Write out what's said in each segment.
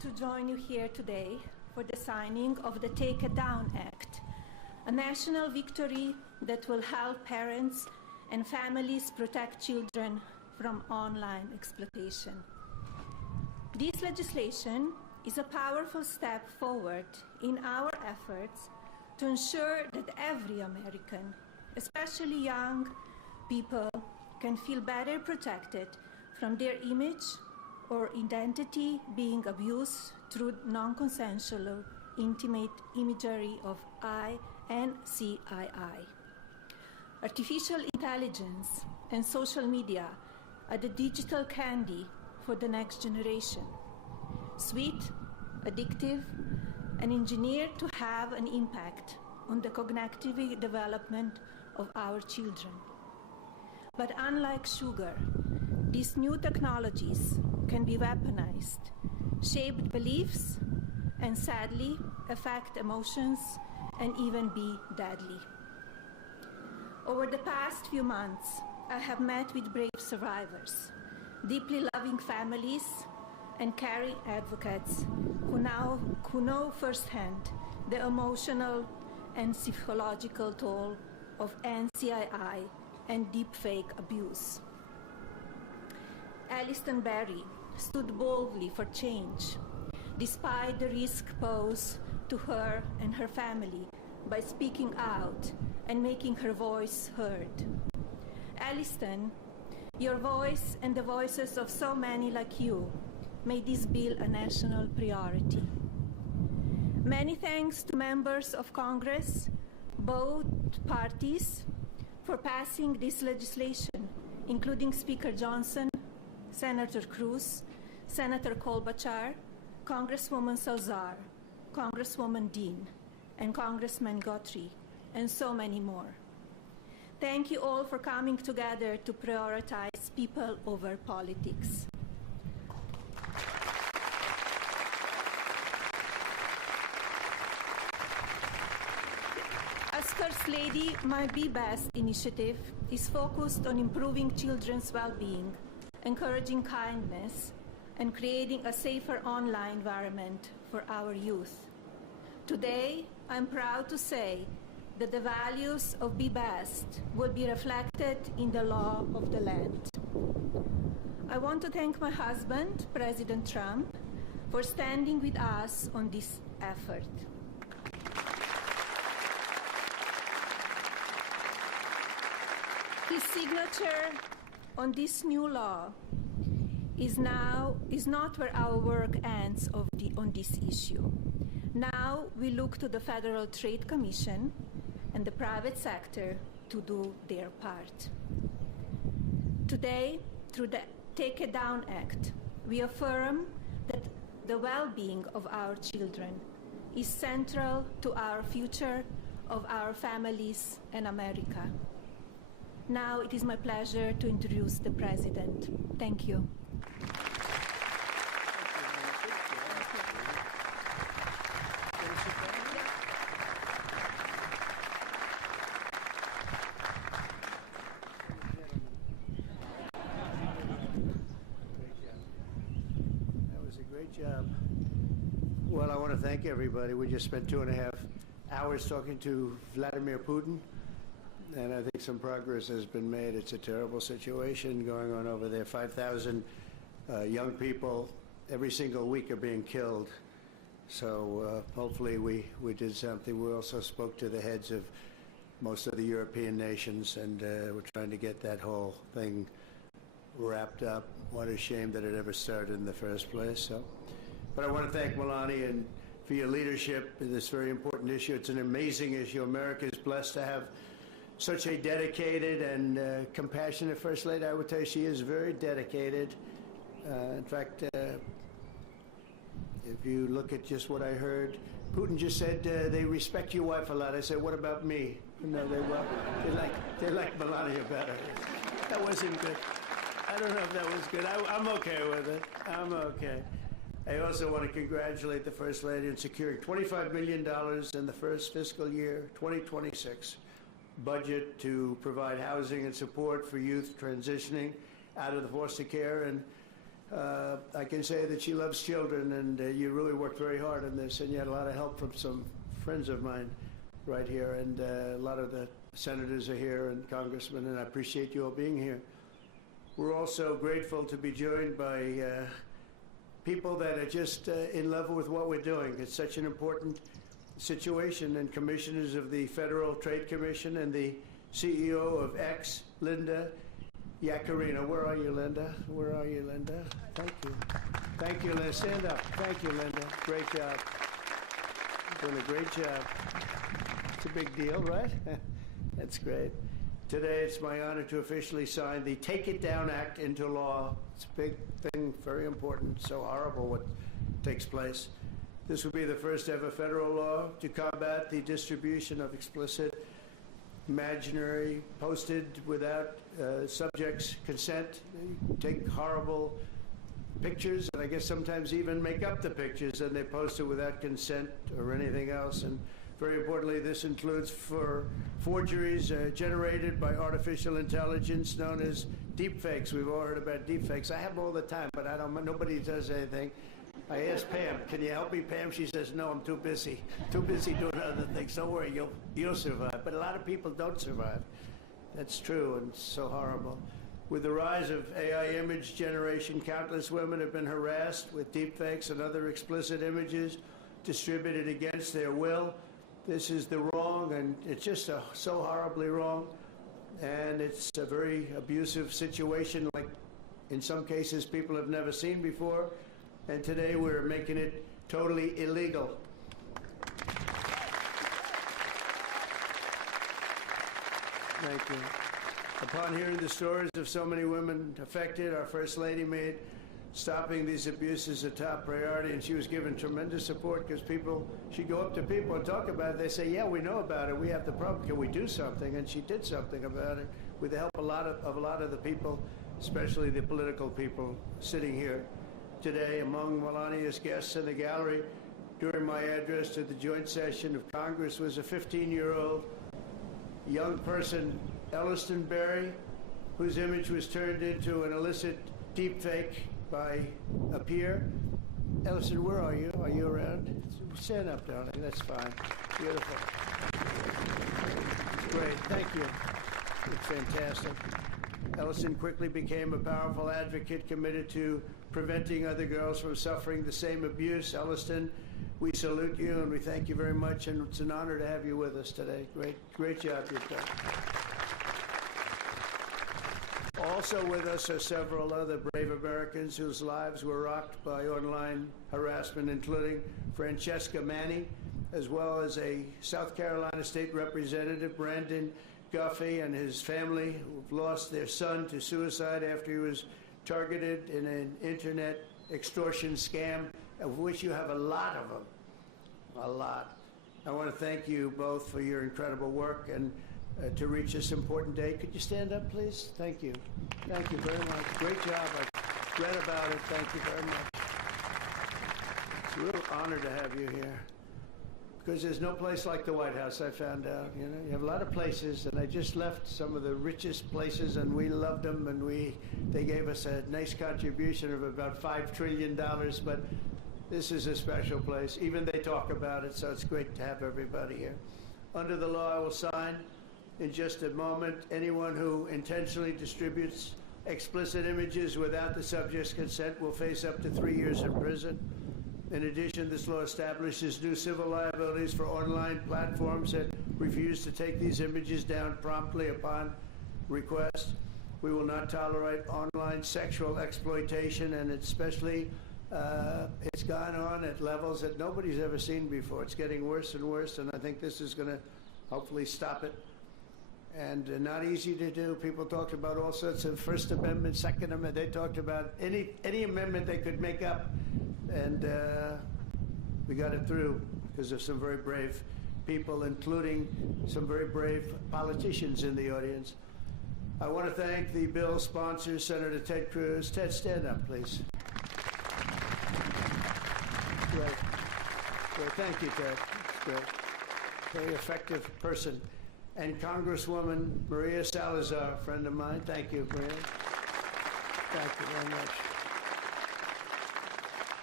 to join you here today for the signing of the Take It Down Act, a national victory that will help parents and families protect children from online exploitation. This legislation is a powerful step forward in our efforts to ensure that every American, especially young people, can feel better protected from their image or identity being abused through non-consensual or intimate imagery of I and CII. Artificial intelligence and social media are the digital candy for the next generation. Sweet, addictive, and engineered to have an impact on the cognitive development of our children. But unlike sugar, these new technologies can be weaponized, shape beliefs, and sadly affect emotions and even be deadly. Over the past few months, I have met with brave survivors, deeply loving families, and caring advocates who know firsthand the emotional and psychological toll of NCII and deepfake abuse. Alliston Berry stood boldly for change, despite the risk posed to her and her family by speaking out and making her voice heard. Alliston, your voice and the voices of so many like you made this bill a national priority. Many thanks to members of Congress, both parties, for passing this legislation, including Speaker Johnson, Senator Cruz, Senator Klobuchar, Congresswoman Salazar, Congresswoman Dean, and Congressman Guthrie, and so many more. Thank you all for coming together to prioritize people over politics. As First Lady, my Be Best initiative is focused on improving children's well-being, encouraging kindness, and creating a safer online environment for our youth. Today, I'm proud to say that the values of Be Best will be reflected in the law of the land. I want to thank my husband, President Trump, for standing with us on this effort. His signature on this new law is not where our work ends on this issue. Now we look to the Federal Trade Commission and the private sector to do their part. Today, through the Take It Down Act, we affirm that the well-being of our children is central to our future, of our families, and America. Now it is my pleasure to introduce the President. Thank you. That was a great job. Well, I want to thank everybody. We just spent 2.5 hours talking to Vladimir Putin. And I think some progress has been made. It's a terrible situation going on over there. 5,000 young people every single week are being killed. So hopefully we did something. We also spoke to the heads of most of the European nations, and we're trying to get that whole thing wrapped up. What a shame that it ever started in the first place. So, but I want to thank Melania and for your leadership in this very important issue. It's an amazing issue. America is blessed to have such a dedicated and compassionate First Lady. I would tell you she is very dedicated. In fact, if you look at just what I heard, Putin just said they respect your wife a lot. I said, what about me? No, they like Melania better. That wasn't good. I don't know if that was good. I'm okay with it. I'm okay. I also want to congratulate the First Lady in securing $25 million in the first fiscal year, 2026. Budget to provide housing and support for youth transitioning out of the foster care. And I can say that she loves children, and you really worked very hard on this, and you had a lot of help from some friends of mine right here, and a lot of the senators are here and congressmen, and I appreciate you all being here. We're also grateful to be joined by people that are just in love with what we're doing. It's such an important situation, and commissioners of the Federal Trade Commission and the CEO of X, Linda Yaccarino. Where are you, Linda? Where are you, Linda? Thank you. Thank you, Linda. Stand up. Thank you, Linda. Great job. Doing a great job. It's a big deal, right? That's great. Today, it's my honor to officially sign the Take It Down Act into law. It's a big thing, very important, so horrible what takes place. This will be the first ever federal law to combat the distribution of explicit, imaginary, posted without subjects' consent. They take horrible pictures, and I guess sometimes even make up the pictures, and they post it without consent or anything else. And very importantly, this includes for forgeries generated by artificial intelligence known as deepfakes. We've all heard about deepfakes. I have them all the time, but nobody does anything. I asked Pam, can you help me, Pam? She says, no, I'm too busy. Too busy doing other things. Don't worry, you'll survive. But a lot of people don't survive. That's true, and it's so horrible. With the rise of AI image generation, countless women have been harassed with deepfakes and other explicit images distributed against their will. This is the wrong, and it's just so horribly wrong. And it's a very abusive situation, like in some cases people have never seen before. And today we're making it totally illegal. Thank you. Upon hearing the stories of so many women affected, our First Lady made stopping these abuses a top priority, and she was given tremendous support because she'd go up to people and talk about it. They say, yeah, we know about it. We have the problem. Can we do something? And she did something about it with the help of a lot of the people, especially the political people sitting here today. Among Melania's guests in the gallery during my address to the joint session of Congress was a 15-year-old young person, Elliston Berry, whose image was turned into an illicit deepfake by a peer. Elliston, where are you? Are you around? Stand up, darling. That's fine. Beautiful. Great. Thank you. It's fantastic. Elliston quickly became a powerful advocate committed to preventing other girls from suffering the same abuse. Elliston, we salute you and we thank you very much, and it's an honor to have you with us today. Great job you've done. Also with us are several other brave Americans whose lives were rocked by online harassment, including Francesca Manny, as well as a South Carolina State Representative, Brandon Guffey, and his family, who've lost their son to suicide after he was targeted in an internet extortion scam, of which you have a lot of them. A lot. I want to thank you both for your incredible work and to reach this important day. Could you stand up, please? Thank you. Thank you very much. Great job. I read about it. Thank you very much. It's a real honor to have you here, because there's no place like the White House, I found out. You know, you have a lot of places, and I just left some of the richest places, and we loved them, and they gave us a nice contribution of about $5 trillion, but this is a special place. Even they talk about it, so it's great to have everybody here. Under the law I will sign in just a moment, anyone who intentionally distributes explicit images without the subject's consent will face up to 3 years in prison. In addition, this law establishes new civil liabilities for online platforms that refuse to take these images down promptly upon request. We will not tolerate online sexual exploitation, and especially it's gone on at levels that nobody's ever seen before. It's getting worse and worse, and I think this is going to hopefully stop it. And not easy to do. People talked about all sorts of First Amendment, Second Amendment. They talked about any amendment they could make up, and we got it through because of some very brave people, including some very brave politicians in the audience. I want to thank the bill sponsor, Senator Ted Cruz. Ted, stand up, please. Great. Great. Thank you, Ted. That's great. Very effective person. And Congresswoman Maria Salazar, a friend of mine. Thank you, Maria. Thank you very much.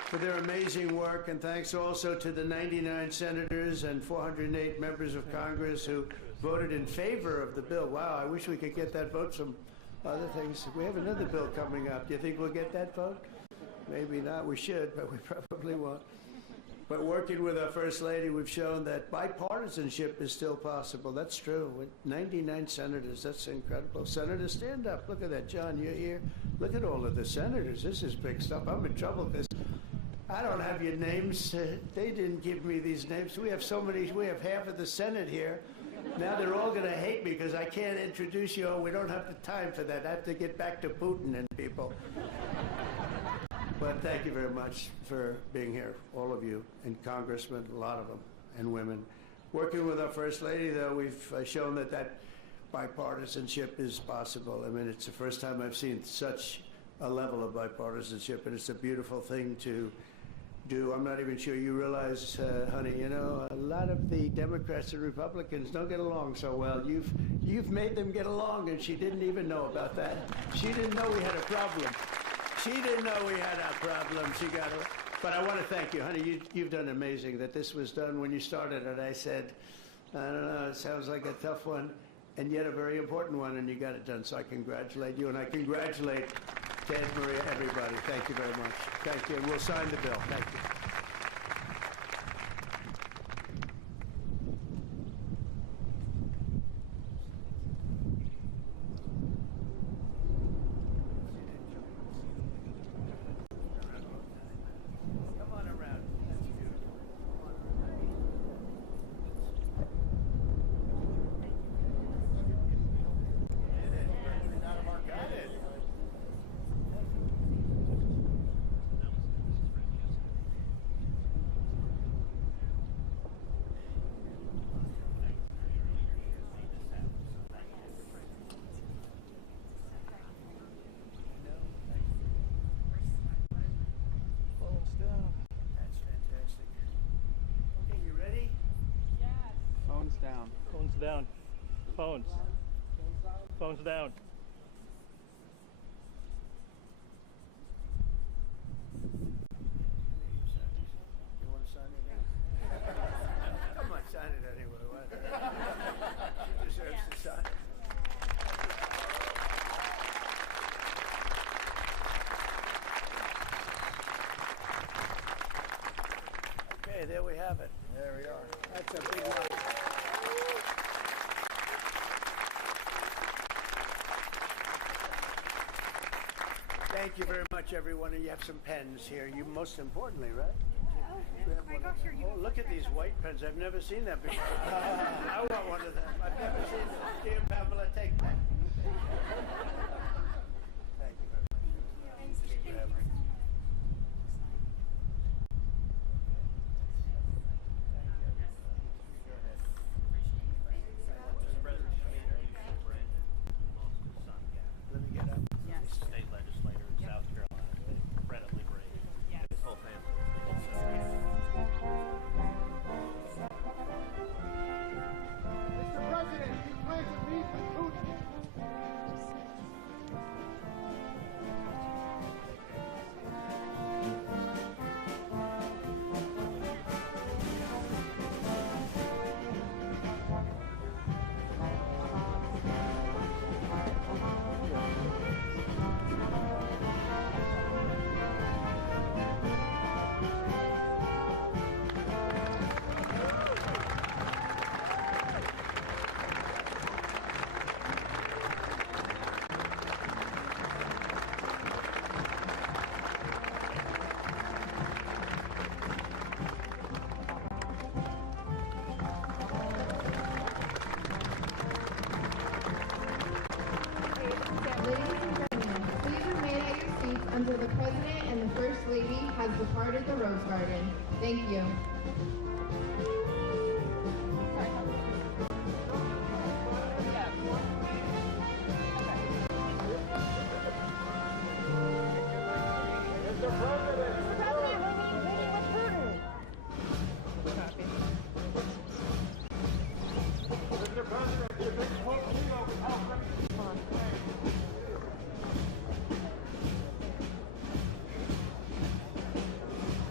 for their amazing work, and thanks also to the 99 senators and 408 members of Congress who voted in favor of the bill. Wow, I wish we could get that vote. Some other things. We have another bill coming up. Do you think we'll get that vote? Maybe not. We should, but we probably won't. But working with our First Lady, we've shown that bipartisanship is still possible. That's true. With 99 senators, that's incredible. Senators, stand up. Look at that. John, you're here. Look at all of the senators. This is big stuff. I'm in trouble because I don't have your names. They didn't give me these names. We have so many. We have half of the Senate here. Now they're all going to hate me because I can't introduce you. Oh, we don't have the time for that. I have to get back to Putin and people. But thank you very much for being here, all of you, and congressmen, a lot of them, and women. Working with our First Lady, though, we've shown that bipartisanship is possible. I mean, it's the first time I've seen such a level of bipartisanship, and it's a beautiful thing to do. I'm not even sure you realize, honey, you know, a lot of the Democrats and Republicans don't get along so well. You've made them get along, and she didn't even know about that. She didn't know we had a problem. She didn't know we had a problem. She got it. But I want to thank you, honey. You've done amazing. That this was done when you started it. I said, I don't know, it sounds like a tough one, and yet a very important one, and you got it done. So I congratulate you, and I congratulate Ted, Maria, everybody. Thank you very much. Thank you. And we'll sign the bill. Thank you. Down. Phones down. Phones. Phones down. You want to sign it? Come on, sign it anyway. She deserves to sign it. Okay, there we have it. There we are. That's a big one. Thank you very much, everyone. And you have some pens here. You most importantly, right? Oh, look at these white pens. I've never seen that before. I want one of them. I've never seen them. Dear Pamela, take that. Thank you very much. Thank you. Let me get up. State legislator in South Carolina, incredibly brave. His whole family. Mr. President, he plans to meet with Putin. until the President and the First Lady has departed the Rose Garden. Thank you.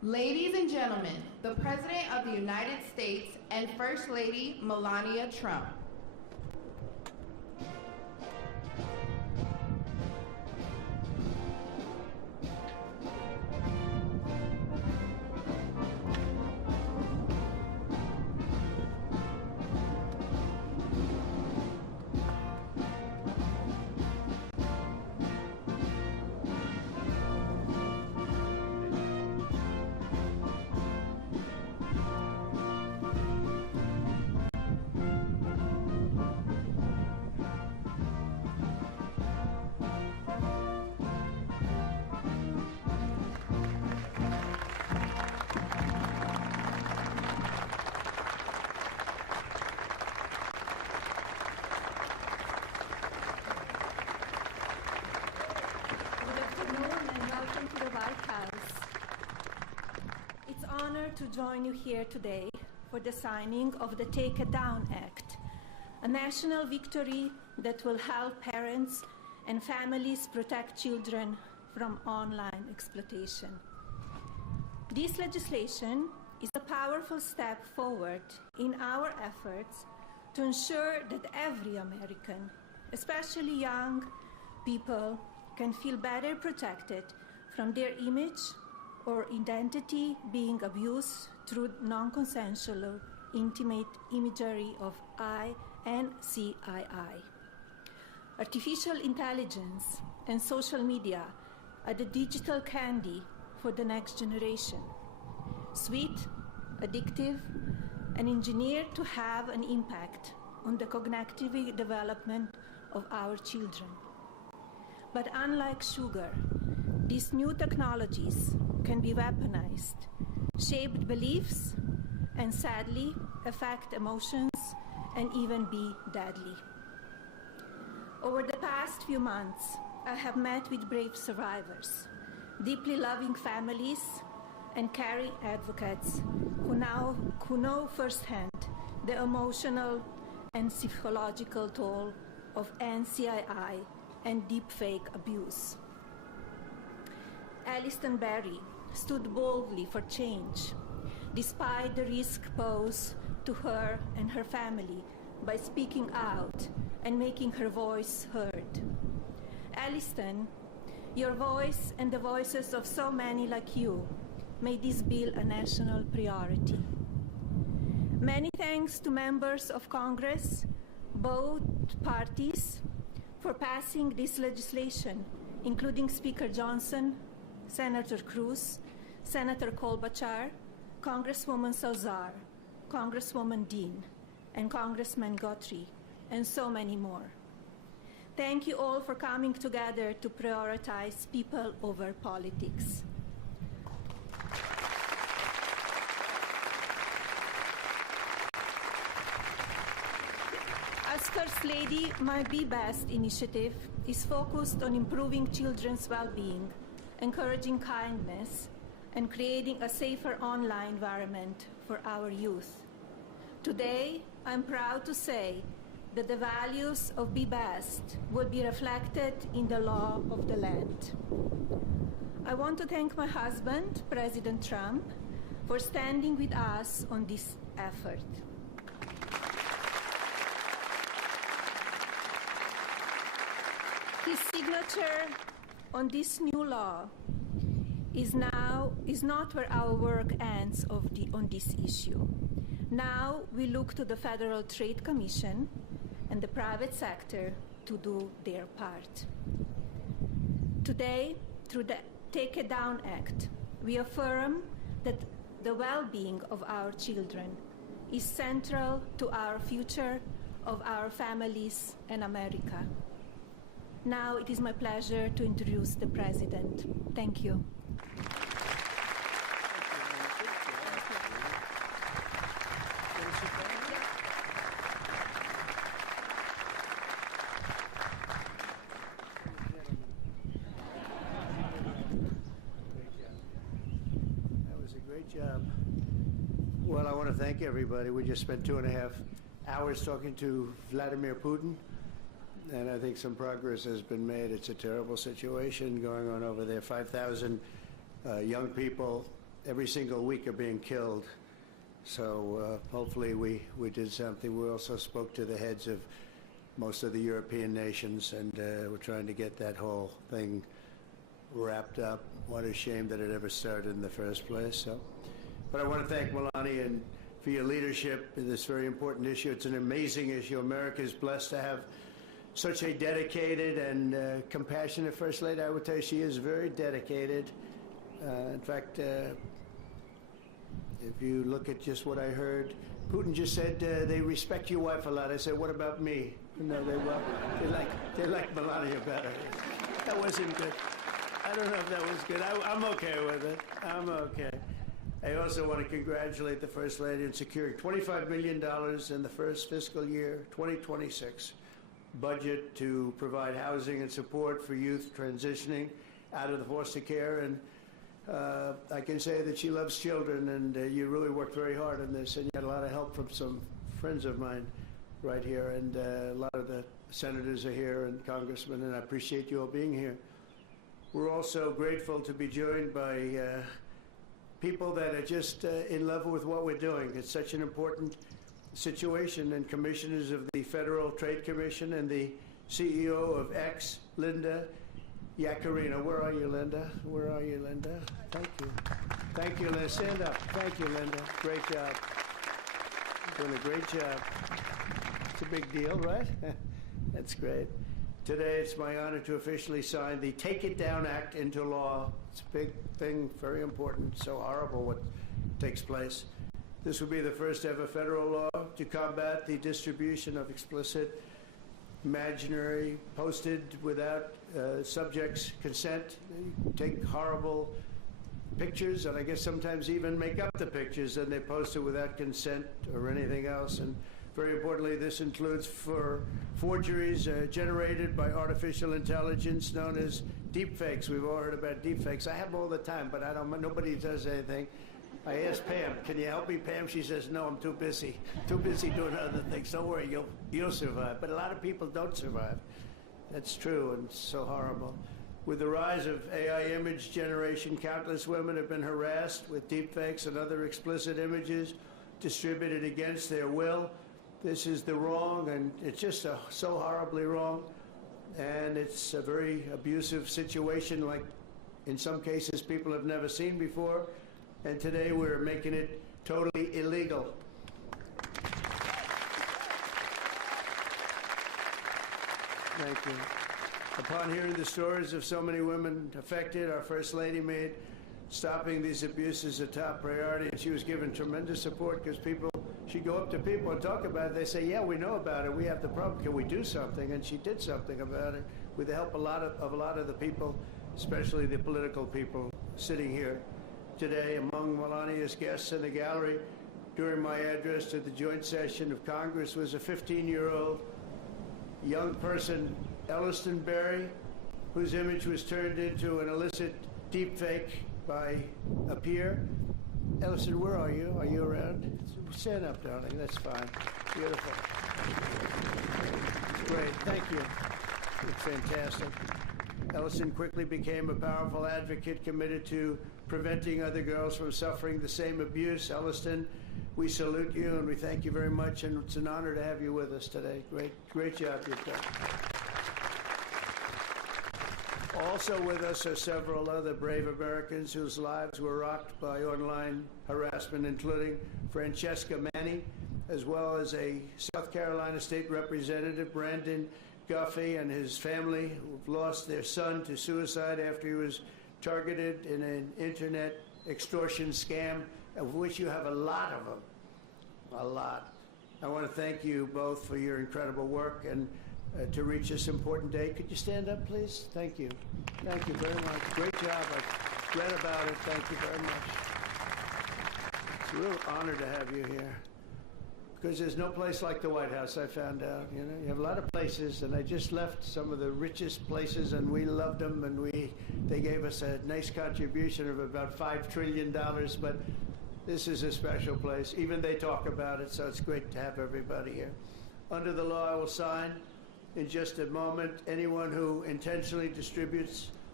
Ladies and gentlemen, the President of the United States and First Lady Melania Trump. To join you here today for the signing of the Take It Down Act, a national victory that will help parents and families protect children from online exploitation. This legislation is a powerful step forward in our efforts to ensure that every American, especially young people, can feel better protected from their image or identity being abused through non-consensual intimate imagery of I and CII. Artificial intelligence and social media are the digital candy for the next generation. Sweet, addictive, and engineered to have an impact on the cognitive development of our children. But unlike sugar, these new technologies can be weaponized, shape beliefs, and sadly affect emotions and even be deadly. Over the past few months, I have met with brave survivors, deeply loving families, and caring advocates who know firsthand the emotional and psychological toll of NCII and deepfake abuse. Alliston Berry stood boldly for change, despite the risk posed to her and her family by speaking out and making her voice heard. Alliston, your voice and the voices of so many like you made this bill a national priority. Many thanks to members of Congress, both parties, for passing this legislation, including Speaker Johnson, Senator Cruz, Senator Klobuchar, Congresswoman Salazar, Congresswoman Dean, and Congressman Guthrie, and so many more. Thank you all for coming together to prioritize people over politics. As First Lady, my Be Best initiative is focused on improving children's well-being, encouraging kindness, and creating a safer online environment for our youth. Today, I'm proud to say that the values of Be Best will be reflected in the law of the land. I want to thank my husband, President Trump, for standing with us on this effort. His signature on this new law is not where our work ends on this issue. Now we look to the Federal Trade Commission and the private sector to do their part. Today, through the Take It Down Act, we affirm that the well-being of our children is central to our future of our families and America. Now it is my pleasure to introduce the President. Thank you. That was a great job. Well, I want to thank everybody. We just spent 2.5 hours talking to Vladimir Putin. And I think some progress has been made. It's a terrible situation going on over there. 5,000 young people every single week are being killed. So hopefully we did something. We also spoke to the heads of most of the European nations, and we're trying to get that whole thing wrapped up. What a shame that it ever started in the first place. So, but I want to thank Melania and for your leadership in this very important issue. It's an amazing issue. America is blessed to have such a dedicated and compassionate First Lady. I would tell you she is very dedicated. In fact, if you look at just what I heard, Putin just said they respect your wife a lot. I said, what about me? No, they like Melania better. That wasn't good. I don't know if that was good. I'm okay with it. I'm okay. I also want to congratulate the First Lady in securing $25 million in the first fiscal year, 2026, budget to provide housing and support for youth transitioning out of the foster care. And I can say that she loves children, and you really worked very hard on this, and you had a lot of help from some friends of mine right here, and a lot of the senators are here and congressmen, and I appreciate you all being here. We're also grateful to be joined by people that are just in love with what we're doing. It's such an important situation, and commissioners of the Federal Trade Commission and the CEO of X, Linda Yaccarino. Where are you, Linda? Where are you, Linda? Thank you. Thank you, Linda. Stand up. Thank you, Linda. Great job. Doing a great job. It's a big deal, right? That's great. Today, it's my honor to officially sign the Take It Down Act into law. It's a big thing, very important, so horrible what takes place. This will be the first ever federal law to combat the distribution of explicit, imaginary, posted without subjects' consent. They take horrible pictures, and I guess sometimes even make up the pictures, and they post it without consent or anything else. And very importantly, this includes for forgeries generated by artificial intelligence known as deepfakes. We've all heard about deepfakes. I have them all the time, but nobody does anything. I asked Pam, can you help me, Pam? She says, no, I'm too busy. Too busy doing other things. Don't worry, you'll survive. But a lot of people don't survive. That's true, and it's so horrible. With the rise of AI image generation, countless women have been harassed with deepfakes and other explicit images distributed against their will. This is the wrong, and it's just so horribly wrong. And it's a very abusive situation, like in some cases people have never seen before. And today we're making it totally illegal. Thank you. Upon hearing the stories of so many women affected, our First Lady made stopping these abuses a top priority, and she was given tremendous support because she'd go up to people and talk about it. They say, yeah, we know about it. We have the problem. Can we do something? And she did something about it with the help of a lot of the people, especially the political people sitting here today. Among Melania's guests in the gallery during my address to the joint session of Congress was a 15-year-old young person, Elliston Berry, whose image was turned into an illicit deepfake by a peer. Elliston, where are you? Are you around? Stand up, darling. That's fine. Beautiful. It's great. Thank you. It's fantastic. Elliston quickly became a powerful advocate committed to preventing other girls from suffering the same abuse. Elliston, we salute you and we thank you very much, and it's an honor to have you with us today. Great job you've done. Also with us are several other brave Americans whose lives were rocked by online harassment, including Francesca Manny, as well as a South Carolina State Representative, Brandon Guffey, and his family, who've lost their son to suicide after he was targeted in an internet extortion scam, of which you have a lot of them. A lot. I want to thank you both for your incredible work and to reach this important day. Could you stand up, please? Thank you. Thank you very much. Great job. I've read about it. Thank you very much. It's a real honor to have you here, because there's no place like the White House, I found out. You know, you have a lot of places, and I just left some of the richest places, and we loved them, and they gave us a nice contribution of about $5 trillion, but this is a special place. Even they talk about it, so it's great to have everybody here. Under the law, I will sign in just a moment. Anyone who intentionally distributes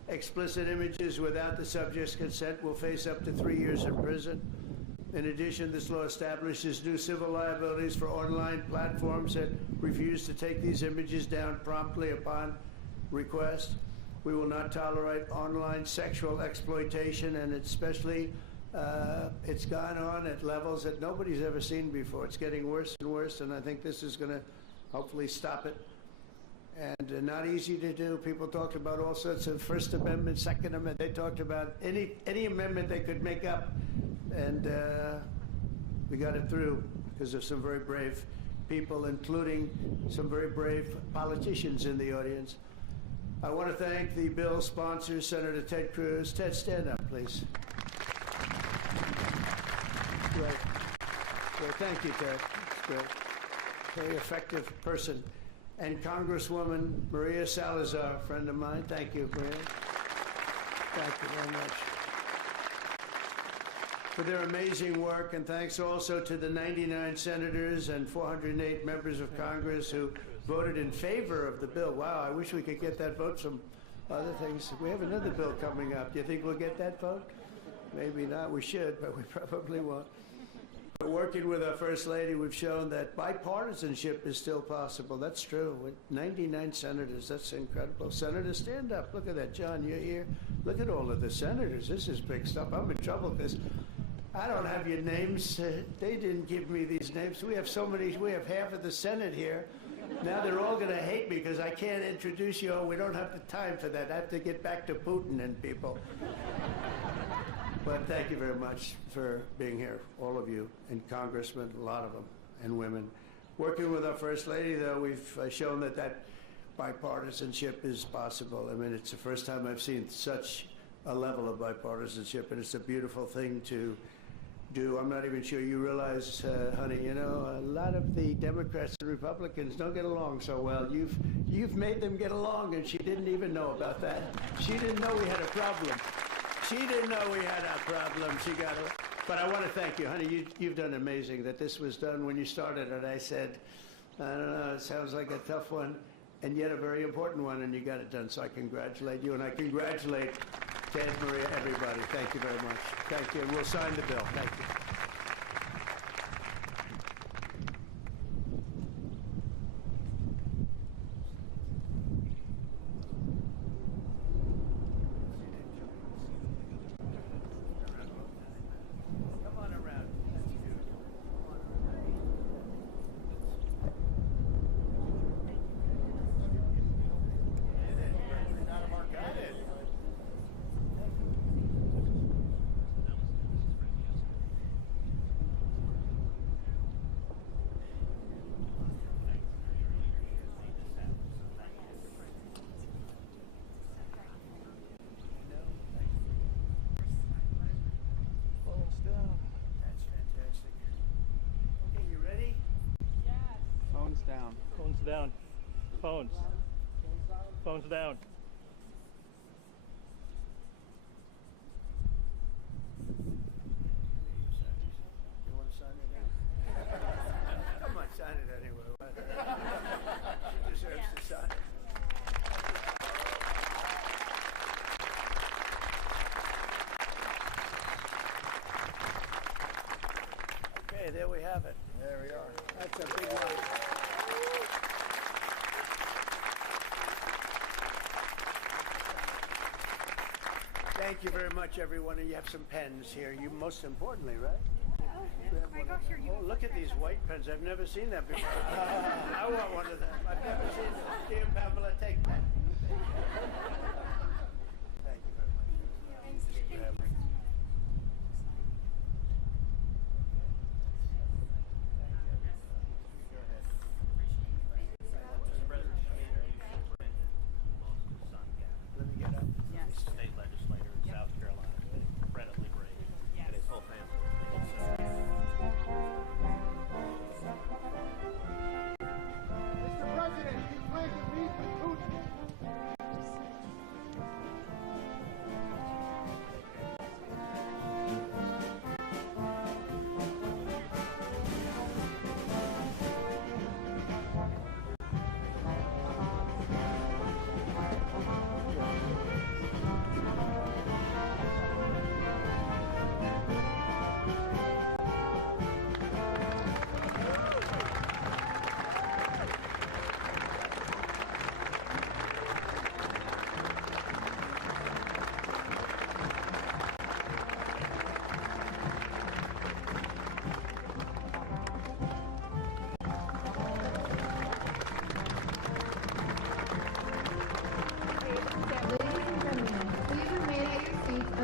explicit images without the subject's consent will face up to 3 years in prison. In addition, this law establishes new civil liabilities for online platforms that refuse to take these images down promptly upon request. We will not tolerate online sexual exploitation, and especially it's gone on at levels that nobody's ever seen before. It's getting worse and worse, and I think this is going to hopefully stop it. And not easy to do. People talked about all sorts of First Amendment, Second Amendment. They talked about any amendment they could make up, and we got it through because of some very brave people, including some very brave politicians in the audience. I want to thank the bill sponsors, Senator Ted Cruz. Ted, stand up, please. Great. Well, thank you, Ted. That's great. Very effective person. And Congresswoman Maria Salazar, a friend of mine. Thank you, Maria. Thank you very much for their amazing work. And thanks also to the 99 senators and 408 members of Congress who voted in favor of the bill. Wow, I wish we could get that vote. Some other things. We have another bill coming up. Do you think we'll get that vote? Maybe not. We should, but we probably won't. Working with our First Lady, we've shown that bipartisanship is still possible. That's true. With 99 senators, that's incredible. Senators, stand up. Look at that. John, you're here. Look at all of the senators. This is big stuff. I'm in trouble because I don't have your names. They didn't give me these names. We have so many. We have half of the Senate here. Now they're all going to hate me because I can't introduce you. Oh, we don't have the time for that. I have to get back to Putin and people. But thank you very much for being here, all of you, and congressmen, a lot of them, and women. Working with our First Lady, though, we've shown that bipartisanship is possible. I mean, it's the first time I've seen such a level of bipartisanship, and it's a beautiful thing to do. I'm not even sure you realize, honey, you know, a lot of the Democrats and Republicans don't get along so well. You've made them get along, and she didn't even know about that. She didn't know we had a problem. She didn't know we had a problem. She got it. But I want to thank you, honey. You've done amazing. That this was done when you started it. I said, I don't know, it sounds like a tough one, and yet a very important one, and you got it done. So I congratulate you, and I congratulate Ted, Maria, everybody. Thank you very much. Thank you. And we'll sign the bill. Thank you. Down. Phones down. Phones. Phones down. You want to sign it? I might sign it anyway. She deserves to sign it. Okay, there we have it. There we are. That's a big one. Thank you very much, everyone. And you have some pens here. You most importantly, right? Oh, look at these white pens. I've never seen that before. I want one of them. I've never seen it. Dear Pamela, take that. Thank you very much. Thank you. Let me get up. State legislator in South Carolina, incredibly brave, and his whole family. Mr. President, you plan to meet with Putin.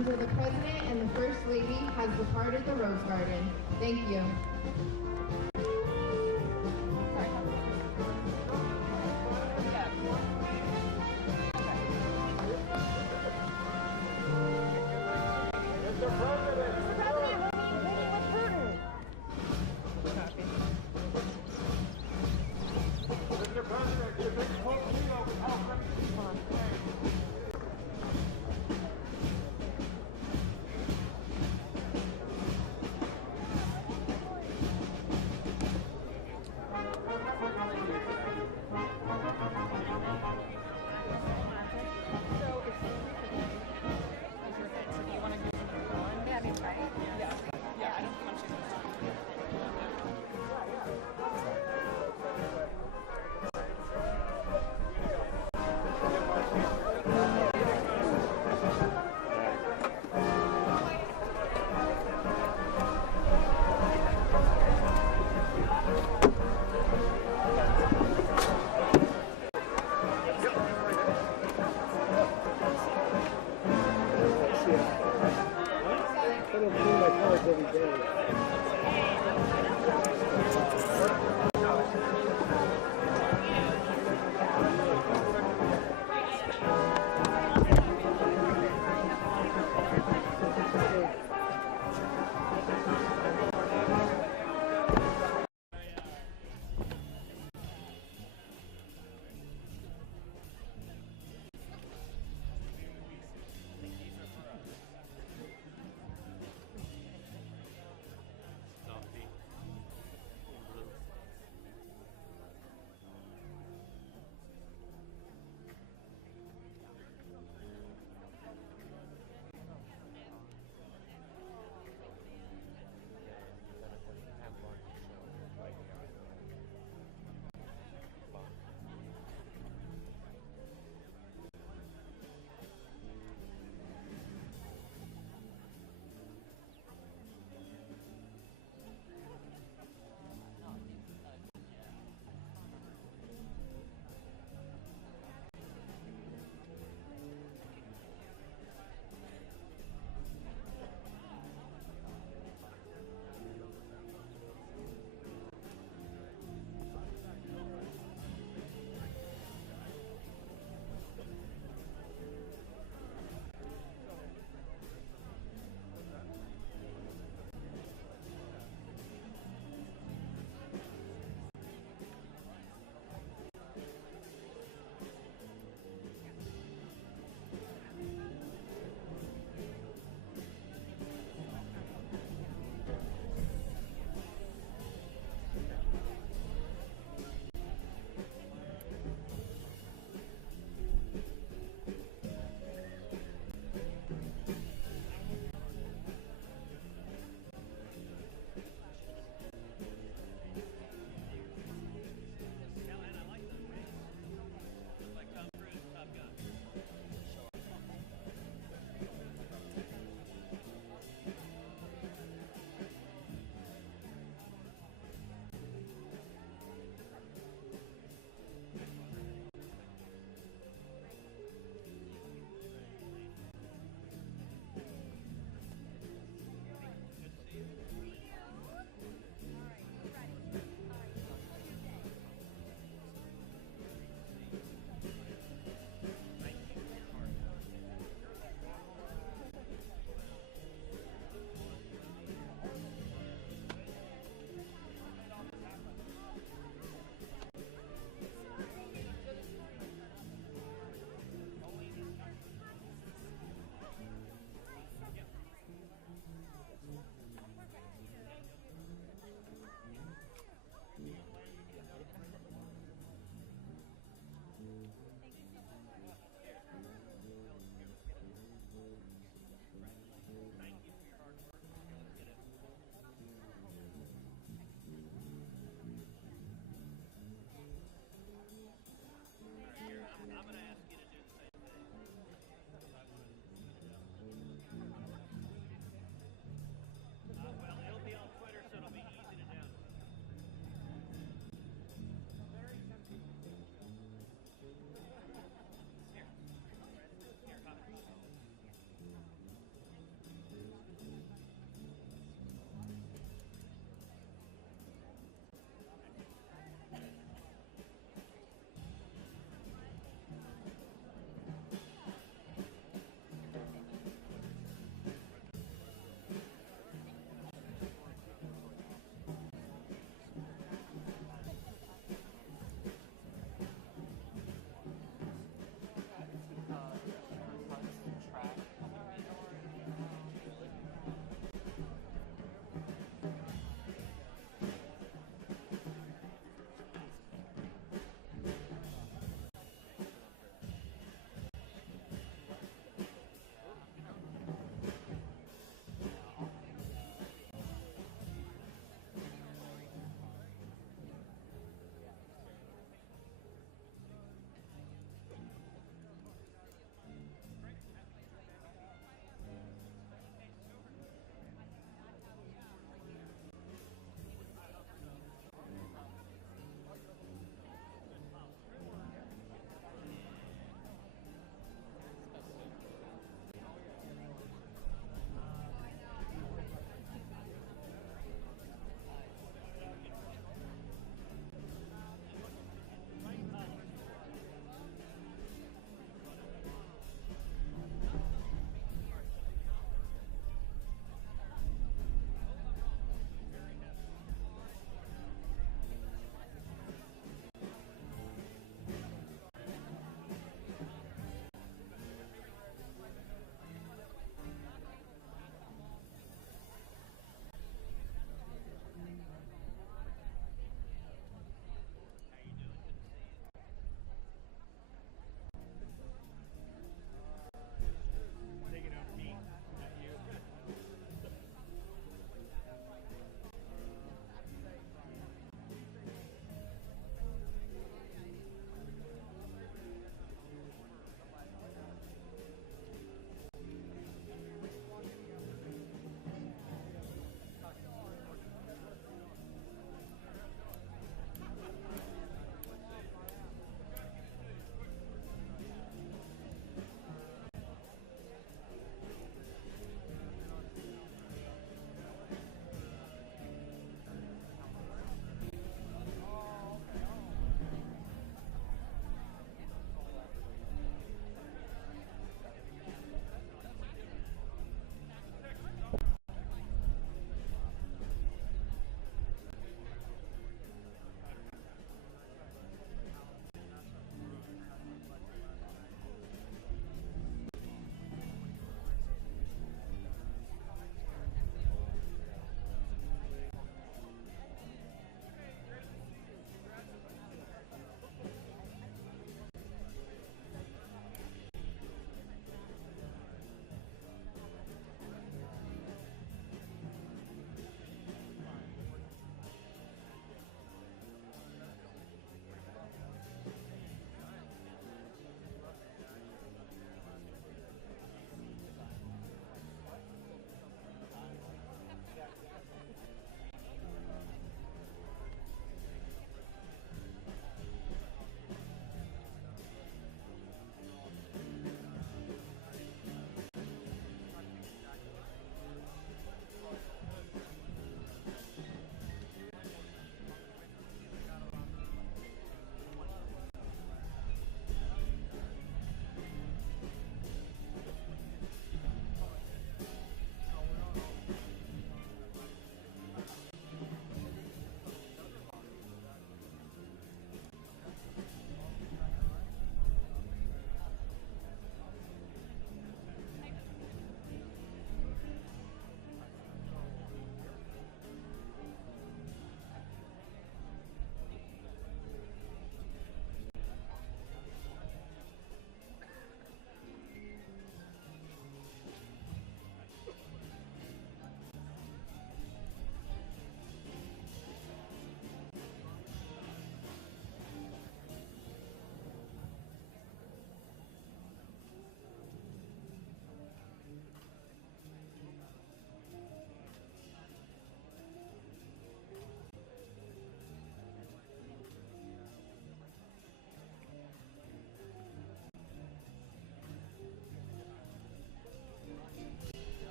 under the President and the First Lady has departed the Rose Garden. Thank you.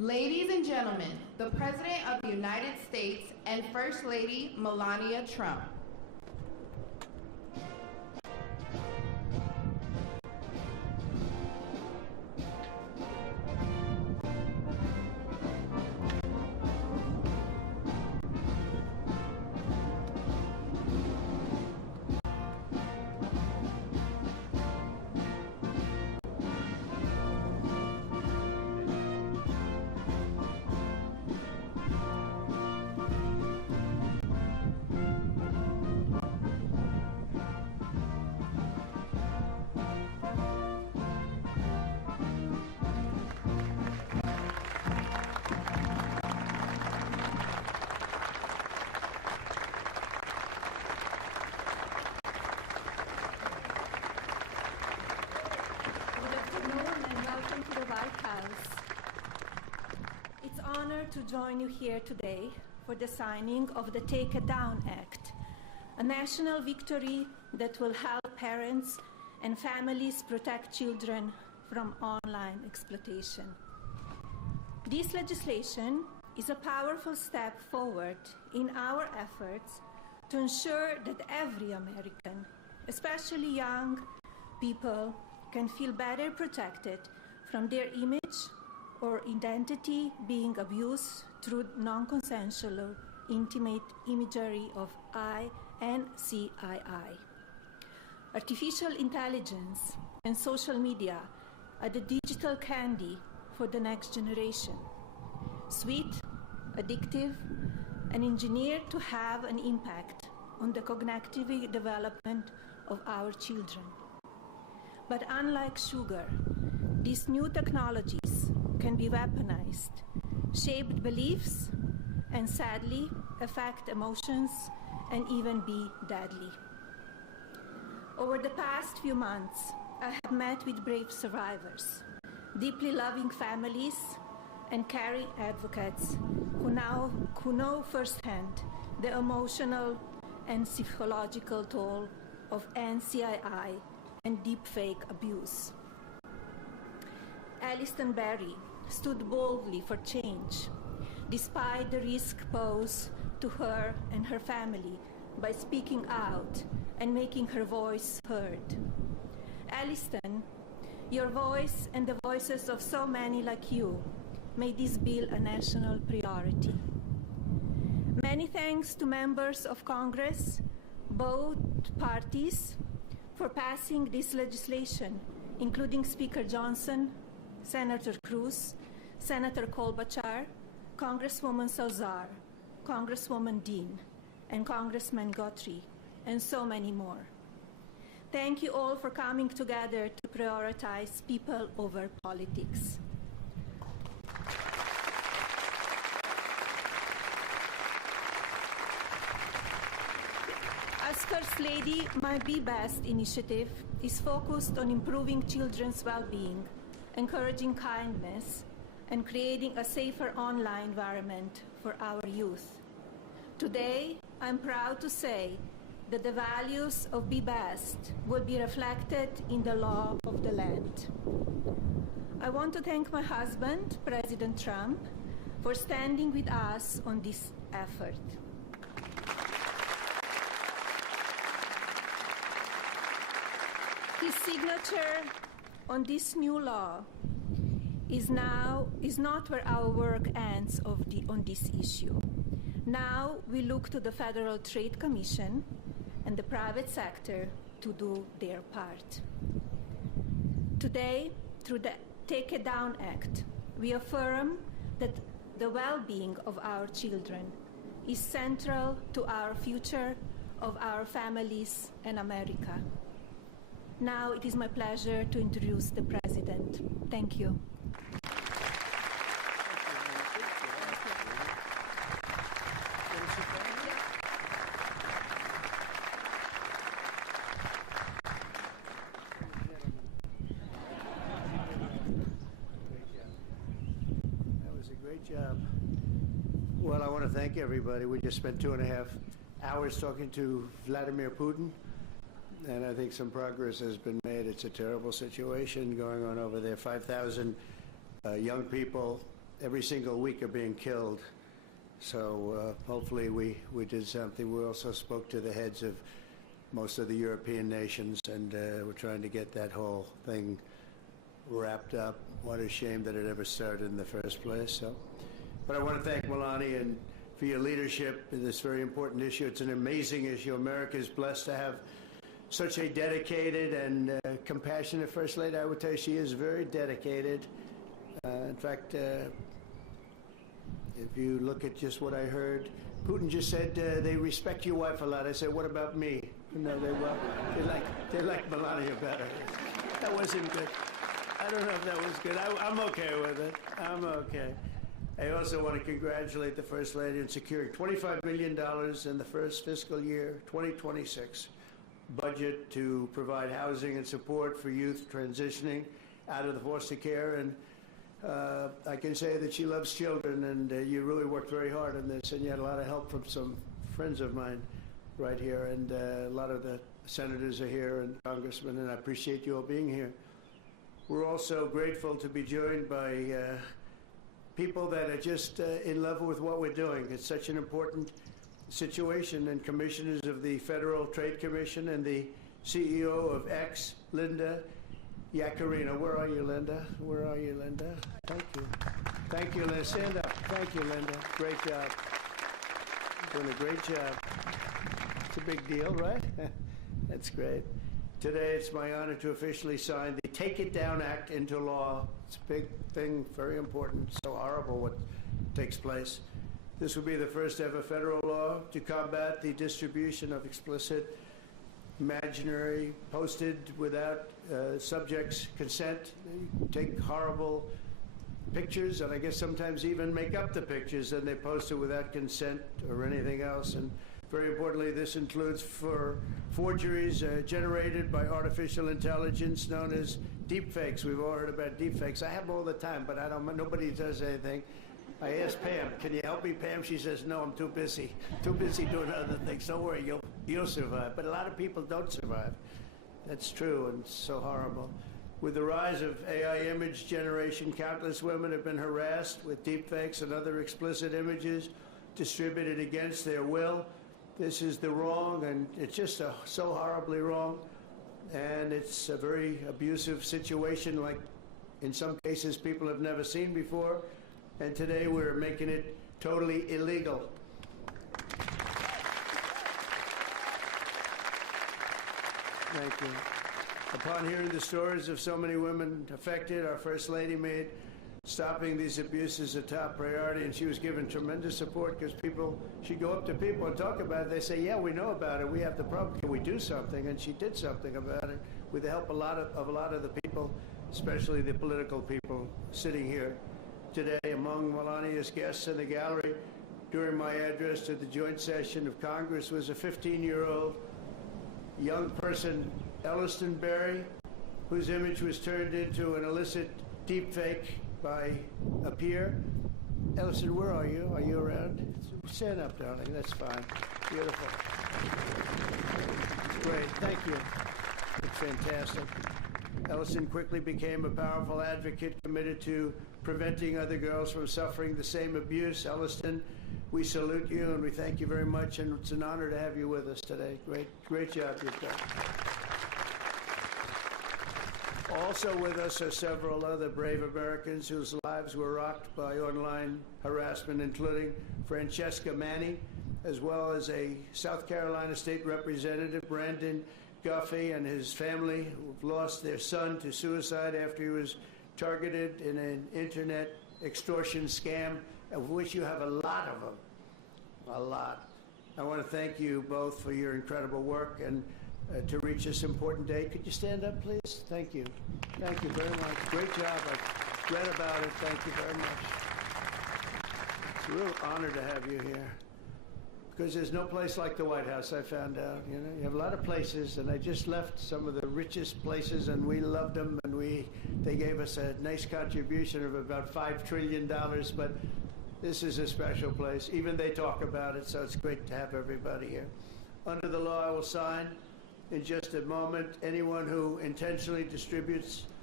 Ladies and gentlemen, the President of the United States and First Lady Melania Trump. It's an honor to join you here today for the signing of the Take It Down Act, a national victory that will help parents and families protect children from online exploitation. This legislation is a powerful step forward in our efforts to ensure that every American, especially young people, can feel better protected from their image or identity being abused through non-consensual or intimate imagery of I and CII. Artificial intelligence and social media are the digital candy for the next generation. Sweet, addictive, and engineered to have an impact on the cognitive development of our children. But unlike sugar, these new technologies can be weaponized, shape beliefs, and sadly affect emotions and even be deadly. Over the past few months, I have met with brave survivors, deeply loving families, and caring advocates who know firsthand the emotional and psychological toll of NCII and deepfake abuse. Alliston Berry stood boldly for change, despite the risk posed to her and her family by speaking out and making her voice heard. Alliston, your voice and the voices of so many like you made this bill a national priority. Many thanks to members of Congress, both parties, for passing this legislation, including Speaker Johnson, Senator Cruz, Senator Klobuchar, Congresswoman Salazar, Congresswoman Dean, and Congressman Guthrie, and so many more. Thank you all for coming together to prioritize people over politics. As First Lady, my Be Best initiative is focused on improving children's well-being, encouraging kindness, and creating a safer online environment for our youth. Today, I'm proud to say that the values of Be Best will be reflected in the law of the land. I want to thank my husband, President Trump, for standing with us on this effort. His signature on this new law is not where our work ends on this issue. Now we look to the Federal Trade Commission and the private sector to do their part. Today, through the Take It Down Act, we affirm that the well-being of our children is central to our future of our families and America. Now it is my pleasure to introduce the President. Thank you. That was a great job. Well, I want to thank everybody. We just spent 2.5 hours talking to Vladimir Putin, and I think some progress has been made. It's a terrible situation going on over there. 5,000 young people every single week are being killed. So hopefully we did something. We also spoke to the heads of most of the European nations, and we're trying to get that whole thing wrapped up. What a shame that it ever started in the first place. So, but I want to thank Melania and for your leadership in this very important issue. It's an amazing issue. America is blessed to have such a dedicated and compassionate First Lady. I would tell you she is very dedicated. In fact, if you look at just what I heard, Putin just said they respect your wife a lot. I said, what about me? No, they like Melania better. That wasn't good. I don't know if that was good. I'm okay with it. I'm okay. I also want to congratulate the First Lady in securing $25 million in the first fiscal year, 2026, budget to provide housing and support for youth transitioning out of the foster care. And I can say that she loves children, and you really worked very hard on this, and you had a lot of help from some friends of mine right here, and a lot of the senators are here and congressmen, and I appreciate you all being here. We're also grateful to be joined by people that are just in love with what we're doing. It's such an important situation, and commissioners of the Federal Trade Commission and the CEO of X, Linda Yaccarino. Where are you, Linda? Where are you, Linda? Thank you. Thank you, Linda. Stand up. Thank you, Linda. Great job. Doing a great job. It's a big deal, right? That's great. Today, it's my honor to officially sign the Take It Down Act into law. It's a big thing, very important, so horrible what takes place. This will be the first ever federal law to combat the distribution of explicit, imaginary, posted without subjects' consent. They take horrible pictures, and I guess sometimes even make up the pictures, and they post it without consent or anything else. And very importantly, this includes for forgeries generated by artificial intelligence known as deepfakes. We've all heard about deepfakes. I have them all the time, but nobody does anything. I asked Pam, can you help me, Pam? She says, no, I'm too busy. Too busy doing other things. Don't worry, you'll survive. But a lot of people don't survive. That's true, and so horrible. With the rise of AI image generation, countless women have been harassed with deepfakes and other explicit images distributed against their will. This is the wrong, and it's just so horribly wrong. And it's a very abusive situation, like in some cases people have never seen before. And today we're making it totally illegal. Thank you. Upon hearing the stories of so many women affected, our First Lady made stopping these abuses a top priority, and she was given tremendous support because she'd go up to people and talk about it. They say, yeah, we know about it. We have the problem. Can we do something? And she did something about it with the help of a lot of the people, especially the political people sitting here today. Among Melania's guests in the gallery during my address to the joint session of Congress was a 15-year-old young person, Elliston Berry, whose image was turned into an illicit deepfake by a peer. Elliston, where are you? Are you around? Stand up, darling. That's fine. Beautiful. Great. Thank you. It's fantastic. Elliston quickly became a powerful advocate committed to preventing other girls from suffering the same abuse. Elliston, we salute you and we thank you very much, and it's an honor to have you with us today. Great job you've done. Also with us are several other brave Americans whose lives were rocked by online harassment, including Francesca Manning, as well as a South Carolina State Representative, Brandon Guffey, and his family, who've lost their son to suicide after he was targeted in an internet extortion scam, of which you have a lot of them. A lot. I want to thank you both for your incredible work and to reach this important day. Could you stand up, please? Thank you. Thank you very much. Great job. I've read about it. Thank you very much. It's a real honor to have you here, because there's no place like the White House, I found out. You know, you have a lot of places, and I just left some of the richest places, and we loved them, and they gave us a nice contribution of about $5 trillion, but this is a special place. Even they talk about it, so it's great to have everybody here. Under the law, I will sign in just a moment. Anyone who intentionally distributes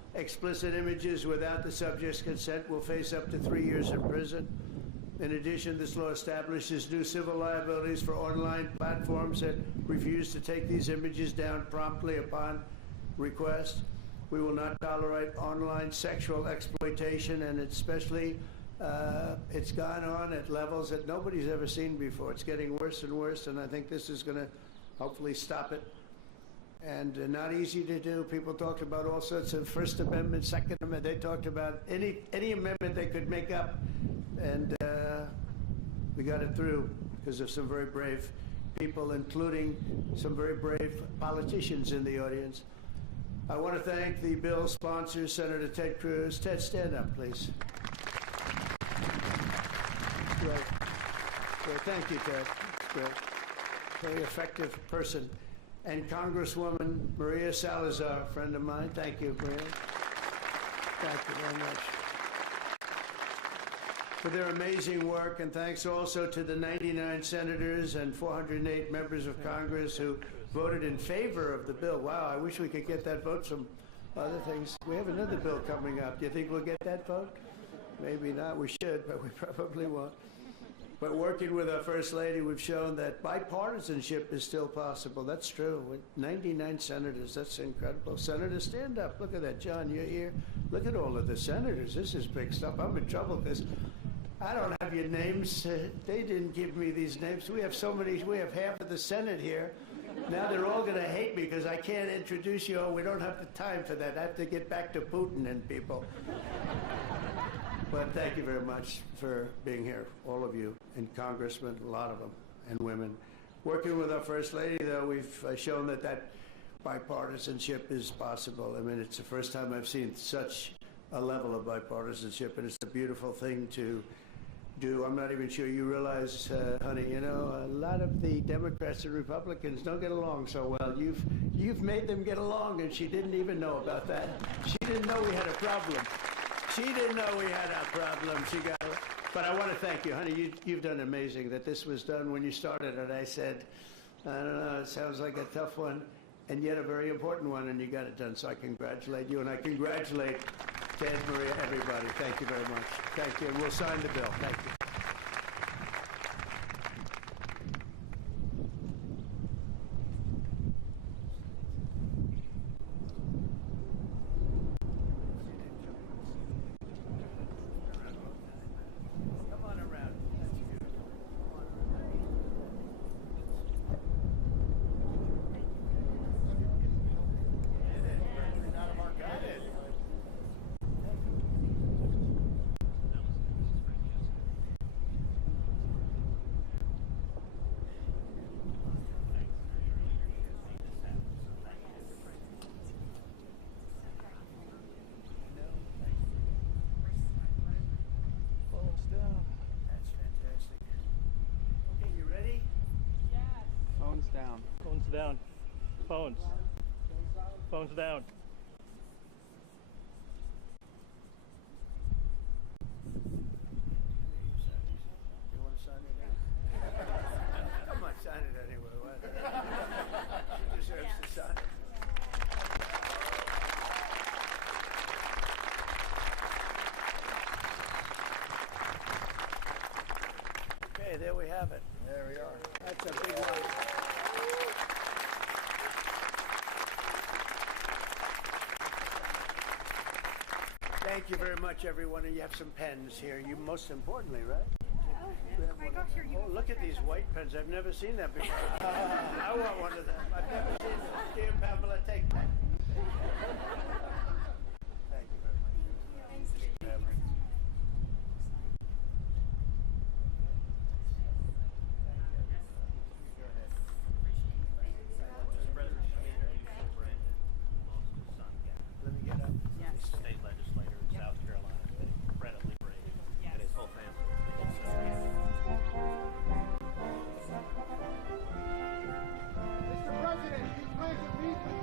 Explicit images without the subject's consent will face up to 3 years in prison. In addition, this law establishes new civil liabilities for online platforms that refuse to take these images down promptly upon request. We will not tolerate online sexual exploitation, and especially it's gone on at levels that nobody's ever seen before. It's getting worse and worse, and I think this is going to hopefully stop it. And not easy to do. People talked about all sorts of First Amendment, Second Amendment. They talked about any amendment they could make up, and we got it through because of some very brave people, including some very brave politicians in the audience. I want to thank the bill sponsors, Senator Ted Cruz. Ted, stand up, please. Great. Great. Thank you, Ted. That's great. Very effective person. And Congresswoman Maria Salazar, a friend of mine. Thank you, Maria. Thank you very much for their amazing work. And thanks also to the 99 senators and 408 members of Congress who voted in favor of the bill. Wow, I wish we could get that vote from other things. We have another bill coming up. Do you think we'll get that vote? Maybe not. We should, but we probably won't. But working with our First Lady, we've shown that bipartisanship is still possible. That's true. With 99 senators, that's incredible. Senators, stand up. Look at that. John, you're here. Look at all of the senators. This is big stuff. I'm in trouble because I don't have your names. They didn't give me these names. We have so many. We have half of the Senate here. Now they're all going to hate me because I can't introduce you all. We don't have the time for that. I have to get back to Putin and people. But thank you very much for being here, all of you, and congressmen, a lot of them, and women. Working with our First Lady, though, we've shown that bipartisanship is possible. I mean, it's the first time I've seen such a level of bipartisanship, and it's a beautiful thing to do. I'm not even sure you realize, honey, you know, a lot of the Democrats and Republicans don't get along so well. You've made them get along, and she didn't even know about that. She didn't know we had a problem. She didn't know we had a problem. But I want to thank you, honey. You've done amazing that this was done when you started it. I said, I don't know, it sounds like a tough one, and yet a very important one, and you got it done. So I congratulate you, and I congratulate Ted, Maria, everybody. Thank you very much. Thank you, and we'll sign the bill. Thank you. Down. Phones down. Phones. Phones down. You want to sign it? Come on, sign it anyway. She deserves to sign it. Okay, there we have it. There we are. That's a big one. Thank you very much, everyone. And you have some pens here. You most importantly, right? Oh my gosh, you're Oh, look at these white pens. I've never seen that before. I want one of them. I've never seen them. Dear Pamela, take that. Thank you very much. Let me get up. State legislator in South Carolina, been incredibly brave, and his whole family. Mr. President, you plan to meet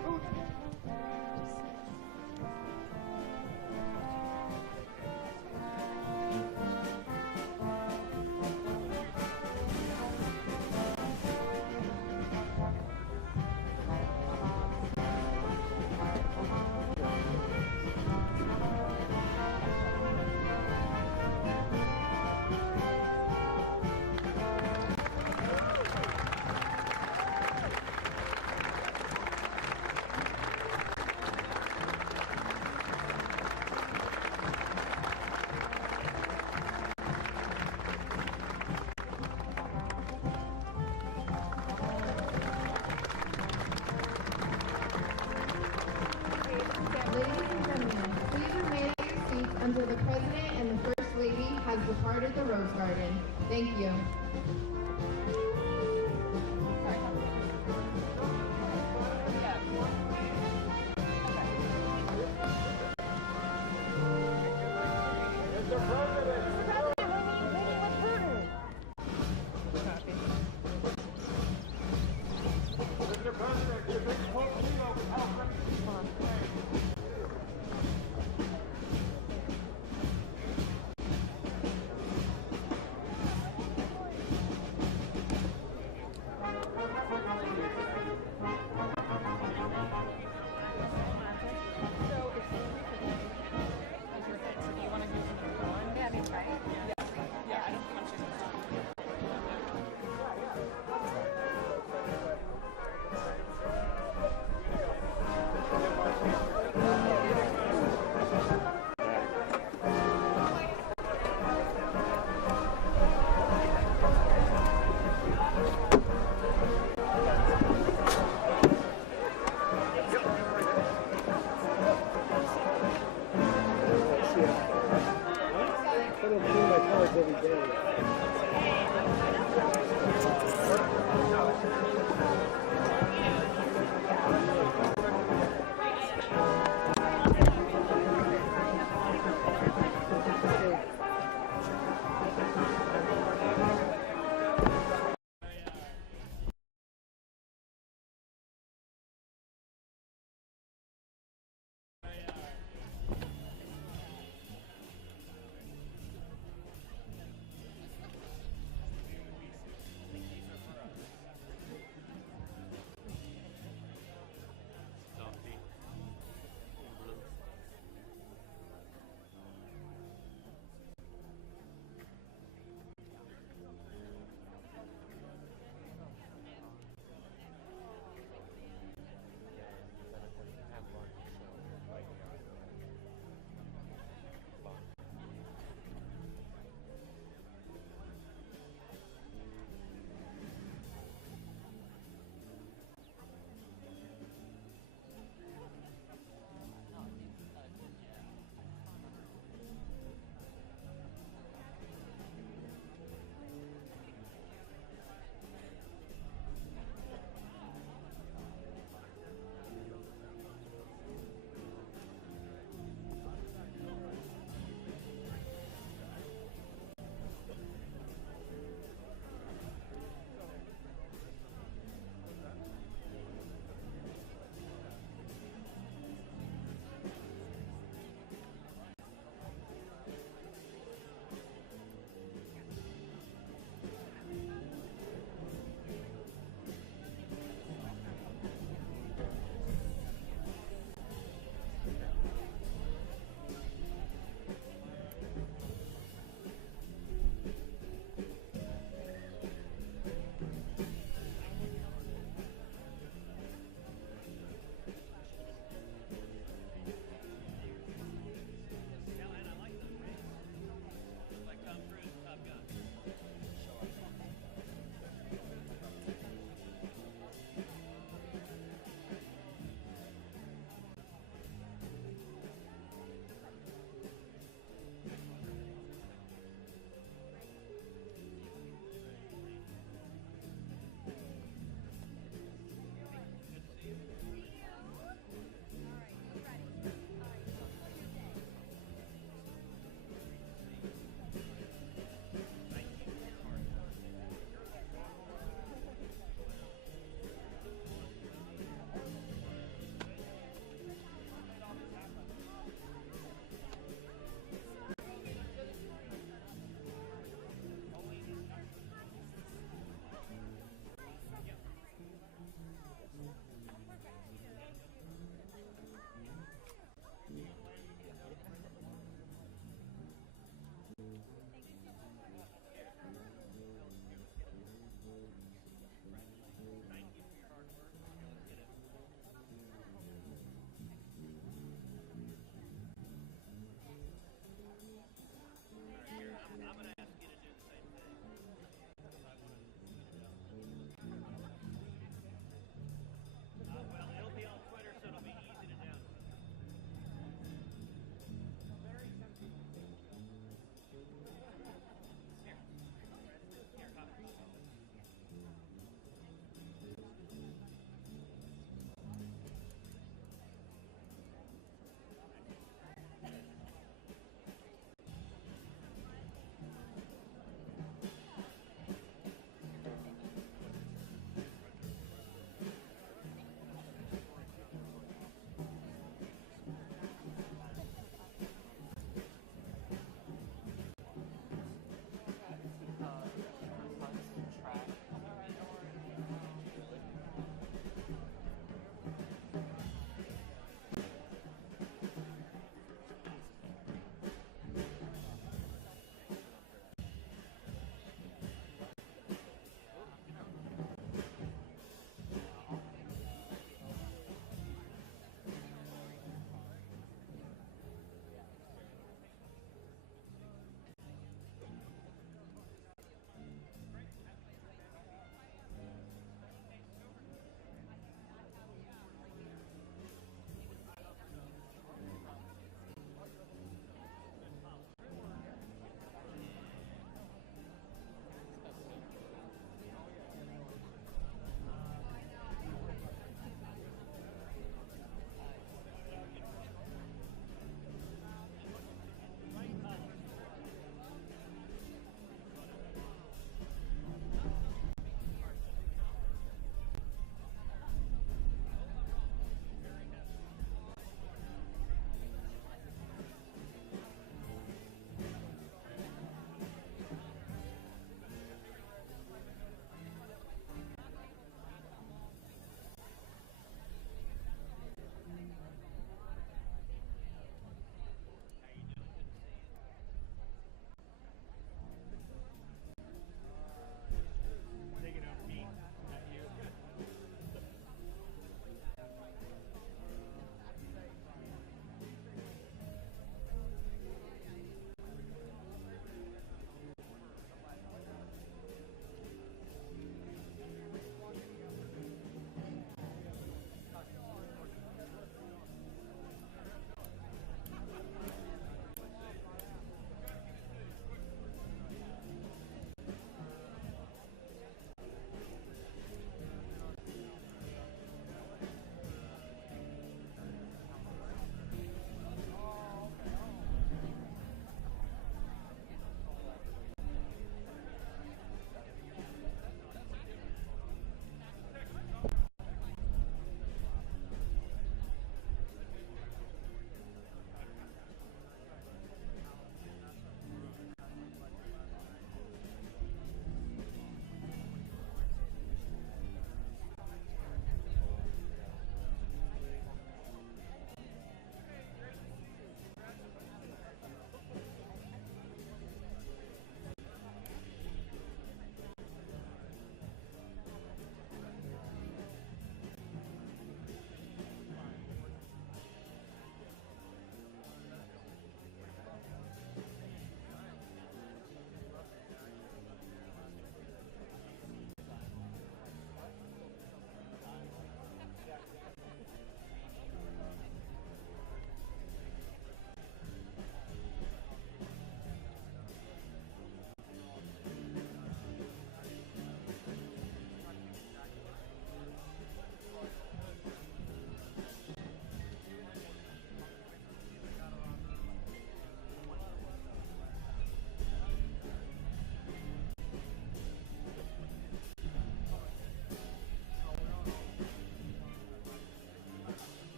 departed the Rose Garden. Thank you.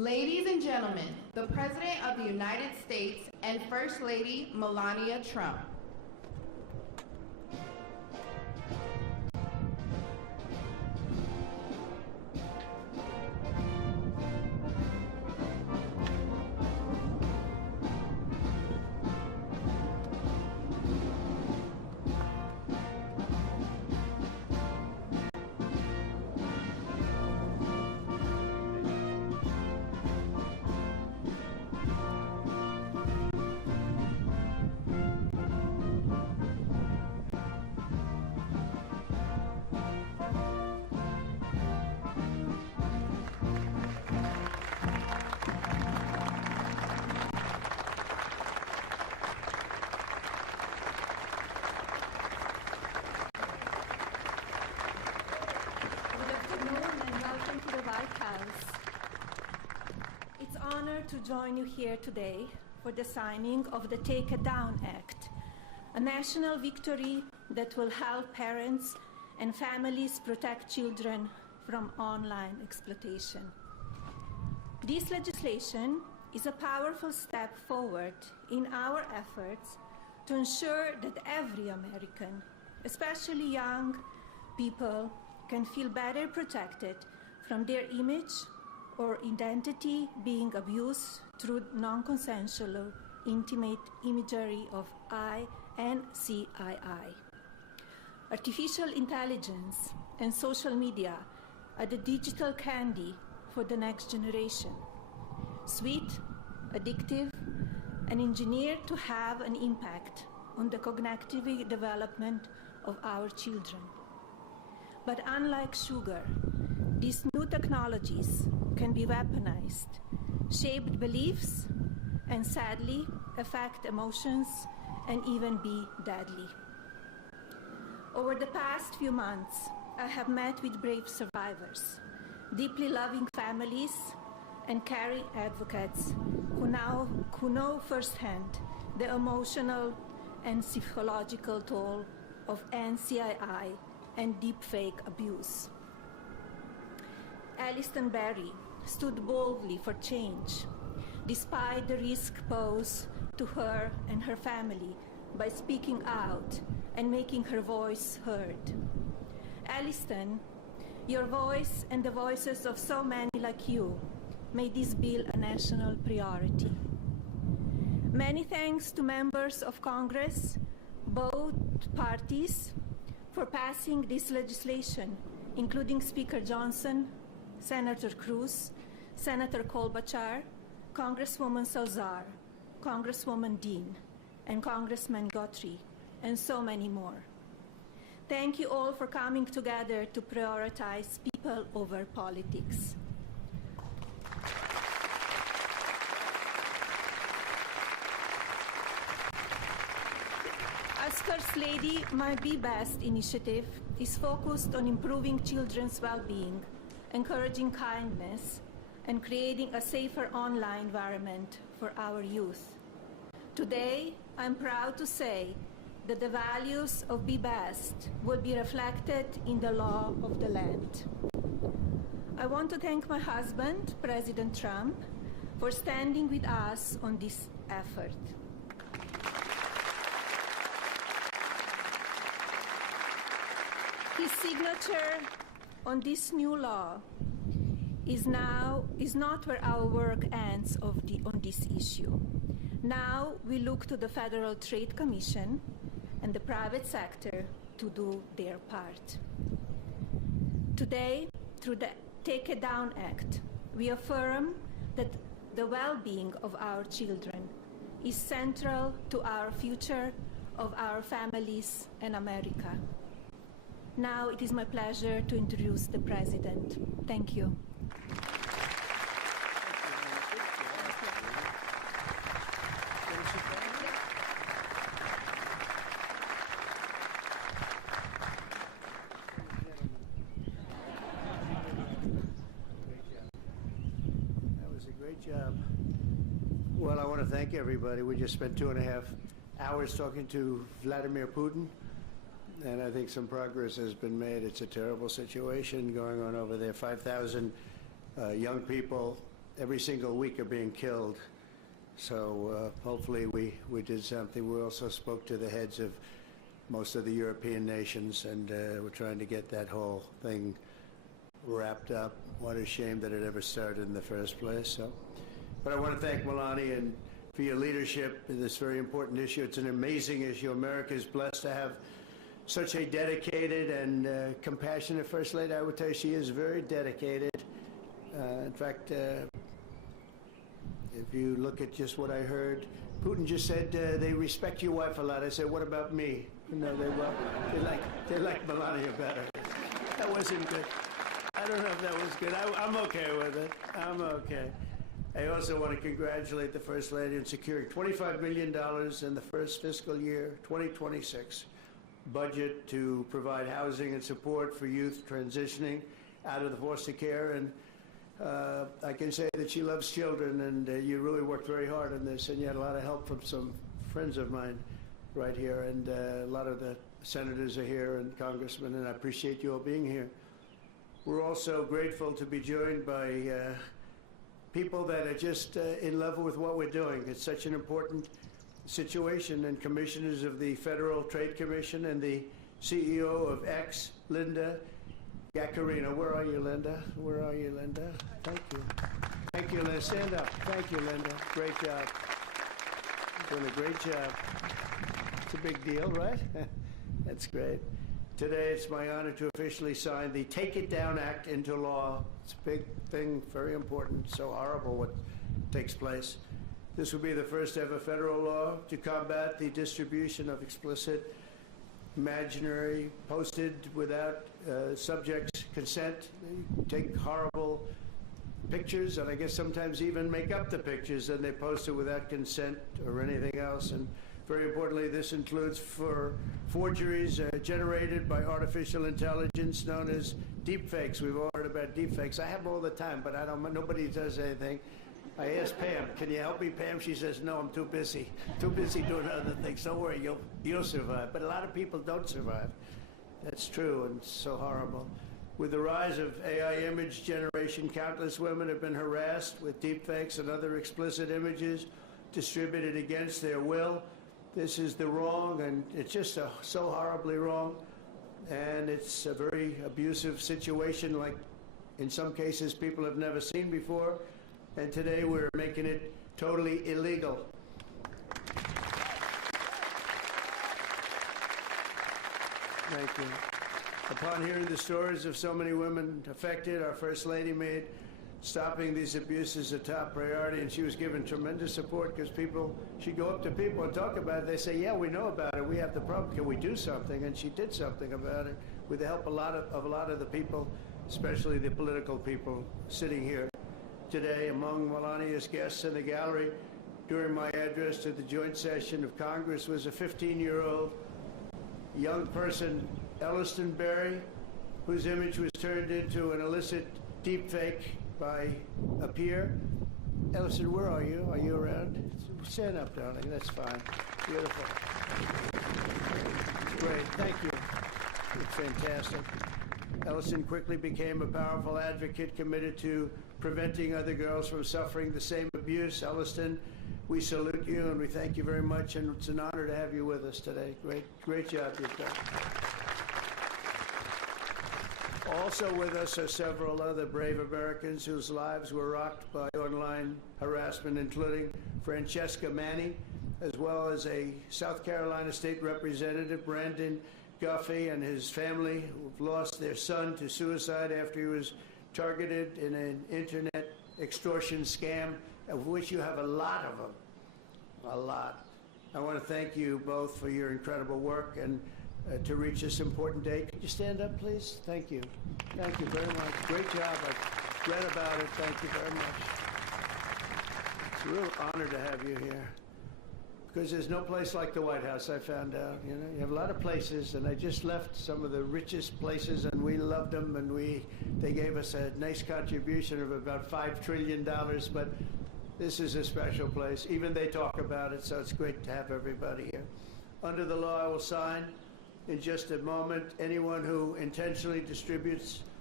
Ladies and gentlemen, the President of the United States and First Lady Melania Trump. It's an honor to join you here today for the signing of the Take It Down Act, a national victory that will help parents and families protect children from online exploitation. This legislation is a powerful step forward in our efforts to ensure that every American, especially young people, can feel better protected from their image or identity being abused through non-consensual intimate imagery of I and CII. Artificial intelligence and social media are the digital candy for the next generation. Sweet, addictive, and engineered to have an impact on the cognitive development of our children. But unlike sugar, these new technologies can be weaponized, shape beliefs, and sadly affect emotions and even be deadly. Over the past few months, I have met with brave survivors, deeply loving families, and caring advocates who know firsthand the emotional and psychological toll of NCII and deepfake abuse. Alliston Berry stood boldly for change, despite the risk posed to her and her family by speaking out and making her voice heard. Alliston, your voice and the voices of so many like you made this bill a national priority. Many thanks to members of Congress, both parties, for passing this legislation, including Speaker Johnson, Senator Cruz, Senator Klobuchar, Congresswoman Salazar, Congresswoman Dean, and Congressman Guthrie, and so many more. Thank you all for coming together to prioritize people over politics. As First Lady, my Be Best initiative is focused on improving children's well-being, encouraging kindness, and creating a safer online environment for our youth. Today, I'm proud to say that the values of Be Best will be reflected in the law of the land. I want to thank my husband, President Trump, for standing with us on this effort. His signature on this new law is not where our work ends on this issue. Now we look to the Federal Trade Commission and the private sector to do their part. Today, through the Take It Down Act, we affirm that the well-being of our children is central to our future of our families and America. Now it is my pleasure to introduce the President. Thank you. That was a great job. Well, I want to thank everybody. We just spent 2.5 hours talking to Vladimir Putin. And I think some progress has been made. It's a terrible situation going on over there. 5,000 young people every single week are being killed. So hopefully we did something. We also spoke to the heads of most of the European nations, and we're trying to get that whole thing wrapped up. What a shame that it ever started in the first place. So, but I want to thank Melania and for your leadership in this very important issue. It's an amazing issue. America is blessed to have such a dedicated and compassionate First Lady. I would tell you she is very dedicated. In fact, if you look at just what I heard, Putin just said they respect your wife a lot. I said, what about me? No, they like Melania better. That wasn't good. I don't know if that was good. I'm okay with it. I'm okay. I also want to congratulate the First Lady in securing $25 million in the first fiscal year, 2026, budget to provide housing and support for youth transitioning out of the foster care. And I can say that she loves children, and you really worked very hard on this, and you had a lot of help from some friends of mine right here, and a lot of the senators are here and congressmen, and I appreciate you all being here. We're also grateful to be joined by people that are just in love with what we're doing. It's such an important situation, and commissioners of the Federal Trade Commission and the CEO of X, Linda Yaccarino. Where are you, Linda? Where are you, Linda? Thank you. Thank you, Linda. Stand up. Thank you, Linda. Great job. Doing a great job. It's a big deal, right? That's great. Today, it's my honor to officially sign the Take It Down Act into law. It's a big thing, very important, so horrible what takes place. This will be the first ever federal law to combat the distribution of explicit, imaginary, posted without subjects' consent. They take horrible pictures, and I guess sometimes even make up the pictures, and they post it without consent or anything else. And very importantly, this includes for forgeries generated by artificial intelligence known as deepfakes. We've all heard about deepfakes. I have them all the time, but nobody does anything. I asked Pam, can you help me, Pam? She says, no, I'm too busy. Too busy doing other things. Don't worry, you'll survive. But a lot of people don't survive. That's true, and it's so horrible. With the rise of AI image generation, countless women have been harassed with deepfakes and other explicit images distributed against their will. This is the wrong, and it's just so horribly wrong. And it's a very abusive situation, like in some cases people have never seen before. And today we're making it totally illegal. Thank you. Upon hearing the stories of so many women affected, our First Lady made stopping these abuses a top priority, and she was given tremendous support because she'd go up to people and talk about it. They say, yeah, we know about it. We have the problem. Can we do something? And she did something about it with the help of a lot of the people, especially the political people sitting here today. Among Melania's guests in the gallery during my address to the joint session of Congress was a 15-year-old young person, Elliston Berry, whose image was turned into an illicit deepfake by a peer. Elliston, where are you? Are you around? Stand up, darling. That's fine. Beautiful. Great. Thank you. It's fantastic. Elliston quickly became a powerful advocate committed to preventing other girls from suffering the same abuse. Elliston, we salute you and we thank you very much, and it's an honor to have you with us today. Great job you've done. Also with us are several other brave Americans whose lives were rocked by online harassment, including Francesca Manning, as well as a South Carolina State Representative, Brandon Guffey, and his family, who've lost their son to suicide after he was targeted in an internet extortion scam, of which you have a lot of them. A lot. I want to thank you both for your incredible work and to reach this important day. Could you stand up, please? Thank you. Thank you very much. Great job. I've read about it. Thank you very much. It's a real honor to have you here, because there's no place like the White House, I found out. You know, you have a lot of places, and I just left some of the richest places, and we loved them, and they gave us a nice contribution of about $5 trillion, but this is a special place. Even they talk about it, so it's great to have everybody here. Under the law I will sign in just a moment, anyone who intentionally distributes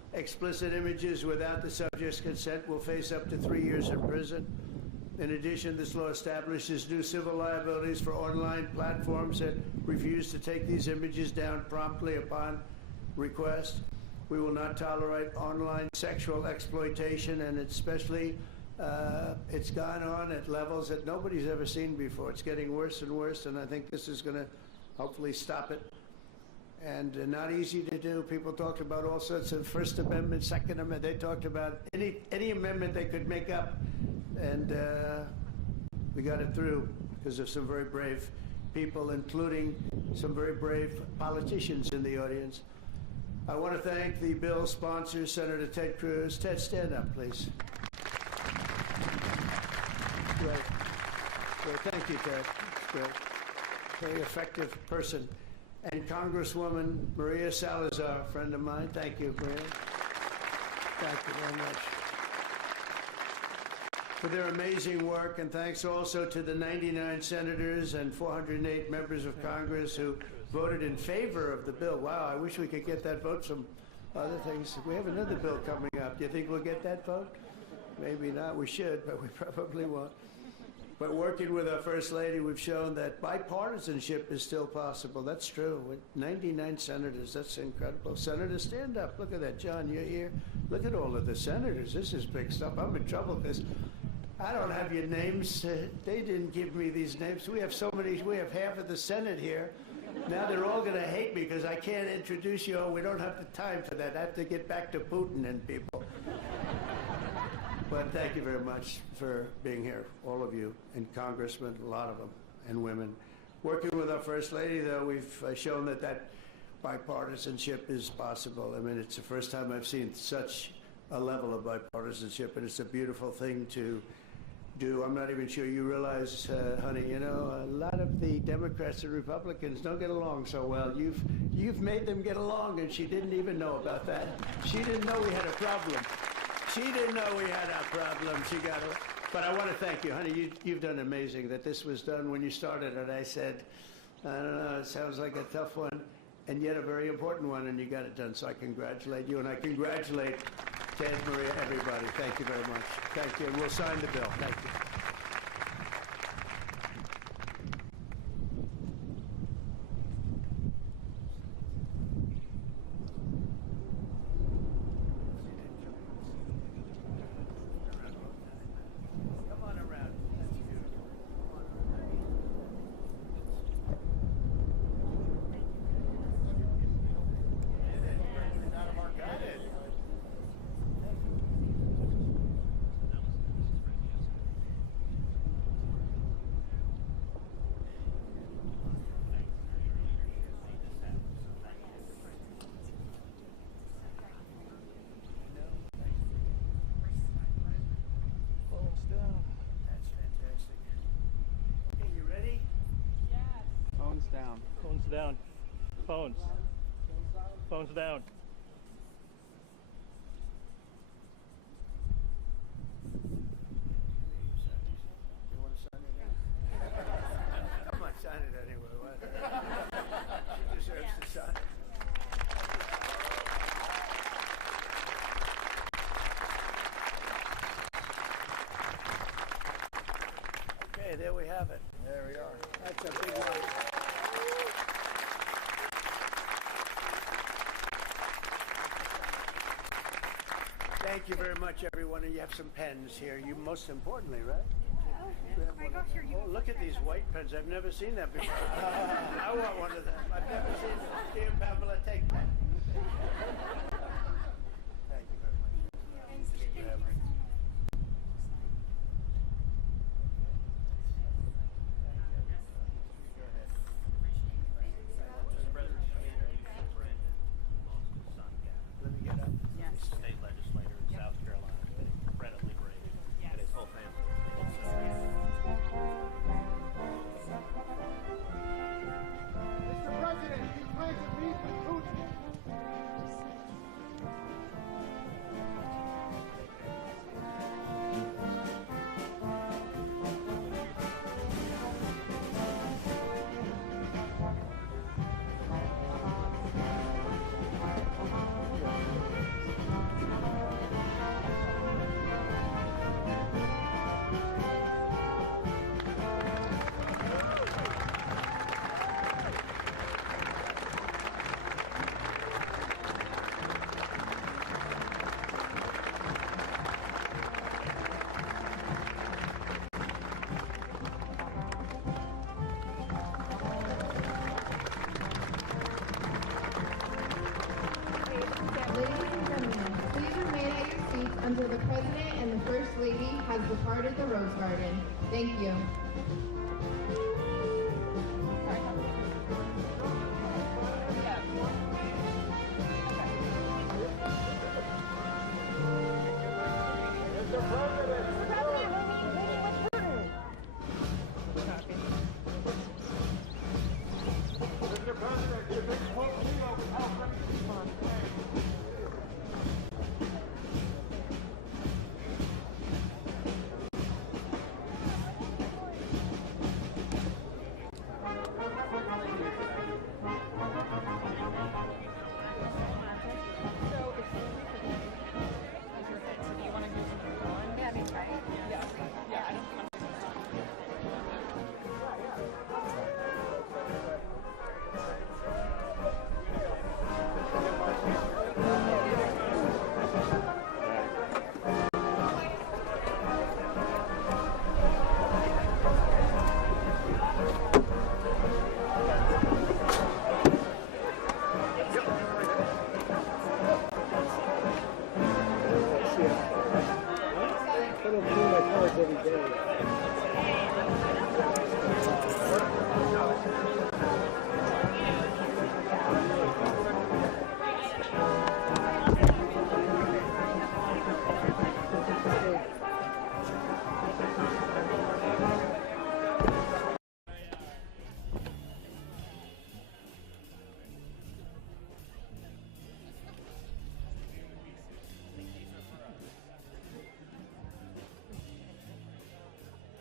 Explicit images without the subject's consent will face up to 3 years in prison. In addition, this law establishes new civil liabilities for online platforms that refuse to take these images down promptly upon request. We will not tolerate online sexual exploitation, and especially it's gone on at levels that nobody's ever seen before. It's getting worse and worse, and I think this is going to hopefully stop it. And not easy to do. People talked about all sorts of First Amendment, Second Amendment. They talked about any amendment they could make up, and we got it through because of some very brave people, including some very brave politicians in the audience. I want to thank the bill sponsors, Senator Ted Cruz. Ted, stand up, please. Great. Great. Thank you, Ted. That's great. Very effective person. And Congresswoman Maria Salazar, a friend of mine. Thank you, Maria. Thank you very much for their amazing work. And thanks also to the 99 senators and 408 members of Congress who voted in favor of the bill. Wow, I wish we could get that vote from other things. We have another bill coming up. Do you think we'll get that vote? Maybe not. We should, but we probably won't. But working with our First Lady, we've shown that bipartisanship is still possible. That's true. With 99 senators, that's incredible. Senators, stand up. Look at that. John, you're here. Look at all of the senators. This is big stuff. I'm in trouble because I don't have your names. They didn't give me these names. We have so many. We have half of the Senate here. Now they're all going to hate me because I can't introduce you. Oh, we don't have the time for that. I have to get back to Putin and people. But thank you very much for being here, all of you, and congressmen, a lot of them, and women. Working with our First Lady, though, we've shown that bipartisanship is possible. I mean, it's the first time I've seen such a level of bipartisanship, and it's a beautiful thing to do. I'm not even sure you realize, honey, you know, a lot of the Democrats and Republicans don't get along so well. You've made them get along, and she didn't even know about that. She didn't know we had a problem. She didn't know we had a problem. She got it. But I want to thank you, honey. You've done amazing. That this was done when you started it. I said, I don't know, it sounds like a tough one, and yet a very important one, and you got it done. So I congratulate you, and I congratulate Ted, Maria, everybody. Thank you very much. Thank you. And we'll sign the bill. Thank you. Down. Phones down. Phones. Phones down. You want to sign it? I might sign it anyway. She deserves to sign it. Okay, there we have it. There we are. That's a big one. Thank you very much, everyone. And you have some pens here. You most importantly, right? Oh my gosh, you're you. Oh, look at these white pens. I've never seen that before. I want one of them. I've never seen them. Dear Pamela, take that. Thank you very much. Thank you. Let me get up. State legislator in South Carolina, incredibly brave, and his whole family. Mr. President, you plan to meet with Putin. the Rose Garden. Thank you.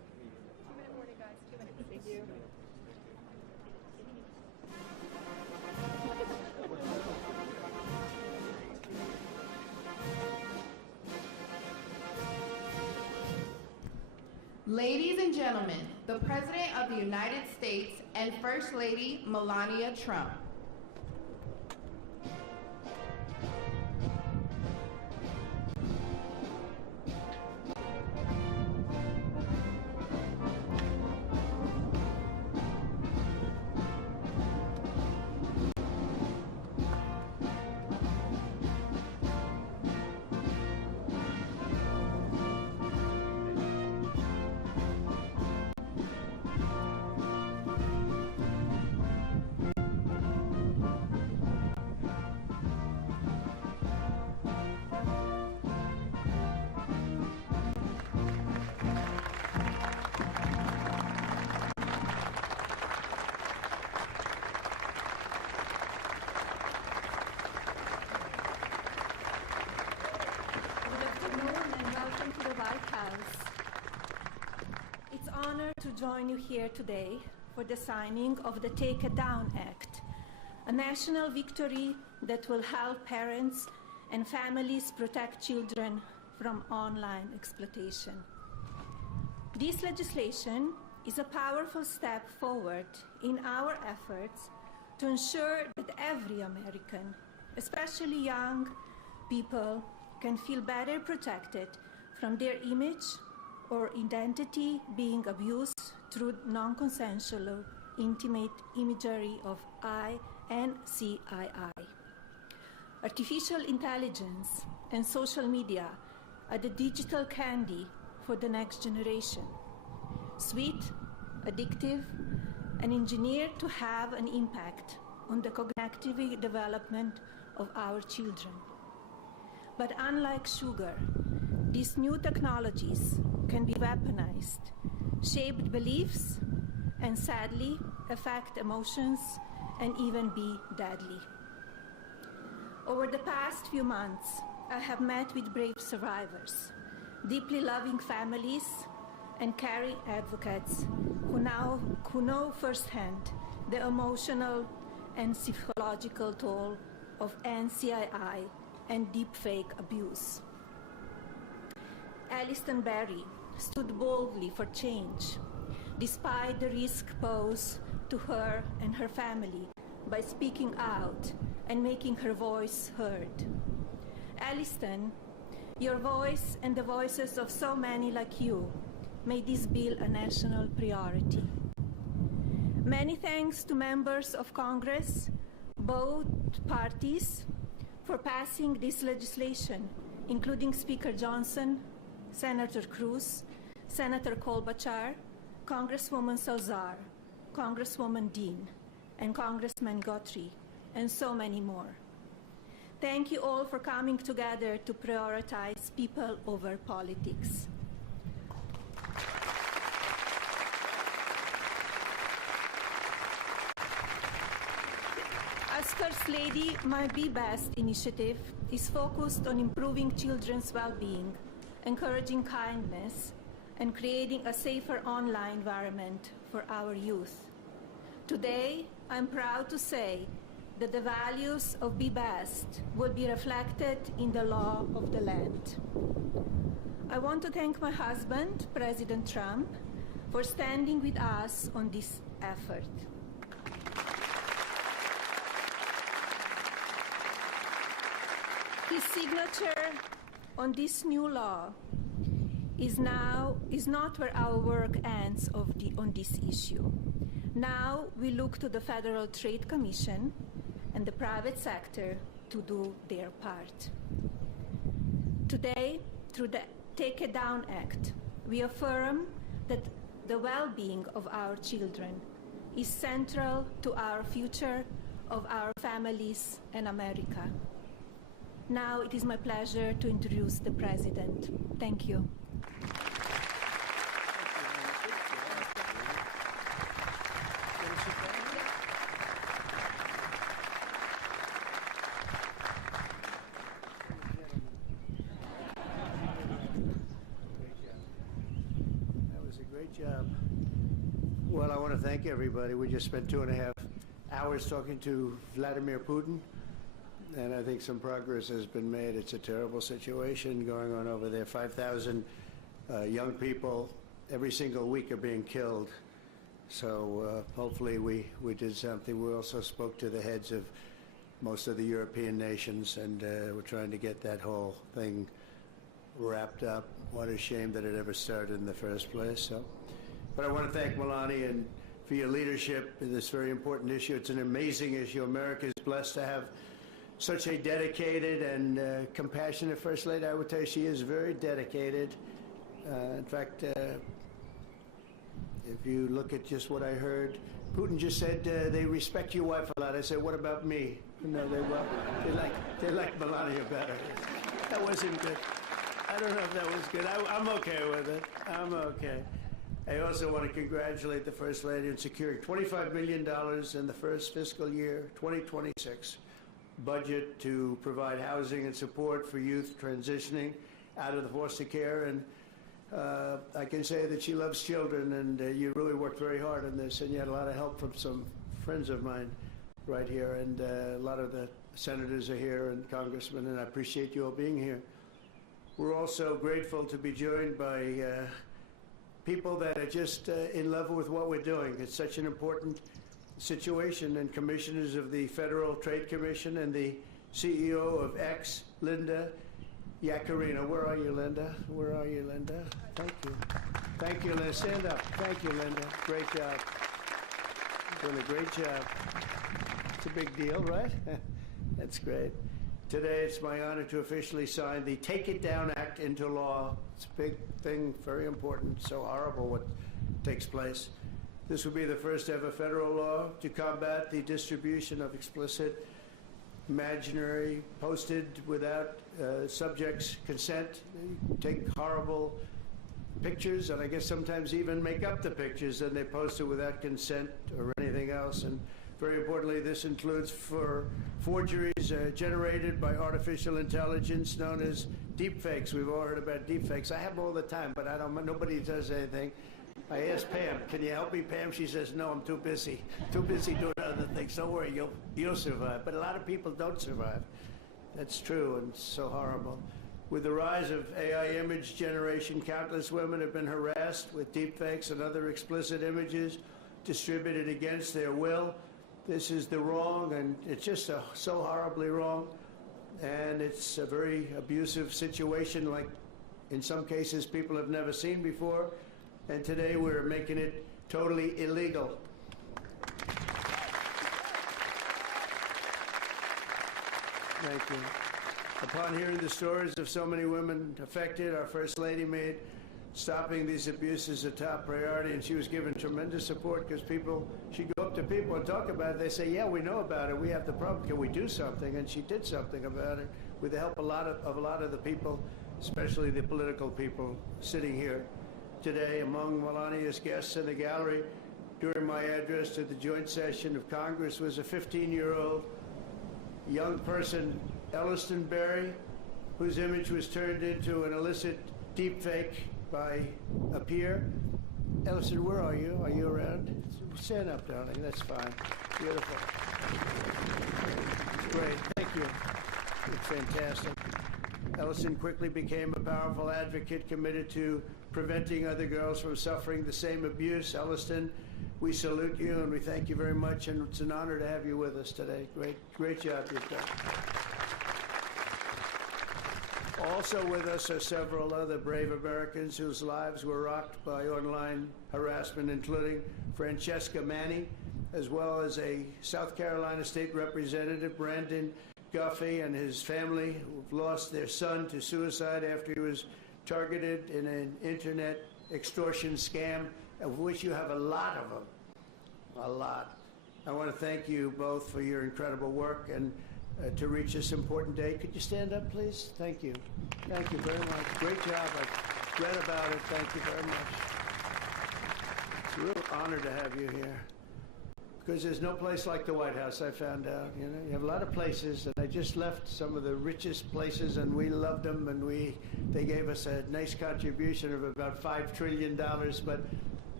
Ladies and gentlemen, the President of the United States and First Lady Melania Trump. It's an honor to join you here today for the signing of the Take It Down Act, a national victory that will help parents and families protect children from online exploitation. This legislation is a powerful step forward in our efforts to ensure that every American, especially young people, can feel better protected from their image or identity being abused through non-consensual intimate imagery of I and CII. Artificial intelligence and social media are the digital candy for the next generation. Sweet, addictive, and engineered to have an impact on the cognitive development of our children. But unlike sugar, these new technologies can be weaponized, shape beliefs, and sadly affect emotions and even be deadly. Over the past few months, I have met with brave survivors, deeply loving families, and caring advocates who know firsthand the emotional and psychological toll of NCII and deepfake abuse. Alliston Berry stood boldly for change, despite the risk posed to her and her family by speaking out and making her voice heard. Alliston, your voice and the voices of so many like you made this bill a national priority. Many thanks to members of Congress, both parties, for passing this legislation, including Speaker Johnson, Senator Cruz, Senator Klobuchar, Congresswoman Salazar, Congresswoman Dean, and Congressman Guthrie, and so many more. Thank you all for coming together to prioritize people over politics. As First Lady, my Be Best initiative is focused on improving children's well-being, encouraging kindness, and creating a safer online environment for our youth. Today, I'm proud to say that the values of Be Best will be reflected in the law of the land. I want to thank my husband, President Trump, for standing with us on this effort. His signature on this new law is not where our work ends on this issue. Now we look to the Federal Trade Commission and the private sector to do their part. Today, through the Take It Down Act, we affirm that the well-being of our children is central to our future of our families and America. Now it is my pleasure to introduce the President. Thank you. That was a great job. Well, I want to thank everybody. We just spent 2.5 hours talking to Vladimir Putin, and I think some progress has been made. It's a terrible situation going on over there. 5,000 young people every single week are being killed. So hopefully we did something. We also spoke to the heads of most of the European nations, and we're trying to get that whole thing wrapped up. What a shame that it ever started in the first place. So, but I want to thank Melania and for your leadership in this very important issue. It's an amazing issue. America is blessed to have such a dedicated and compassionate First Lady. I would tell you she is very dedicated. In fact, if you look at just what I heard, Putin just said they respect your wife a lot. I said, what about me? No, they like Melania better. That wasn't good. I don't know if that was good. I'm okay with it. I'm okay. I also want to congratulate the First Lady in securing $25 million in the first fiscal year, 2026, budget to provide housing and support for youth transitioning out of the foster care. And I can say that she loves children, and you really worked very hard on this, and you had a lot of help from some friends of mine right here, and a lot of the senators are here and congressmen, and I appreciate you all being here. We're also grateful to be joined by people that are just in love with what we're doing. It's such an important situation, and commissioners of the Federal Trade Commission and the CEO of X, Linda Yaccarino. Where are you, Linda? Where are you, Linda? Thank you. Thank you, Linda. Stand up. Thank you, Linda. Great job. Doing a great job. It's a big deal, right? That's great. Today, it's my honor to officially sign the Take It Down Act into law. It's a big thing, very important, so horrible what takes place. This will be the first ever federal law to combat the distribution of explicit, imaginary, posted without subjects' consent. They take horrible pictures, and I guess sometimes even make up the pictures, and they post it without consent or anything else. And very importantly, this includes for forgeries generated by artificial intelligence known as deepfakes. We've all heard about deepfakes. I have them all the time, but nobody does anything. I asked Pam, can you help me, Pam? She says, no, I'm too busy. Too busy doing other things. Don't worry, you'll survive. But a lot of people don't survive. That's true, and it's so horrible. With the rise of AI image generation, countless women have been harassed with deepfakes and other explicit images distributed against their will. This is the wrong, and it's just so horribly wrong. And it's a very abusive situation, like in some cases people have never seen before. And today we're making it totally illegal. Thank you. Upon hearing the stories of so many women affected, our First Lady made stopping these abuses a top priority, and she was given tremendous support because she'd go up to people and talk about it. They say, yeah, we know about it. We have the problem. Can we do something? And she did something about it with the help of a lot of the people, especially the political people sitting here today. Among Melania's guests in the gallery during my address to the joint session of Congress was a 15-year-old young person, Elliston Berry, whose image was turned into an illicit deepfake by a peer. Elliston, where are you? Are you around? Stand up, darling. That's fine. Beautiful. Great. Thank you. It's fantastic. Elliston quickly became a powerful advocate committed to preventing other girls from suffering the same abuse. Elliston, we salute you and we thank you very much, and it's an honor to have you with us today. Great job you've done. Also with us are several other brave Americans whose lives were rocked by online harassment, including Francesca Manny, as well as a South Carolina State Representative, Brandon Guffey, and his family, who've lost their son to suicide after he was targeted in an internet extortion scam, of which you have a lot of them. A lot. I want to thank you both for your incredible work and to reach this important day. Could you stand up, please? Thank you. Thank you very much. Great job. I've read about it. Thank you very much. It's a real honor to have you here, because there's no place like the White House, I found out. You know, you have a lot of places, and I just left some of the richest places, and we loved them, and they gave us a nice contribution of about $5 trillion, but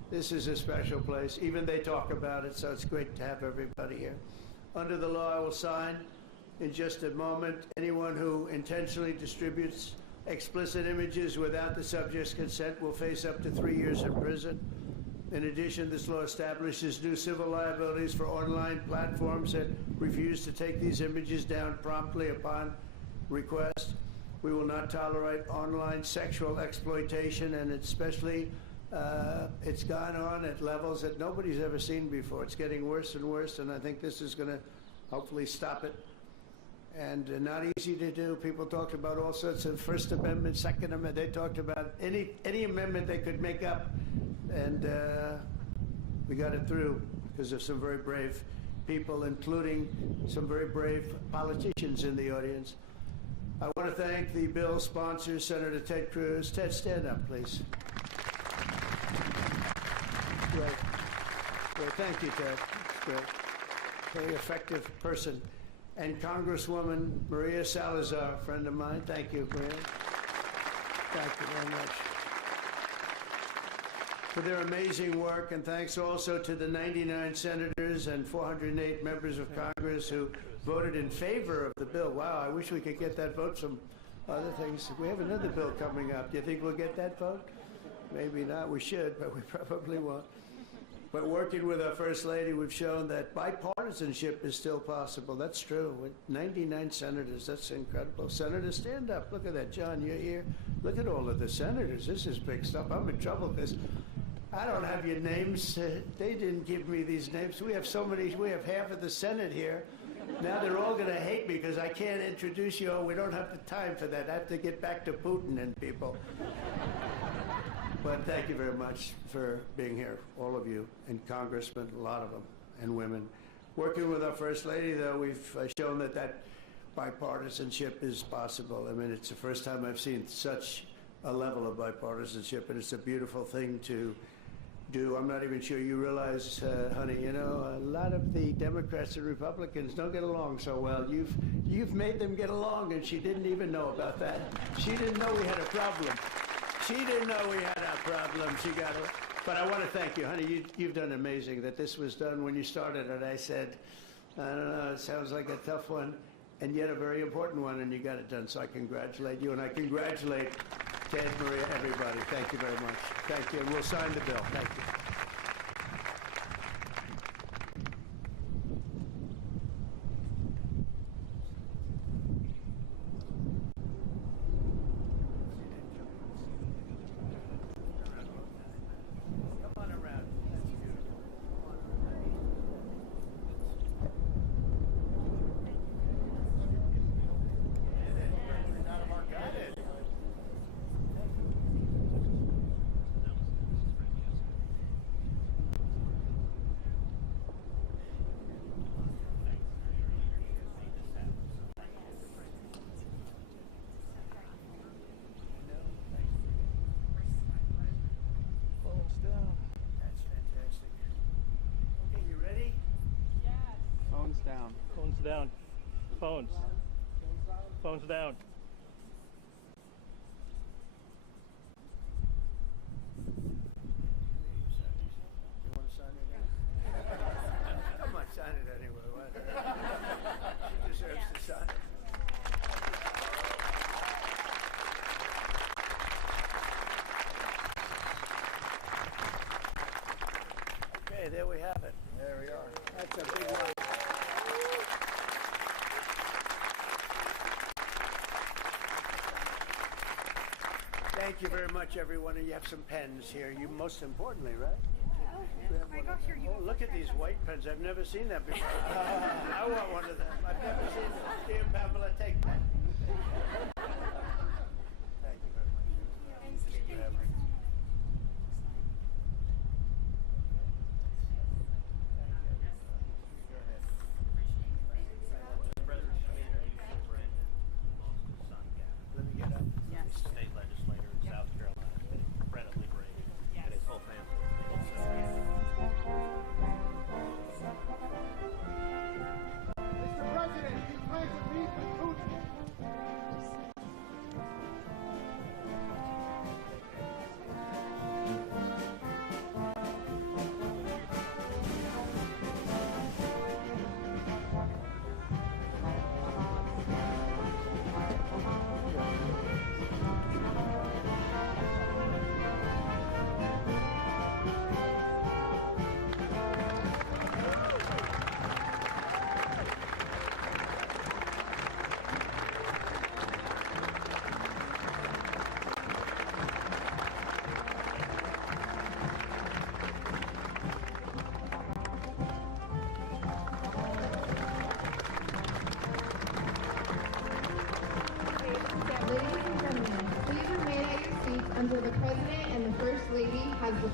This is a special place. Even they talk about it, so it's great to have everybody here. Under the law, I will sign in just a moment. Anyone who intentionally distributes explicit images without the subject's consent will face up to 3 years in prison. In addition, this law establishes new civil liabilities for online platforms that refuse to take these images down promptly upon request. We will not tolerate online sexual exploitation, and especially it's gone on at levels that nobody's ever seen before. It's getting worse and worse, and I think this is going to hopefully stop it. And not easy to do. People talked about all sorts of First Amendment, Second Amendment. They talked about any amendment they could make up, and we got it through because of some very brave people, including some very brave politicians in the audience. I want to thank the bill sponsor, Senator Ted Cruz. Ted, stand up, please. Great. Great. Thank you, Ted. That's great. Very effective person. And Congresswoman Maria Salazar, a friend of mine. Thank you, Maria. Thank you very much for their amazing work. And thanks also to the 99 senators and 408 members of Congress who voted in favor of the bill. Wow, I wish we could get that vote. Some other things. We have another bill coming up. Do you think we'll get that vote? Maybe not. We should, but we probably won't. But working with our First Lady, we've shown that bipartisanship is still possible. That's true. With 99 senators, that's incredible. Senators, stand up. Look at that. John, you're here. Look at all of the senators. This is big stuff. I'm in trouble because I don't have your names. They didn't give me these names. We have so many. We have half of the Senate here. Now they're all going to hate me because I can't introduce you. Oh, we don't have the time for that. I have to get back to Putin and people. But thank you very much for being here, all of you, and congressmen, a lot of them, and women. Working with our First Lady, though, we've shown that bipartisanship is possible. I mean, it's the first time I've seen such a level of bipartisanship, and it's a beautiful thing to do. I'm not even sure you realize, honey, you know, a lot of the Democrats and Republicans don't get along so well. You've made them get along, and she didn't even know about that. She didn't know we had a problem. She didn't know we had a problem. She got it. But I want to thank you, honey. You've done amazing. That this was done when you started it. I said, I don't know, it sounds like a tough one, and yet a very important one, and you got it done. So I congratulate you, and I congratulate Ted, Maria, everybody. Thank you very much. Thank you. And we'll sign the bill. Thank you. Down. Phones down. Phones. Phones down. You want to sign it? Come on, sign it anyway. What? She deserves to sign it. Okay, there we have it. There we are. That's a big one. Thank you very much, everyone. And you have some pens here. You most importantly, right? Oh my gosh, you're Oh, look at these white pens. I've never seen that before. I want one of them. I've never seen them. Dear Pamela, take that. Thank you very much. Thank you. Let me get up. State legislator in South Carolina, incredibly brave, and his whole family. Mr. President, you plan to meet with Putin.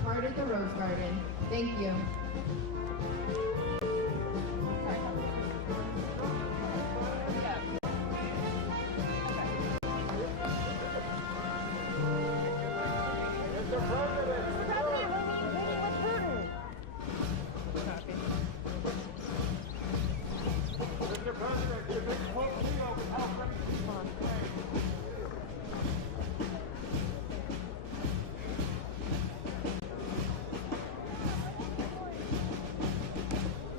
departed the Rose Garden. Thank you.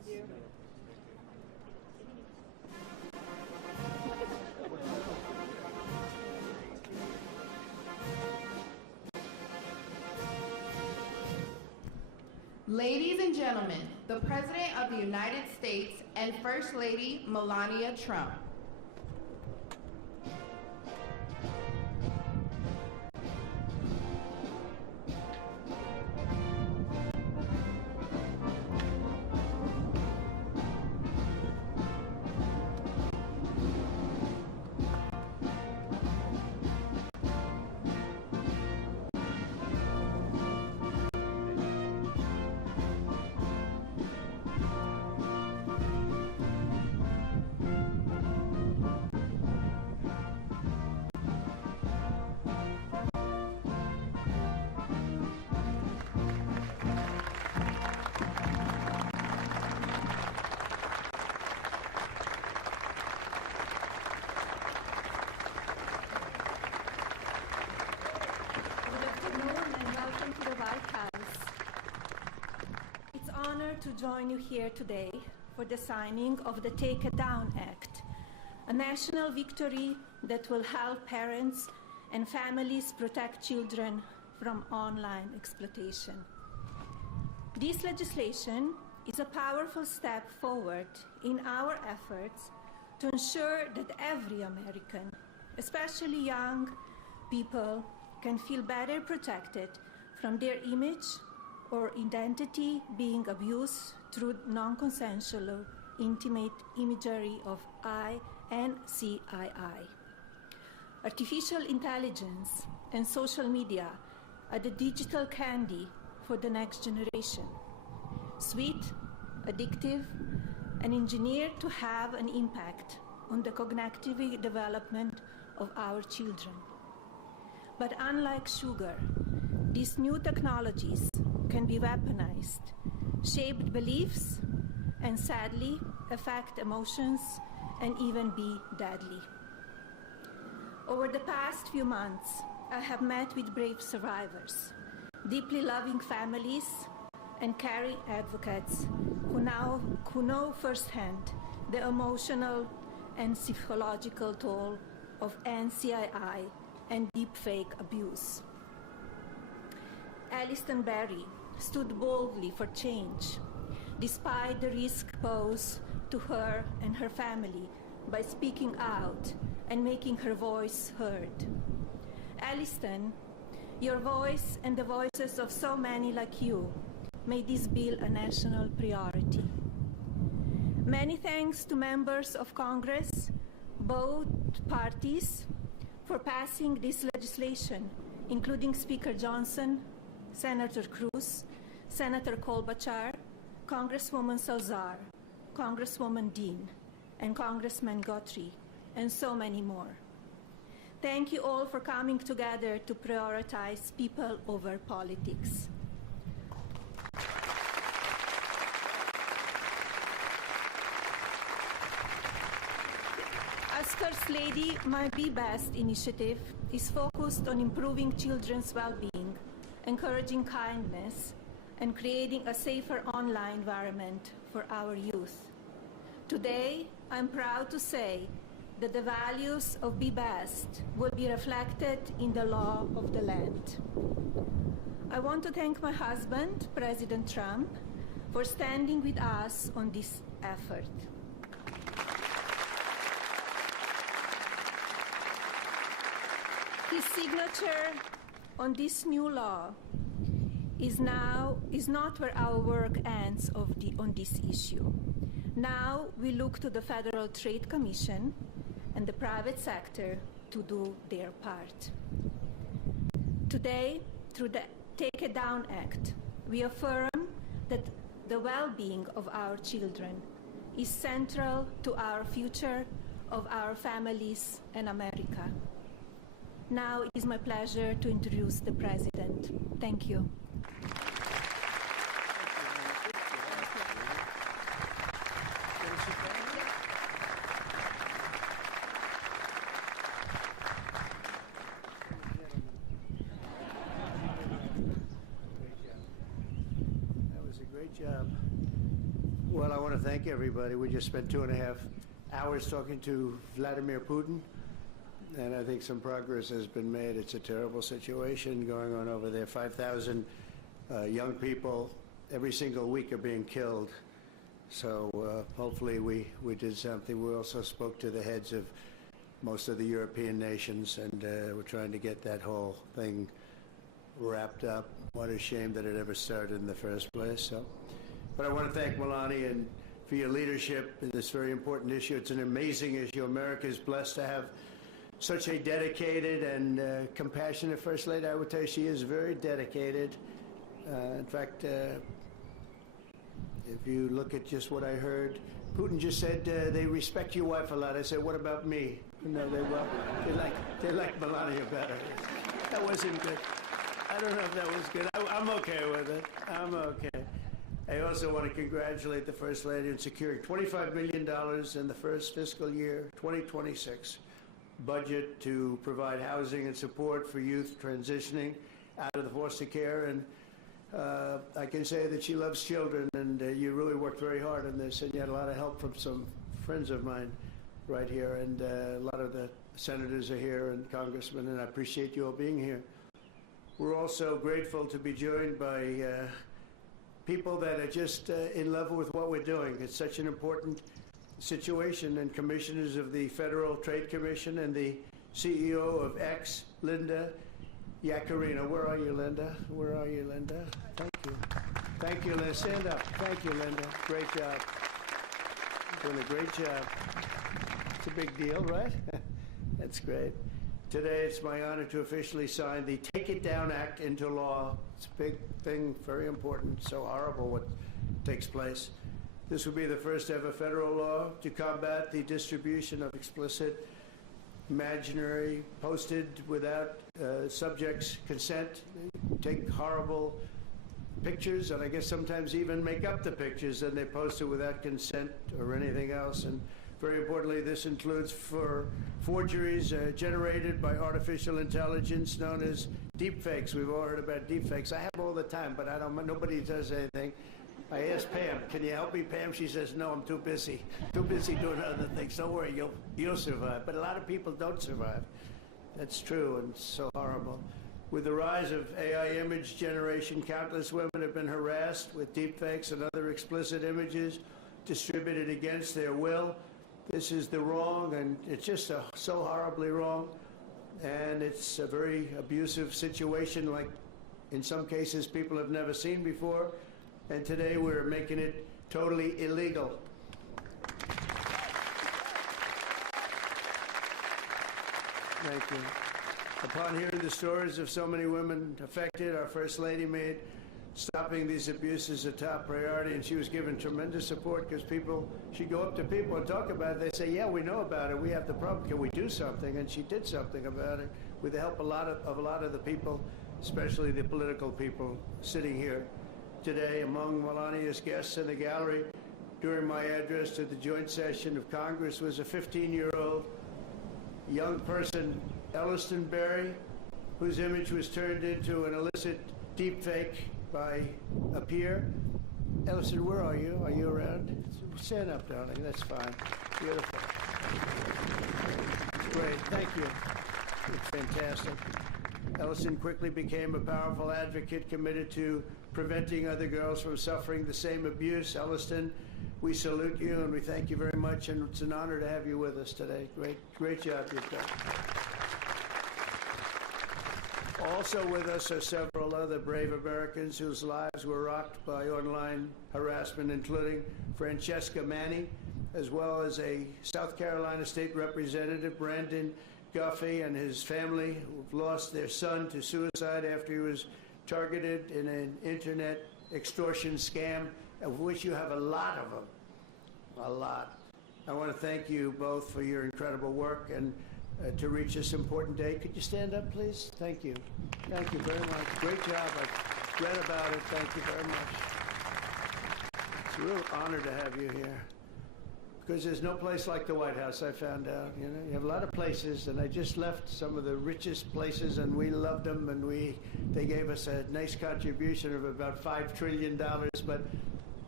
you. Ladies and gentlemen, the President of the United States and First Lady Melania Trump. To join you here today for the signing of the Take It Down Act, a national victory that will help parents and families protect children from online exploitation. This legislation is a powerful step forward in our efforts to ensure that every American, especially young people, can feel better protected from their image or identity being abused through non-consensual or intimate imagery of I and CII. Artificial intelligence and social media are the digital candy for the next generation. Sweet, addictive, and engineered to have an impact on the cognitive development of our children. But unlike sugar, these new technologies can be weaponized, shape beliefs, and sadly affect emotions and even be deadly. Over the past few months, I have met with brave survivors, deeply loving families, and caring advocates who know firsthand the emotional and psychological toll of NCII and deepfake abuse. Alliston Berry stood boldly for change, despite the risk posed to her and her family by speaking out and making her voice heard. Alliston, your voice and the voices of so many like you made this bill a national priority. Many thanks to members of Congress, both parties, for passing this legislation, including Speaker Johnson, Senator Cruz, Senator Klobuchar, Congresswoman Salazar, Congresswoman Dean, and Congressman Guthrie, and so many more. Thank you all for coming together to prioritize people over politics. As First Lady, my Be Best initiative is focused on improving children's well-being, encouraging kindness, and creating a safer online environment for our youth. Today, I'm proud to say that the values of Be Best will be reflected in the law of the land. I want to thank my husband, President Trump, for standing with us on this effort. His signature on this new law is not where our work ends on this issue. Now we look to the Federal Trade Commission and the private sector to do their part. Today, through the Take It Down Act, we affirm that the well-being of our children is central to our future of our families and America. Now it is my pleasure to introduce the President. Thank you. That was a great job. Well, I want to thank everybody. We just spent 2.5 hours talking to Vladimir Putin, and I think some progress has been made. It's a terrible situation going on over there. 5,000 young people every single week are being killed. So hopefully we did something. We also spoke to the heads of most of the European nations, and we're trying to get that whole thing wrapped up. What a shame that it ever started in the first place. So, but I want to thank Melania and for your leadership in this very important issue. It's an amazing issue. America is blessed to have such a dedicated and compassionate First Lady. I would tell you she is very dedicated. In fact, if you look at just what I heard, Putin just said they respect your wife a lot. I said, what about me? No, they like Melania better. That wasn't good. I don't know if that was good. I'm okay with it. I'm okay. I also want to congratulate the First Lady in securing $25 million in the first fiscal year, 2026, budget to provide housing and support for youth transitioning out of the foster care. And I can say that she loves children, and you really worked very hard on this, and you had a lot of help from some friends of mine right here, and a lot of the senators are here and congressmen, and I appreciate you all being here. We're also grateful to be joined by people that are just in love with what we're doing. It's such an important situation, and commissioners of the Federal Trade Commission and the CEO of X, Linda Yaccarino. Where are you, Linda? Where are you, Linda? Thank you. Thank you, Linda. Stand up. Thank you, Linda. Great job. Doing a great job. It's a big deal, right? That's great. Today, it's my honor to officially sign the Take It Down Act into law. It's a big thing, very important, so horrible what takes place. This will be the first ever federal law to combat the distribution of explicit, imaginary, posted without subjects' consent, take horrible pictures, and I guess sometimes even make up the pictures, and they post it without consent or anything else. And very importantly, this includes for forgeries generated by artificial intelligence known as deepfakes. We've all heard about deepfakes. I have all the time, but nobody does anything. I asked Pam, can you help me, Pam? She says, no, I'm too busy. Too busy doing other things. Don't worry, you'll survive. But a lot of people don't survive. That's true, and so horrible. With the rise of AI image generation, countless women have been harassed with deepfakes and other explicit images distributed against their will. This is the wrong, and it's just so horribly wrong. And it's a very abusive situation, like in some cases people have never seen before. And today we're making it totally illegal. Thank you. Upon hearing the stories of so many women affected, our First Lady made stopping these abuses a top priority, and she was given tremendous support because she'd go up to people and talk about it. They say, yeah, we know about it. We have the problem. Can we do something? And she did something about it with the help of a lot of the people, especially the political people sitting here today. Among Melania's guests in the gallery during my address to the joint session of Congress was a 15-year-old young person, Elliston Berry, whose image was turned into an illicit deepfake by a peer. Elliston, where are you? Are you around? Stand up, darling. That's fine. Beautiful. Great. Thank you. It's fantastic. Elliston quickly became a powerful advocate committed to preventing other girls from suffering the same abuse. Elliston, we salute you and we thank you very much, and it's an honor to have you with us today. Great job you've done. Also with us are several other brave Americans whose lives were rocked by online harassment, including Francesca Manning, as well as a South Carolina State Representative, Brandon Guffey, and his family, who've lost their son to suicide after he was targeted in an internet extortion scam, of which you have a lot of them. A lot. I want to thank you both for your incredible work and to reach this important day. Could you stand up, please? Thank you. Thank you very much. Great job. I've read about it. Thank you very much. It's a real honor to have you here, because there's no place like the White House, I found out. You know, you have a lot of places, and I just left some of the richest places, and we loved them, and they gave us a nice contribution of about $5 trillion, but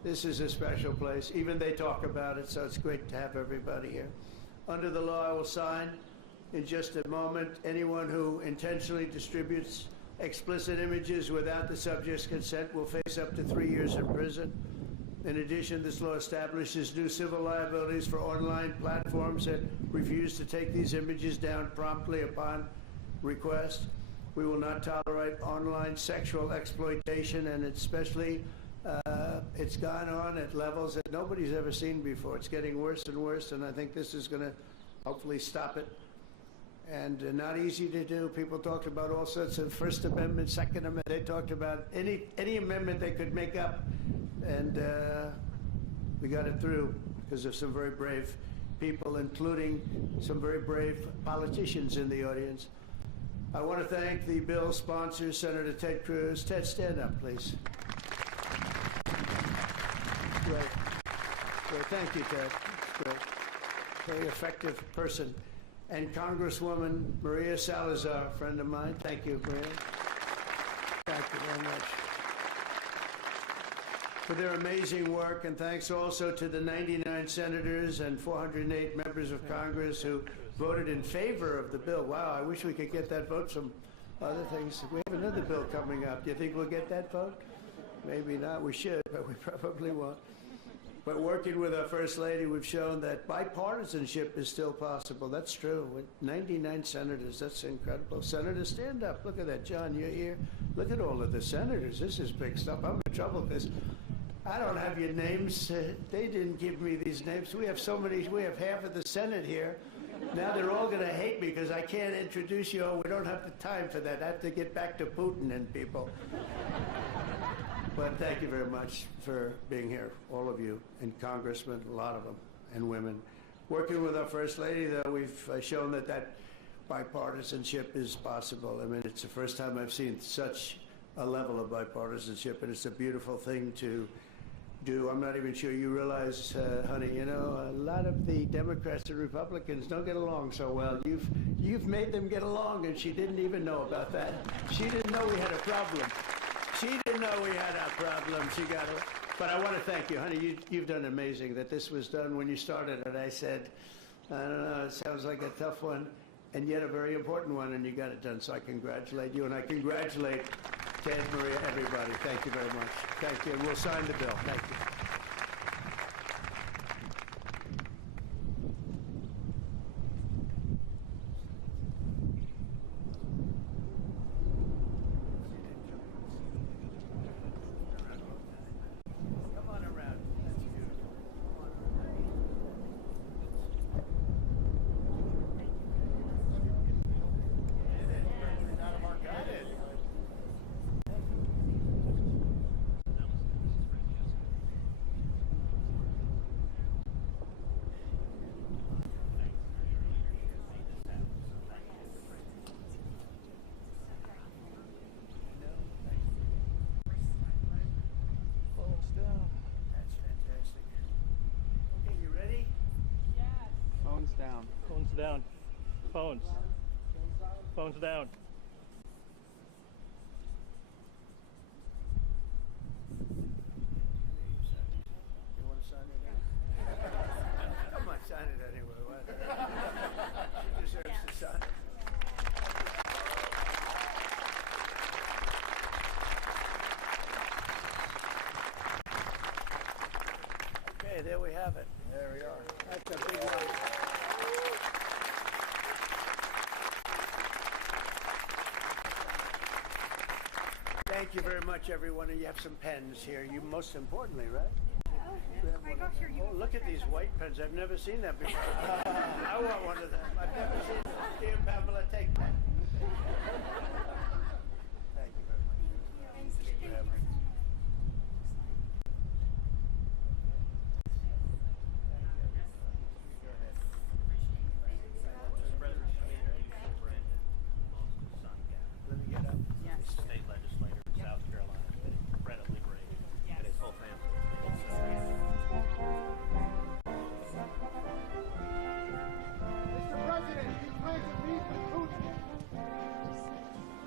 This is a special place. Even they talk about it, so it's great to have everybody here. Under the law, I will sign in just a moment. Anyone who intentionally distributes explicit images without the subject's consent will face up to 3 years in prison. In addition, this law establishes new civil liabilities for online platforms that refuse to take these images down promptly upon request. We will not tolerate online sexual exploitation, and especially it's gone on at levels that nobody's ever seen before. It's getting worse and worse, and I think this is going to hopefully stop it. And not easy to do. People talked about all sorts of First Amendment, Second Amendment. They talked about any amendment they could make up, and we got it through because of some very brave people, including some very brave politicians in the audience. I want to thank the bill's sponsors, Senator Ted Cruz. Ted, stand up, please. Great. Great. Thank you, Ted. That's great. Very effective person. And Congresswoman Maria Salazar, a friend of mine. Thank you, Maria. Thank you very much for their amazing work. And thanks also to the 99 senators and 408 members of Congress who voted in favor of the bill. Wow, I wish we could get that vote from other things. We have another bill coming up. Do you think we'll get that vote? Maybe not. We should, but we probably won't. But working with our First Lady, we've shown that bipartisanship is still possible. That's true. With 99 senators, that's incredible. Senators, stand up. Look at that. John, you're here. Look at all of the senators. This is big stuff. I'm in trouble because I don't have your names. They didn't give me these names. We have so many. We have half of the Senate here. Now they're all going to hate me because I can't introduce you all. We don't have the time for that. I have to get back to Putin and people. But thank you very much for being here, all of you, and congressmen, a lot of them, and women. Working with our First Lady, though, we've shown that bipartisanship is possible. I mean, it's the first time I've seen such a level of bipartisanship, and it's a beautiful thing to do. I'm not even sure you realize, honey, you know, a lot of the Democrats and Republicans don't get along so well. You've made them get along, and she didn't even know about that. She didn't know we had a problem. She didn't know we had a problem. She got it. But I want to thank you, honey. You've done amazing. That this was done when you started it. I said, I don't know, it sounds like a tough one, and yet a very important one, and you got it done. So I congratulate you, and I congratulate Ted, Maria, everybody. Thank you very much. Thank you. And we'll sign the bill. Thank you. Down. Phones down. Phones. Phones down. You want to sign it? Come on, sign it anyway. What? She deserves to sign it. Okay, there we have it. There we are. That's a big one. Thank you very much, everyone. And you have some pens here. You most importantly, right? Oh my gosh, you're Oh, look at these white pens. I've never seen that before. I want one of them. I've never seen it. Dear Pamela, take that. Thank you very much. Thank you. Let me get up. State legislator in South Carolina, been incredibly brave, and his whole family. Mr. President, you plan to meet with Putin.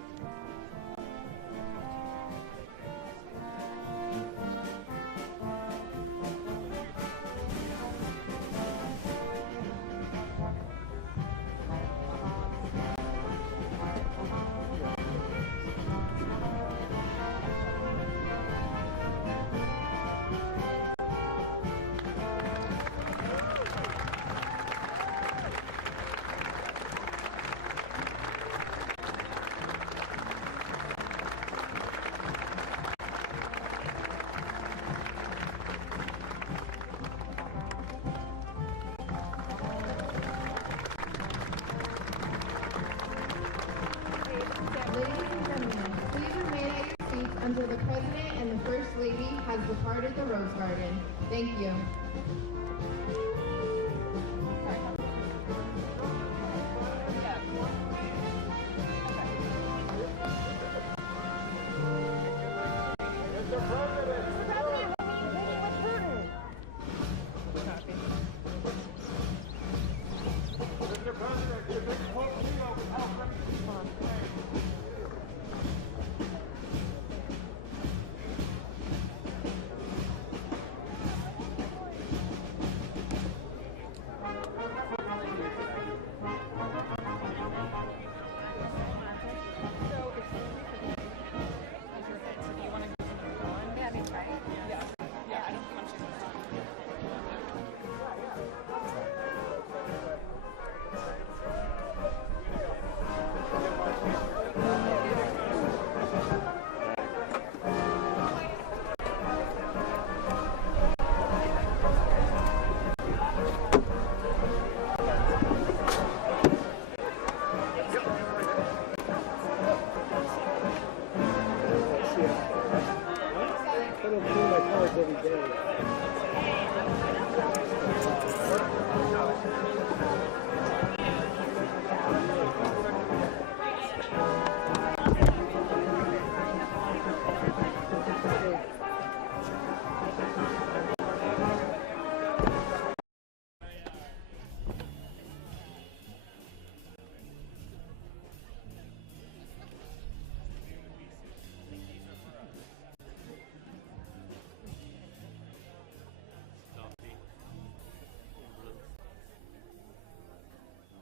has departed the Rose Garden. Thank you.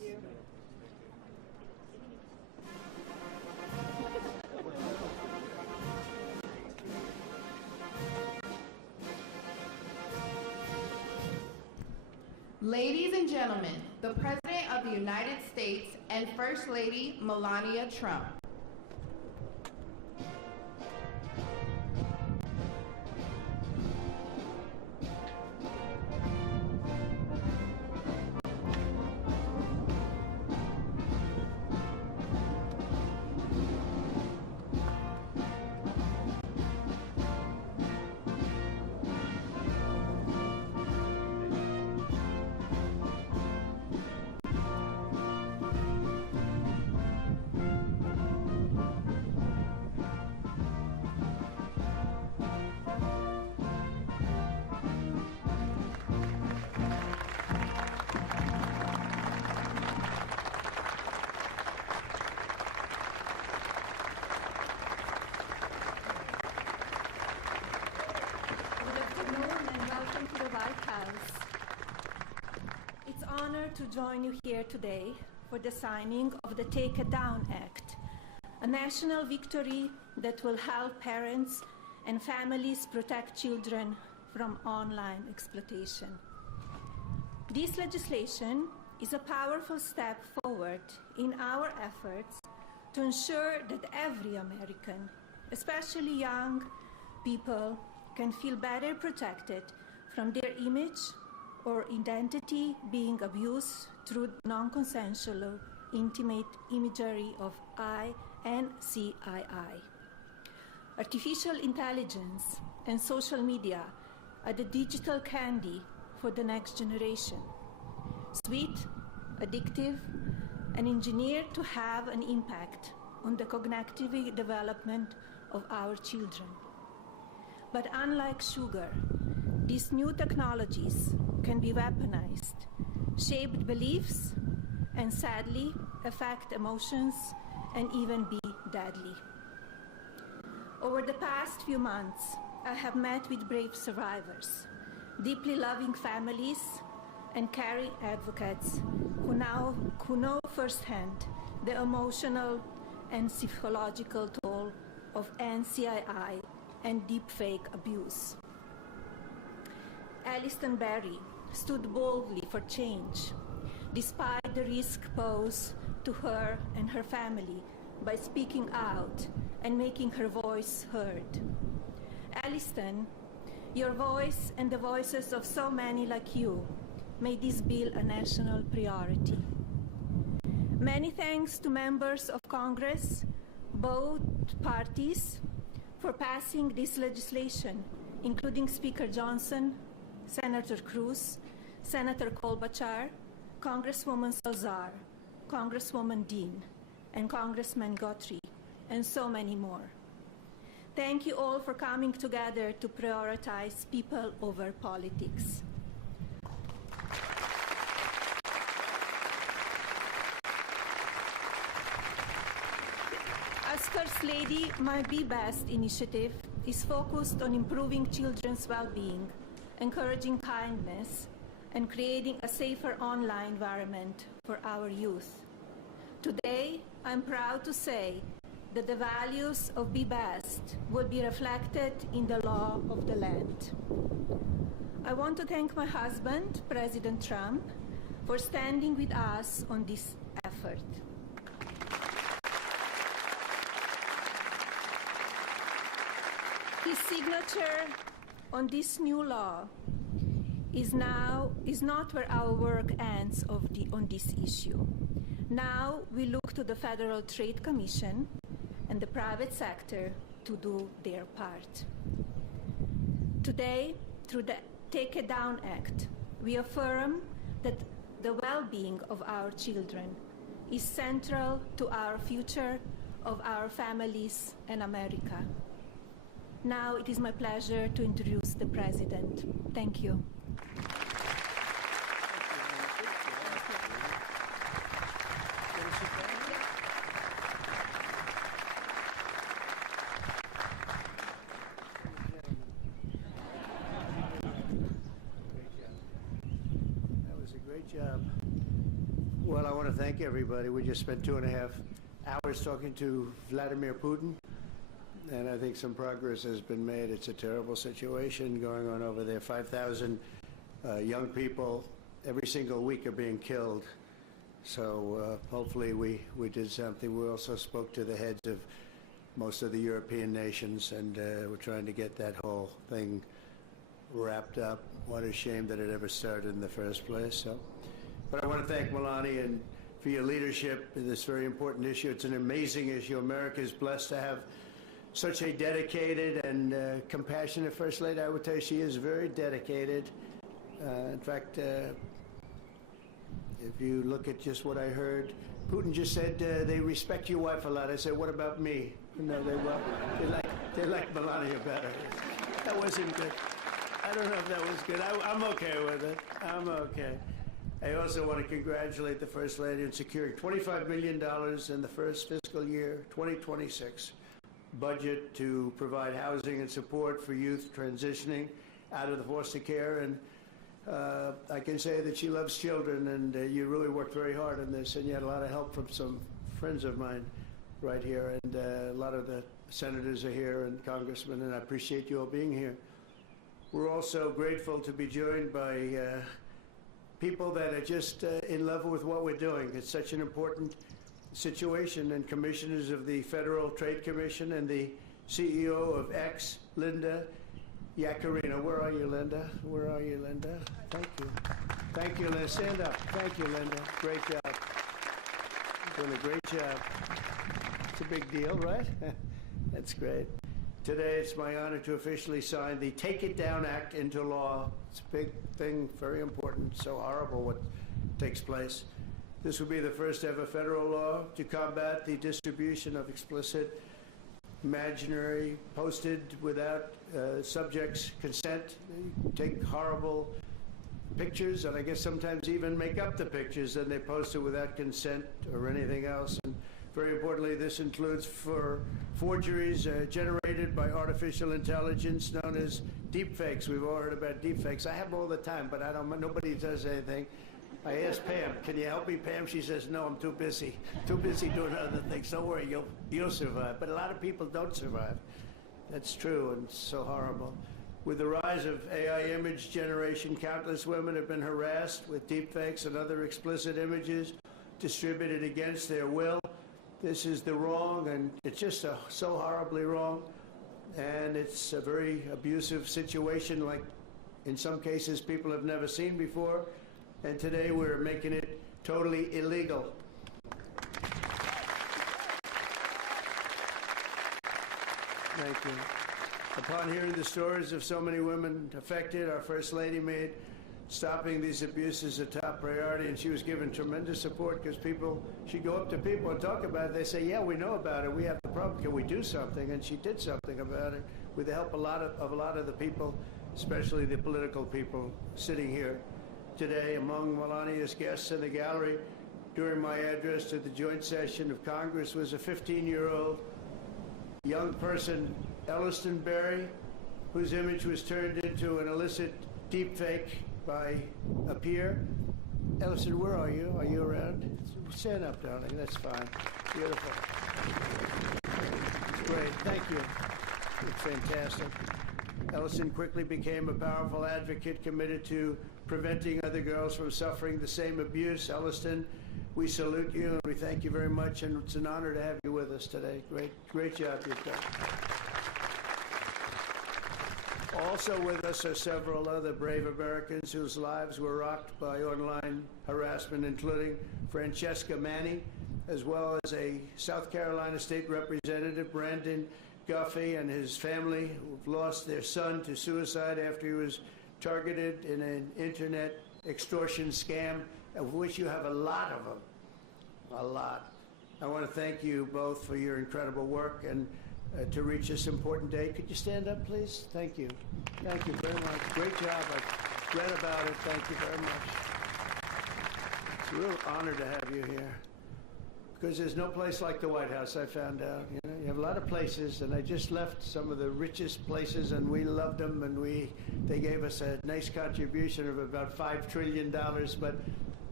Ladies and gentlemen, the President of the United States and First Lady Melania Trump. It's an honor to join you here today for the signing of the Take It Down Act, a national victory that will help parents and families protect children from online exploitation. This legislation is a powerful step forward in our efforts to ensure that every American, especially young people, can feel better protected from their image or identity being abused through non-consensual intimate imagery of I and CII. Artificial intelligence and social media are the digital candy for the next generation. Sweet, addictive, and engineered to have an impact on the cognitive development of our children. But unlike sugar, these new technologies can be weaponized, shape beliefs, and sadly affect emotions and even be deadly. Over the past few months, I have met with brave survivors, deeply loving families, and caring advocates who know firsthand the emotional and psychological toll of NCII and deepfake abuse. Alliston Berry stood boldly for change, despite the risk posed to her and her family by speaking out and making her voice heard. Alliston, your voice and the voices of so many like you made this bill a national priority. Many thanks to members of Congress, both parties, for passing this legislation, including Speaker Johnson, Senator Cruz, Senator Klobuchar, Congresswoman Salazar, Congresswoman Dean, and Congressman Guthrie, and so many more. Thank you all for coming together to prioritize people over politics. As First Lady, my Be Best initiative is focused on improving children's well-being, encouraging kindness, and creating a safer online environment for our youth. Today, I'm proud to say that the values of Be Best will be reflected in the law of the land. I want to thank my husband, President Trump, for standing with us on this effort. His signature on this new law is not where our work ends on this issue. Now we look to the Federal Trade Commission and the private sector to do their part. Today, through the Take It Down Act, we affirm that the well-being of our children is central to our future of our families and America. Now it is my pleasure to introduce the President. Thank you. Well, I want to thank everybody. We just spent 2.5 hours talking to Vladimir Putin, and I think some progress has been made. It's a terrible situation going on over there. 5,000 young people every single week are being killed. So hopefully we did something. We also spoke to the heads of most of the European nations, and we're trying to get that whole thing wrapped up. What a shame that it ever started in the first place. So, but I want to thank Melania and for your leadership in this very important issue. It's an amazing issue. America is blessed to have such a dedicated and compassionate First Lady. I would tell you she is very dedicated. In fact, if you look at just what I heard, Putin just said they respect your wife a lot. I said, what about me? No, they like Melania better. That wasn't good. I don't know if that was good. I'm okay with it. I'm okay. I also want to congratulate the First Lady in securing $25 million in the first fiscal year, 2026, budget to provide housing and support for youth transitioning out of the foster care. And I can say that she loves children, and you really worked very hard on this, and you had a lot of help from some friends of mine right here, and a lot of the senators are here and congressmen, and I appreciate you all being here. We're also grateful to be joined by people that are just in love with what we're doing. It's such an important situation, and commissioners of the Federal Trade Commission and the CEO of X, Linda Yaccarino. Where are you, Linda? Where are you, Linda? Thank you. Thank you, Linda. Stand up. Thank you, Linda. Great job. Doing a great job. It's a big deal, right? That's great. Today, it's my honor to officially sign the Take It Down Act into law. It's a big thing, very important, so horrible what takes place. This will be the first ever federal law to combat the distribution of explicit, imaginary, posted without subject's consent. They take horrible pictures, and I guess sometimes even make up the pictures, and they post it without consent or anything else. And very importantly, this includes for forgeries generated by artificial intelligence known as deepfakes. We've all heard about deepfakes. I have them all the time, but nobody does anything. I asked Pam, can you help me, Pam? She says, no, I'm too busy. Too busy doing other things. Don't worry, you'll survive. But a lot of people don't survive. That's true, and it's so horrible. With the rise of AI image generation, countless women have been harassed with deepfakes and other explicit images distributed against their will. This is the wrong, and it's just so horribly wrong. And it's a very abusive situation, like in some cases people have never seen before. And today we're making it totally illegal. Thank you. Upon hearing the stories of so many women affected, our First Lady made stopping these abuses a top priority, and she was given tremendous support because she'd go up to people and talk about it. They say, yeah, we know about it. We have the problem. Can we do something? And she did something about it with the help of a lot of the people, especially the political people sitting here today. Among Melania's guests in the gallery during my address to the joint session of Congress was a 15-year-old young person, Elliston Berry, whose image was turned into an illicit deepfake by a peer. Elliston, where are you? Are you around? Stand up, darling. That's fine. Beautiful. Great. Thank you. It's fantastic. Elliston quickly became a powerful advocate committed to preventing other girls from suffering the same abuse. Elliston, we salute you and we thank you very much, and it's an honor to have you with us today. Great job you've done. Also with us are several other brave Americans whose lives were rocked by online harassment, including Francesca Manny, as well as a South Carolina State Representative, Brandon Guffey, and his family, who've lost their son to suicide after he was targeted in an internet extortion scam, of which you have a lot of them. A lot. I want to thank you both for your incredible work and to reach this important day. Could you stand up, please? Thank you. Thank you very much. Great job. I've read about it. Thank you very much. It's a real honor to have you here, because there's no place like the White House, I found out. You have a lot of places, and I just left some of the richest places, and we loved them, and they gave us a nice contribution of about $5 trillion, but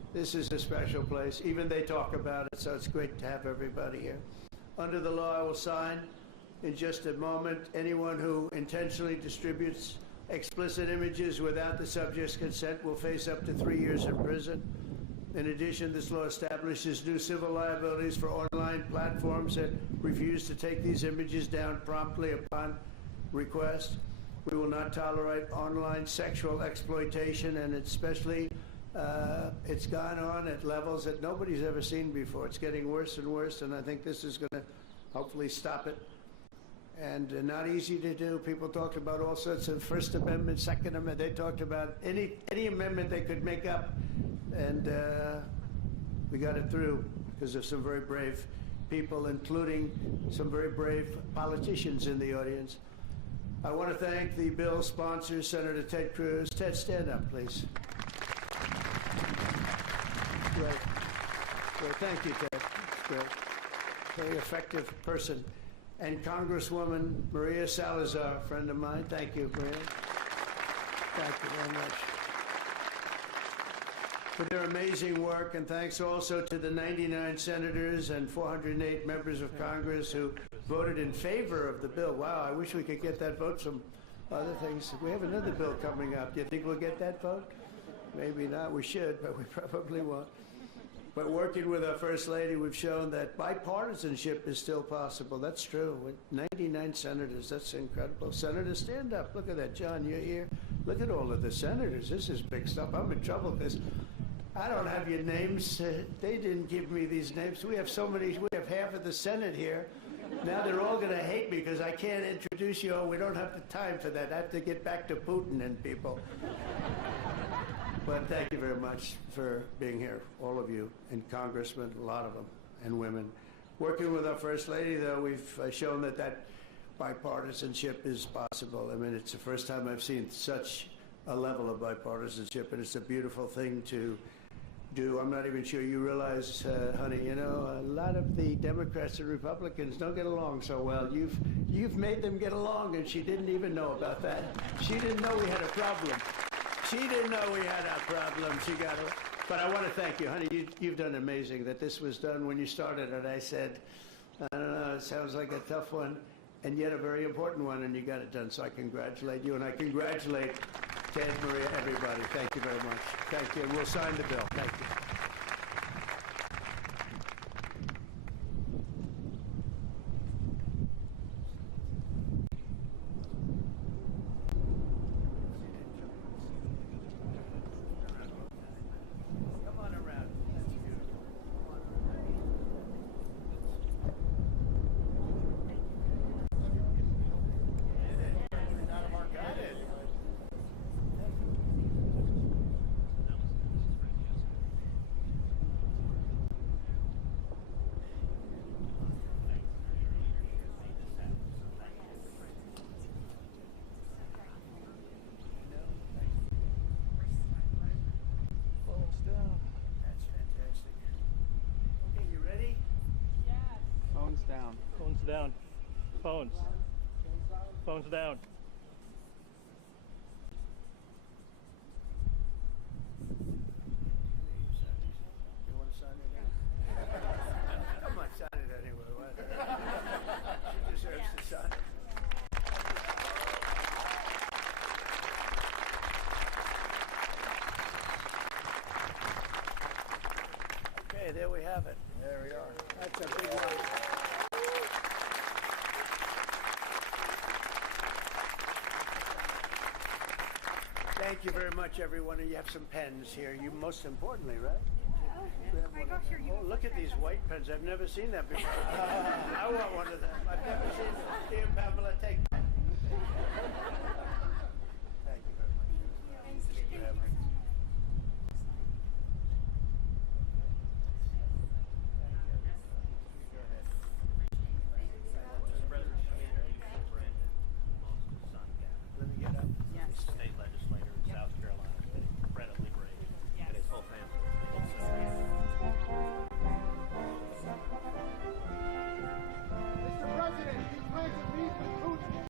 This is a special place. Even they talk about it, so it's great to have everybody here. Under the law, I will sign in just a moment. Anyone who intentionally distributes explicit images without the subject's consent will face up to 3 years in prison. In addition, this law establishes new civil liabilities for online platforms that refuse to take these images down promptly upon request. We will not tolerate online sexual exploitation, and especially it's gone on at levels that nobody's ever seen before. It's getting worse and worse, and I think this is going to hopefully stop it. And not easy to do. People talked about all sorts of First Amendment, Second Amendment. They talked about any amendment they could make up, and we got it through because of some very brave people, including some very brave politicians in the audience. I want to thank the bill sponsors, Senator Ted Cruz. Ted, stand up, please. Great. Well, thank you, Ted. That's great. Very effective person. And Congresswoman Maria Salazar, a friend of mine. Thank you, Maria. Thank you very much for their amazing work. And thanks also to the 99 senators and 408 members of Congress who voted in favor of the bill. Wow, I wish we could get that vote. Some other things. We have another bill coming up. Do you think we'll get that vote? Maybe not. We should, but we probably won't. But working with our First Lady, we've shown that bipartisanship is still possible. That's true. With 99 senators, that's incredible. Senators, stand up. Look at that. John, you're here. Look at all of the senators. This is big stuff. I'm in trouble because I don't have your names. They didn't give me these names. We have so many. We have half of the Senate here. Now they're all going to hate me because I can't introduce you all. We don't have the time for that. I have to get back to Putin and people. But thank you very much for being here, all of you, and congressmen, a lot of them, and women. Working with our First Lady, though, we've shown that bipartisanship is possible. I mean, it's the first time I've seen such a level of bipartisanship, and it's a beautiful thing to do. I'm not even sure you realize, honey, you know, a lot of the Democrats and Republicans don't get along so well. You've made them get along, and she didn't even know about that. She didn't know we had a problem. She didn't know we had a problem. She got it. But I want to thank you, honey. You've done amazing. That this was done when you started it. I said, I don't know, it sounds like a tough one, and yet a very important one, and you got it done. So I congratulate you, and I congratulate Ted, Maria, everybody. Thank you very much. Thank you. And we'll sign the bill. Thank you. Down. Phones down. Phones. Phones down. You want to sign it again? Come on, sign it anyway. What? She deserves to sign it. Okay, there we have it. There we are. That's a big one. Thank you very much, everyone. And you have some pens here. You most importantly, right? Oh my gosh, you're Oh, look at these white pens. I've never seen that before. I want one of them. I've never seen it. Here, Pamela, take that. Thank you very much. Thank you. Let me get up. State legislator in South Carolina, incredibly brave, and his whole family. Mr. President, you plan to meet with Putin.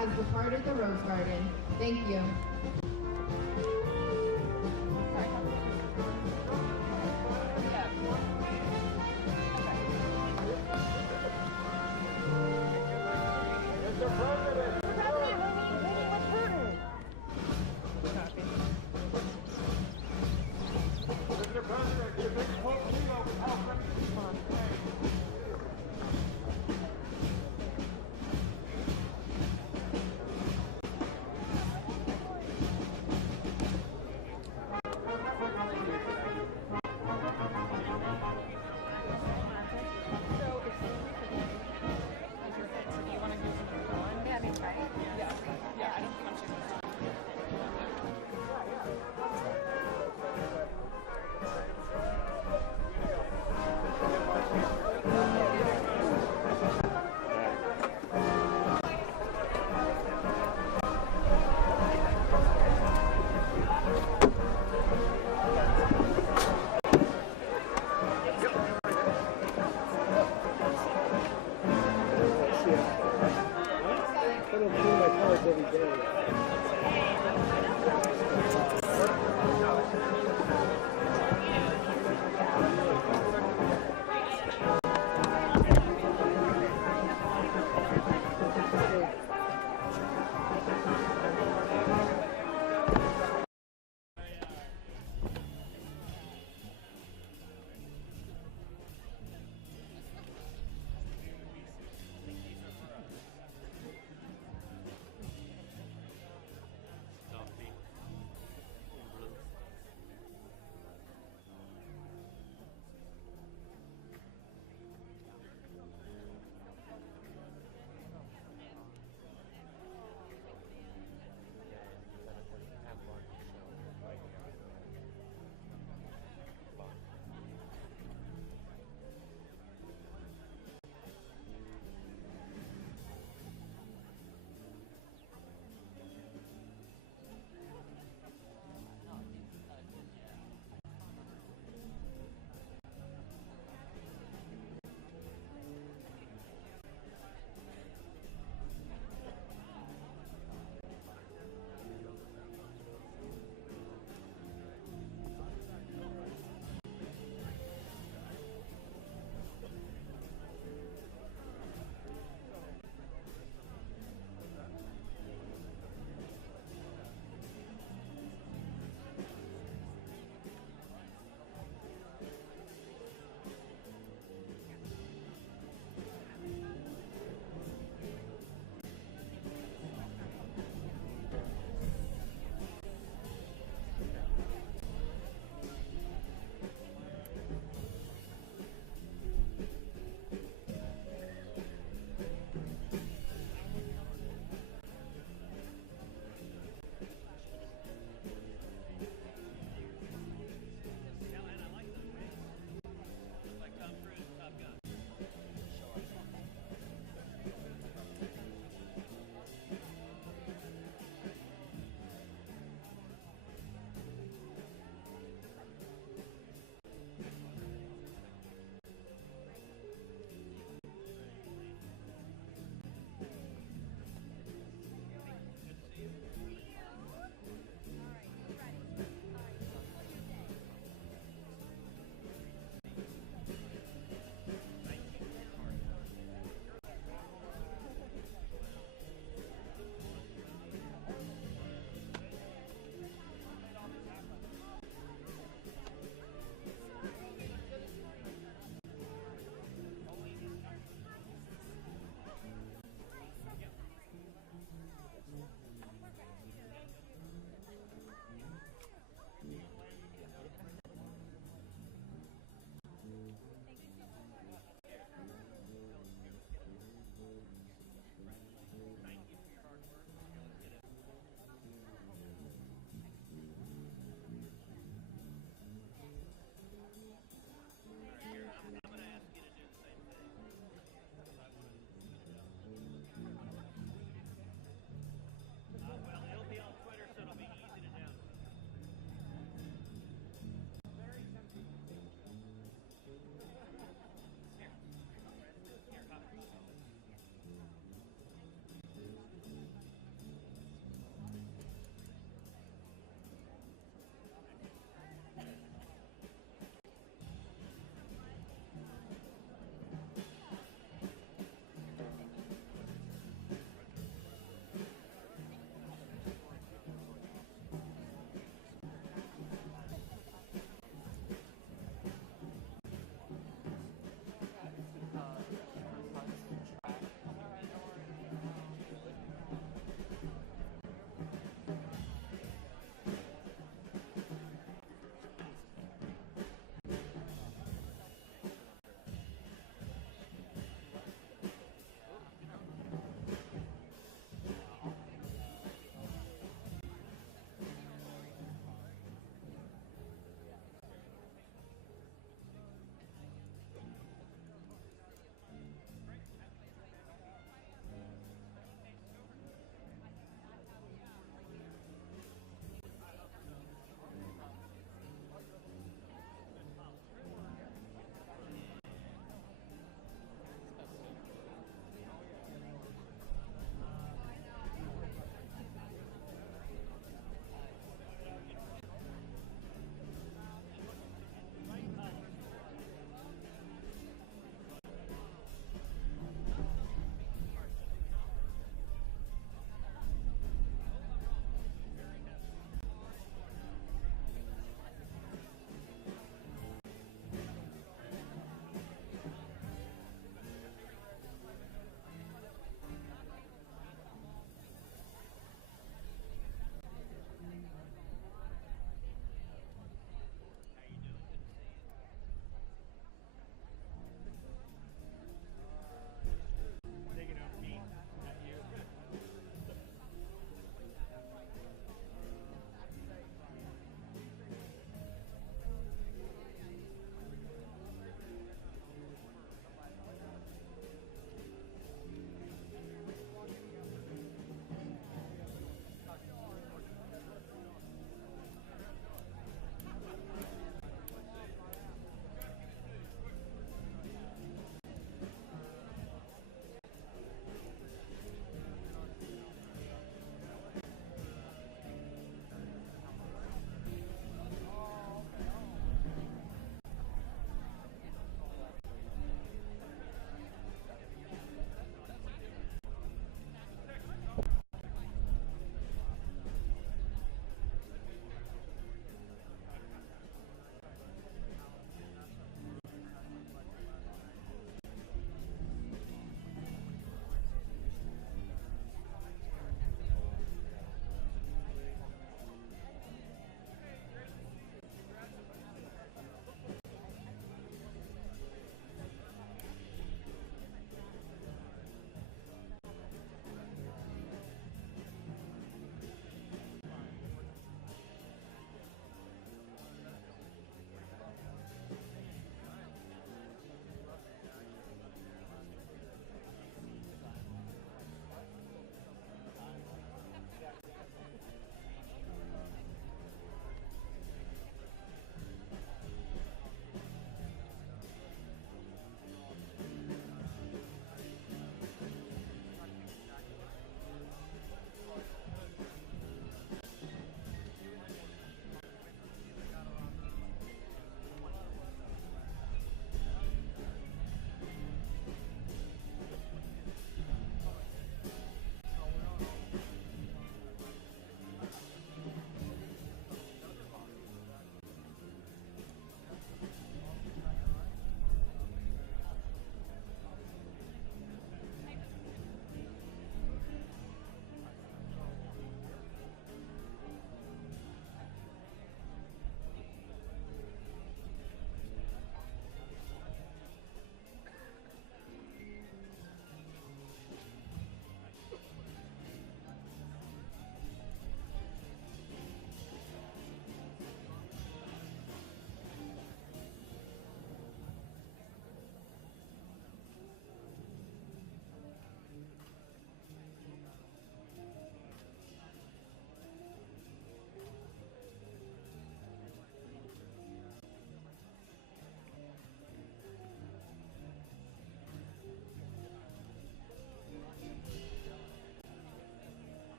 has departed the Rose Garden. Thank you.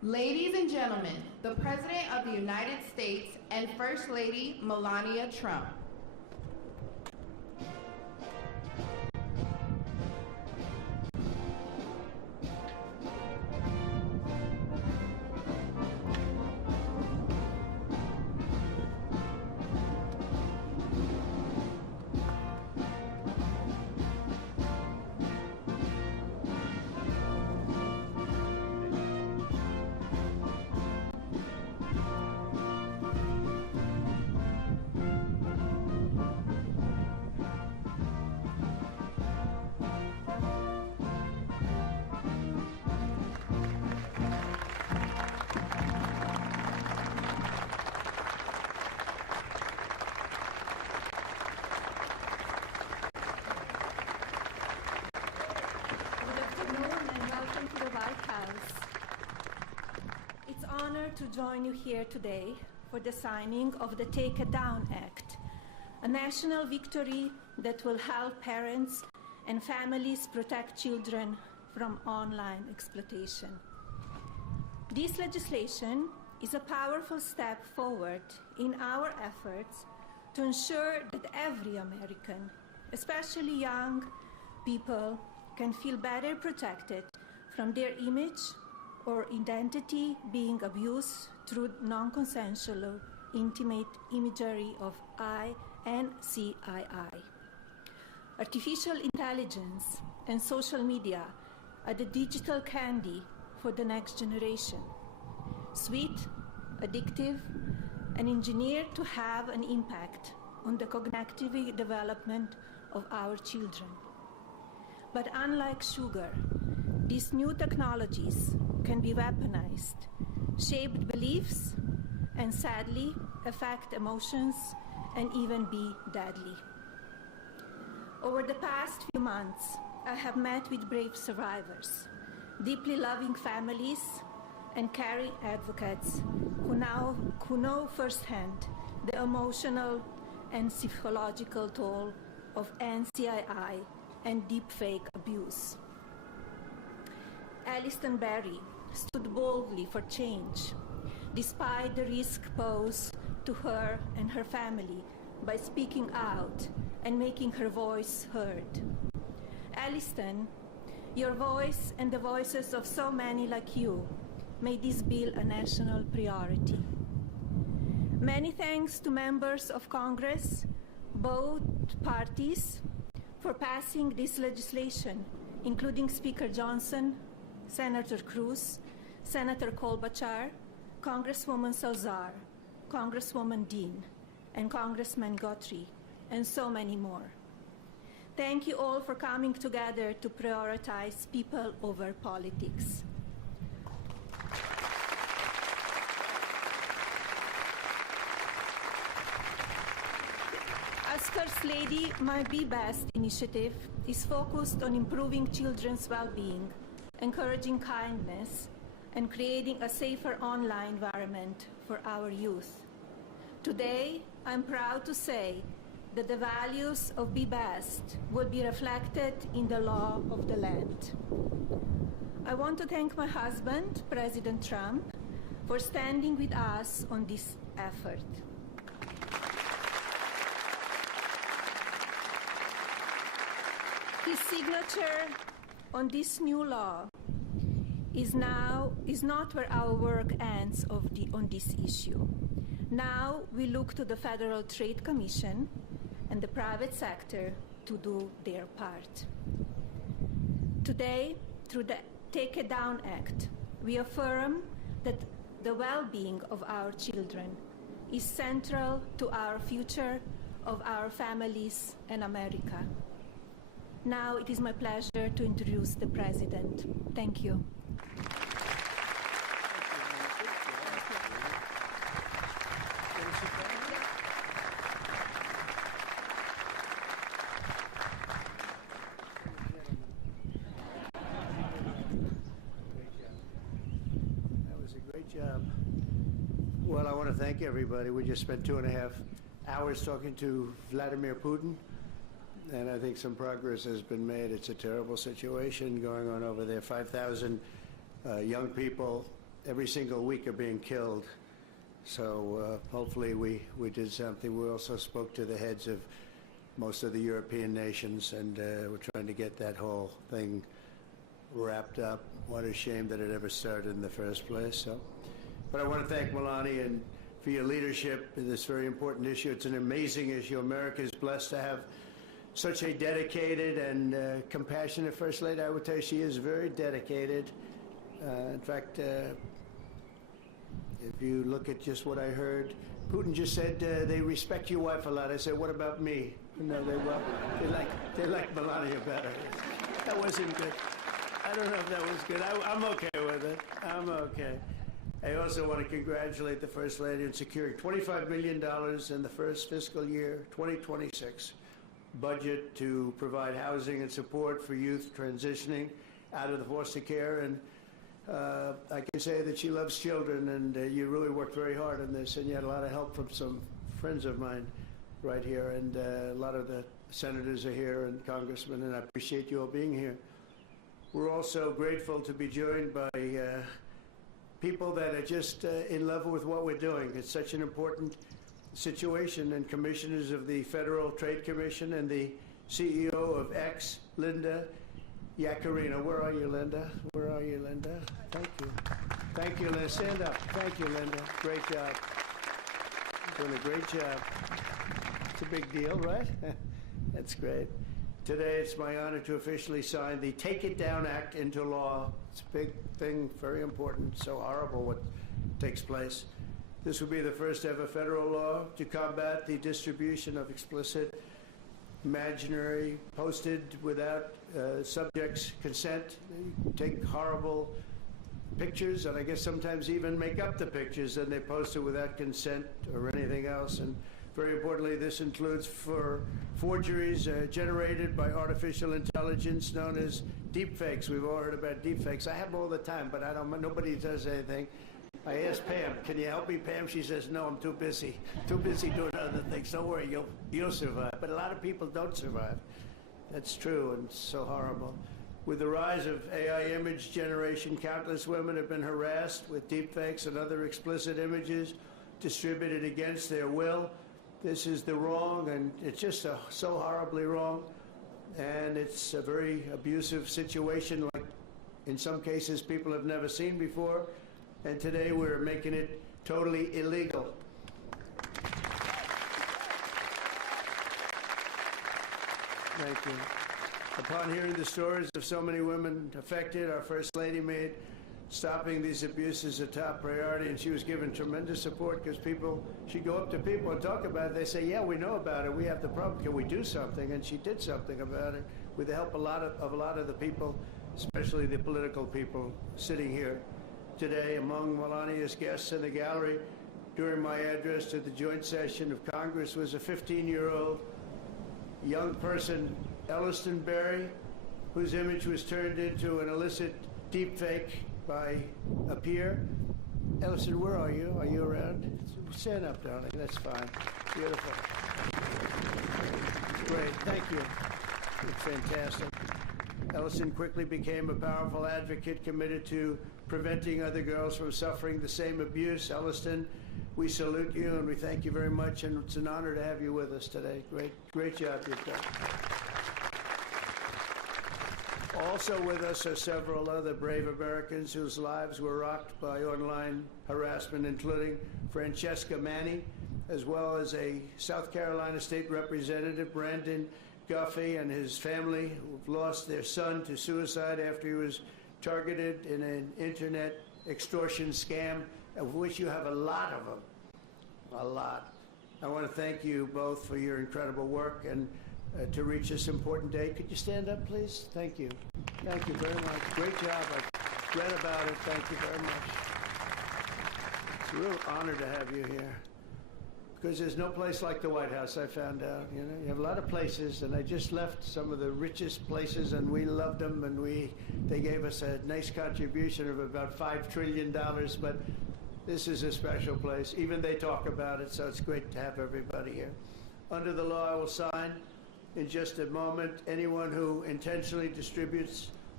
Ladies and gentlemen, the President of the United States and First Lady Melania Trump. It's an honor to join you here today for the signing of the Take It Down Act, a national victory that will help parents and families protect children from online exploitation. This legislation is a powerful step forward in our efforts to ensure that every American, especially young people, can feel better protected from their image or identity being abused through non-consensual intimate imagery of I and CII. Artificial intelligence and social media are the digital candy for the next generation. Sweet, addictive, and engineered to have an impact on the cognitive development of our children. But unlike sugar, these new technologies can be weaponized, shape beliefs, and sadly affect emotions and even be deadly. Over the past few months, I have met with brave survivors, deeply loving families, and caring advocates who know firsthand the emotional and psychological toll of NCII and deepfake abuse. Alliston Berry stood boldly for change, despite the risk posed to her and her family by speaking out and making her voice heard. Alliston, your voice and the voices of so many like you made this bill a national priority. Many thanks to members of Congress, both parties, for passing this legislation, including Speaker Johnson, Senator Cruz, Senator Klobuchar, Congresswoman Salazar, Congresswoman Dean, and Congressman Guthrie, and so many more. Thank you all for coming together to prioritize people over politics. As First Lady, my Be Best initiative is focused on improving children's well-being, encouraging kindness, and creating a safer online environment for our youth. Today, I'm proud to say that the values of Be Best will be reflected in the law of the land. I want to thank my husband, President Trump, for standing with us on this effort. His signature on this new law is not where our work ends on this issue. Now we look to the Federal Trade Commission and the private sector to do their part. Today, through the Take It Down Act, we affirm that the well-being of our children is central to our future of our families and America. Now it is my pleasure to introduce the President. Thank you. That was a great job. Well, I want to thank everybody. We just spent 2.5 hours talking to Vladimir Putin, and I think some progress has been made. It's a terrible situation going on over there. 5,000 young people every single week are being killed. So hopefully we did something. We also spoke to the heads of most of the European nations, and we're trying to get that whole thing wrapped up. What a shame that it ever started in the first place. So, but I want to thank Melania and for your leadership in this very important issue. It's an amazing issue. America is blessed to have such a dedicated and compassionate First Lady. I would tell you she is very dedicated. In fact, if you look at just what I heard, Putin just said they respect your wife a lot. I said, what about me? No, they like Melania better. That wasn't good. I don't know if that was good. I'm okay with it. I'm okay. I also want to congratulate the First Lady in securing $25 million in the first fiscal year, 2026, budget to provide housing and support for youth transitioning out of the foster care. And I can say that she loves children, and you really worked very hard on this, and you had a lot of help from some friends of mine right here, and a lot of the senators are here and congressmen, and I appreciate you all being here. We're also grateful to be joined by people that are just in love with what we're doing. It's such an important situation, and commissioners of the Federal Trade Commission and the CEO of X, Linda Yaccarino. Where are you, Linda? Where are you, Linda? Thank you. Thank you, Linda. Stand up. Thank you, Linda. Great job. Doing a great job. It's a big deal, right? That's great. Today, it's my honor to officially sign the Take It Down Act into law. It's a big thing, very important, so horrible what takes place. This will be the first ever federal law to combat the distribution of explicit, imaginary, posted without subjects' consent. They take horrible pictures, and I guess sometimes even make up the pictures, and they post it without consent or anything else. And very importantly, this includes for forgeries generated by artificial intelligence known as deepfakes. We've all heard about deepfakes. I have them all the time, but nobody does anything. I asked Pam, can you help me, Pam? She says, no, I'm too busy. Too busy doing other things. Don't worry, you'll survive. But a lot of people don't survive. That's true, and it's so horrible. With the rise of AI image generation, countless women have been harassed with deepfakes and other explicit images distributed against their will. This is the wrong, and it's just so horribly wrong. And it's a very abusive situation, like in some cases people have never seen before. And today we're making it totally illegal. Thank you. Upon hearing the stories of so many women affected, our First Lady made stopping these abuses a top priority, and she was given tremendous support because she'd go up to people and talk about it. They say, yeah, we know about it. We have the problem. Can we do something? And she did something about it with the help of a lot of the people, especially the political people sitting here today. Among Melania's guests in the gallery during my address to the joint session of Congress was a 15-year-old young person, Elliston Berry, whose image was turned into an illicit deepfake by a peer. Elliston, where are you? Are you around? Stand up, darling. That's fine. Beautiful. Great. Thank you. It's fantastic. Elliston quickly became a powerful advocate committed to preventing other girls from suffering the same abuse. Elliston, we salute you and we thank you very much, and it's an honor to have you with us today. Great job you've done. Also with us are several other brave Americans whose lives were rocked by online harassment, including Francesca Manny, as well as a South Carolina State Representative, Brandon Guffey, and his family, who've lost their son to suicide after he was targeted in an internet extortion scam, of which you have a lot of them. A lot. I want to thank you both for your incredible work and to reach this important day. Could you stand up, please? Thank you. Thank you very much. Great job. I've read about it. Thank you very much. It's a real honor to have you here, because there's no place like the White House, I found out. You know, you have a lot of places, and I just left some of the richest places, and we loved them, and they gave us a nice contribution of about $5 trillion, but this is a special place. Even they talk about it, so it's great to have everybody here. Under the law, I will sign in just a moment. Anyone who intentionally distributes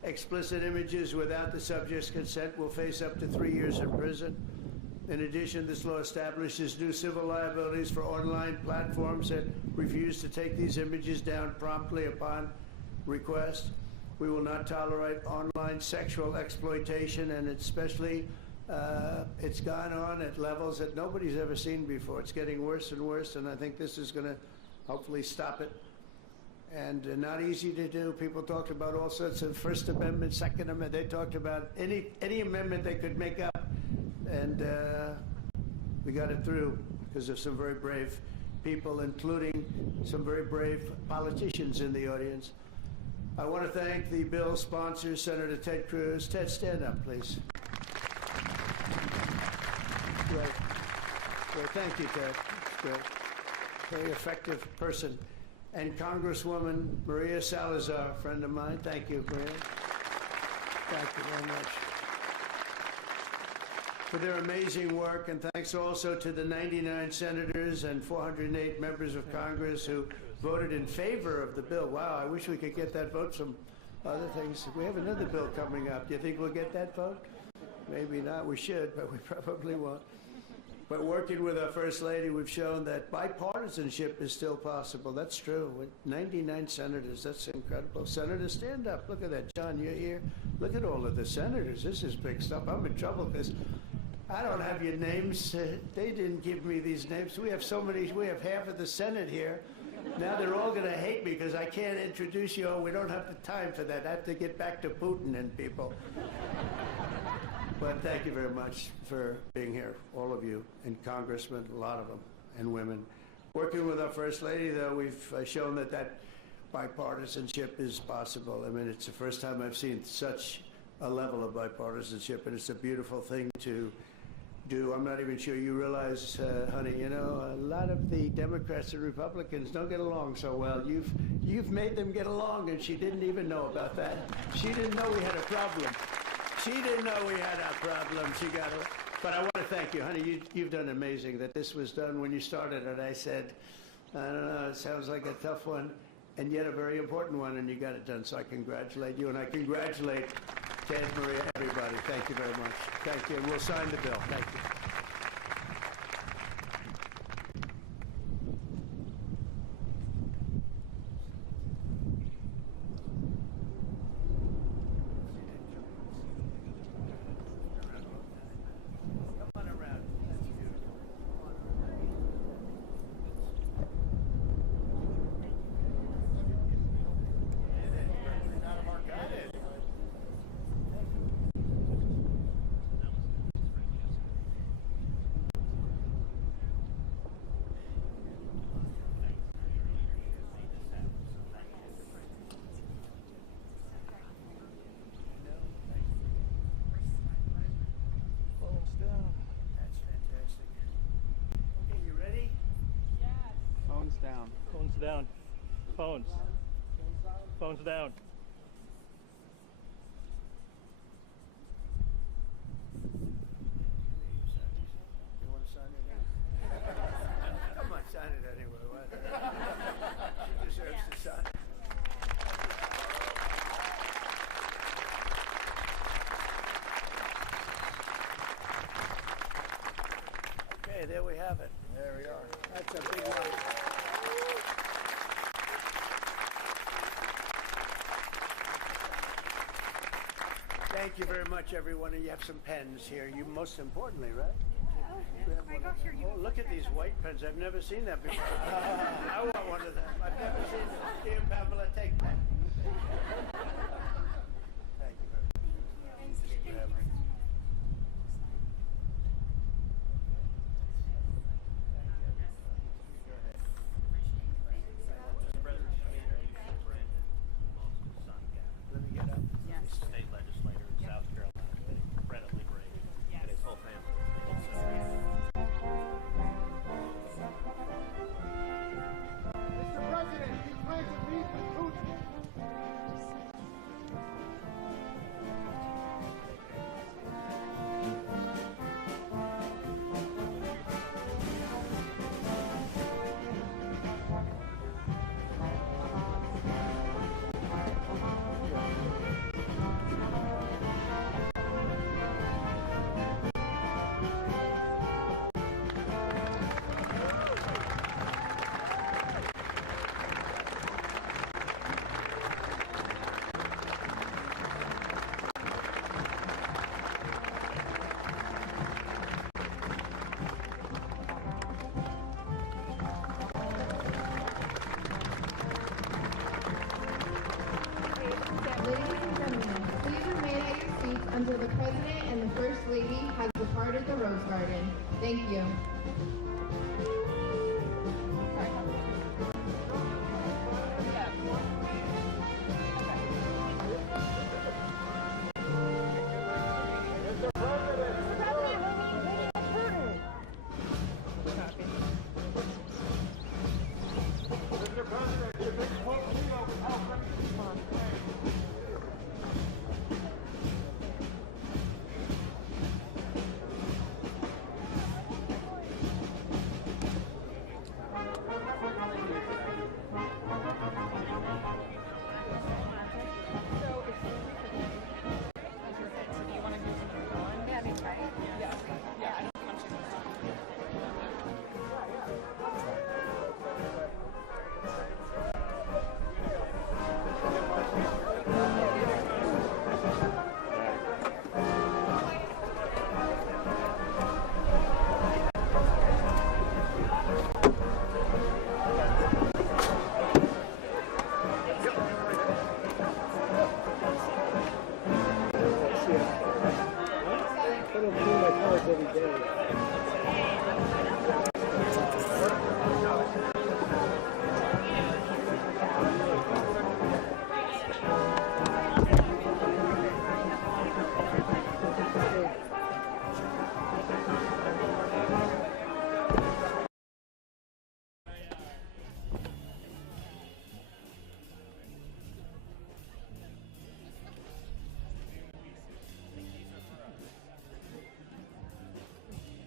explicit images without the subject's consent will face up to 3 years in prison. In addition, this law establishes new civil liabilities for online platforms that refuse to take these images down promptly upon request. We will not tolerate online sexual exploitation, and especially it's gone on at levels that nobody's ever seen before. It's getting worse and worse, and I think this is going to hopefully stop it. And not easy to do. People talked about all sorts of First Amendment, Second Amendment. They talked about any amendment they could make up, and we got it through because of some very brave people, including some very brave politicians in the audience. I want to thank the bill sponsor, Senator Ted Cruz. Ted, stand up, please. Great. Well, thank you, Ted. Great. Very effective person. And Congresswoman Maria Salazar, a friend of mine. Thank you, Maria. Thank you very much for their amazing work. And thanks also to the 99 senators and 408 members of Congress who voted in favor of the bill. Wow, I wish we could get that vote. Some other things. We have another bill coming up. Do you think we'll get that vote? Maybe not. We should, but we probably won't. But working with our First Lady, we've shown that bipartisanship is still possible. That's true. With 99 senators, that's incredible. Senators, stand up. Look at that. John, you're here. Look at all of the senators. This is big stuff. I'm in trouble because I don't have your names. They didn't give me these names. We have so many. We have half of the Senate here. Now they're all going to hate me because I can't introduce you. Oh, we don't have the time for that. I have to get back to Putin and people. But thank you very much for being here, all of you, and congressmen, a lot of them, and women. Working with our First Lady, though, we've shown that bipartisanship is possible. I mean, it's the first time I've seen such a level of bipartisanship, and it's a beautiful thing to do. I'm not even sure you realize, honey, you know, a lot of the Democrats and Republicans don't get along so well. You've made them get along, and she didn't even know about that. She didn't know we had a problem. She didn't know we had a problem. She got it. But I want to thank you, honey. You've done amazing that this was done when you started it. I said, I don't know, it sounds like a tough one, and yet a very important one, and you got it done. So I congratulate you, and I congratulate Ted, Maria, everybody. Thank you very much. Thank you. And we'll sign the bill. Thank you. Phones down. Phones. Phones down. You want to sign it? I might sign it anyway. What? She deserves to sign. Okay, there we have it. There we are. That's a big one. Thank you very much, everyone. And you have some pens here. You most importantly, right? I got your Oh, look at these white pens. I've never seen that before. I want one of them. I've never seen them. Here, Pamela, take that. Thank you very much. Thank you very much. Let me get up. State legislator in South Carolina, incredibly brave, and his whole family. Mr. President, you plan to meet with Putin. President and the First Lady has departed the Rose Garden. Thank you.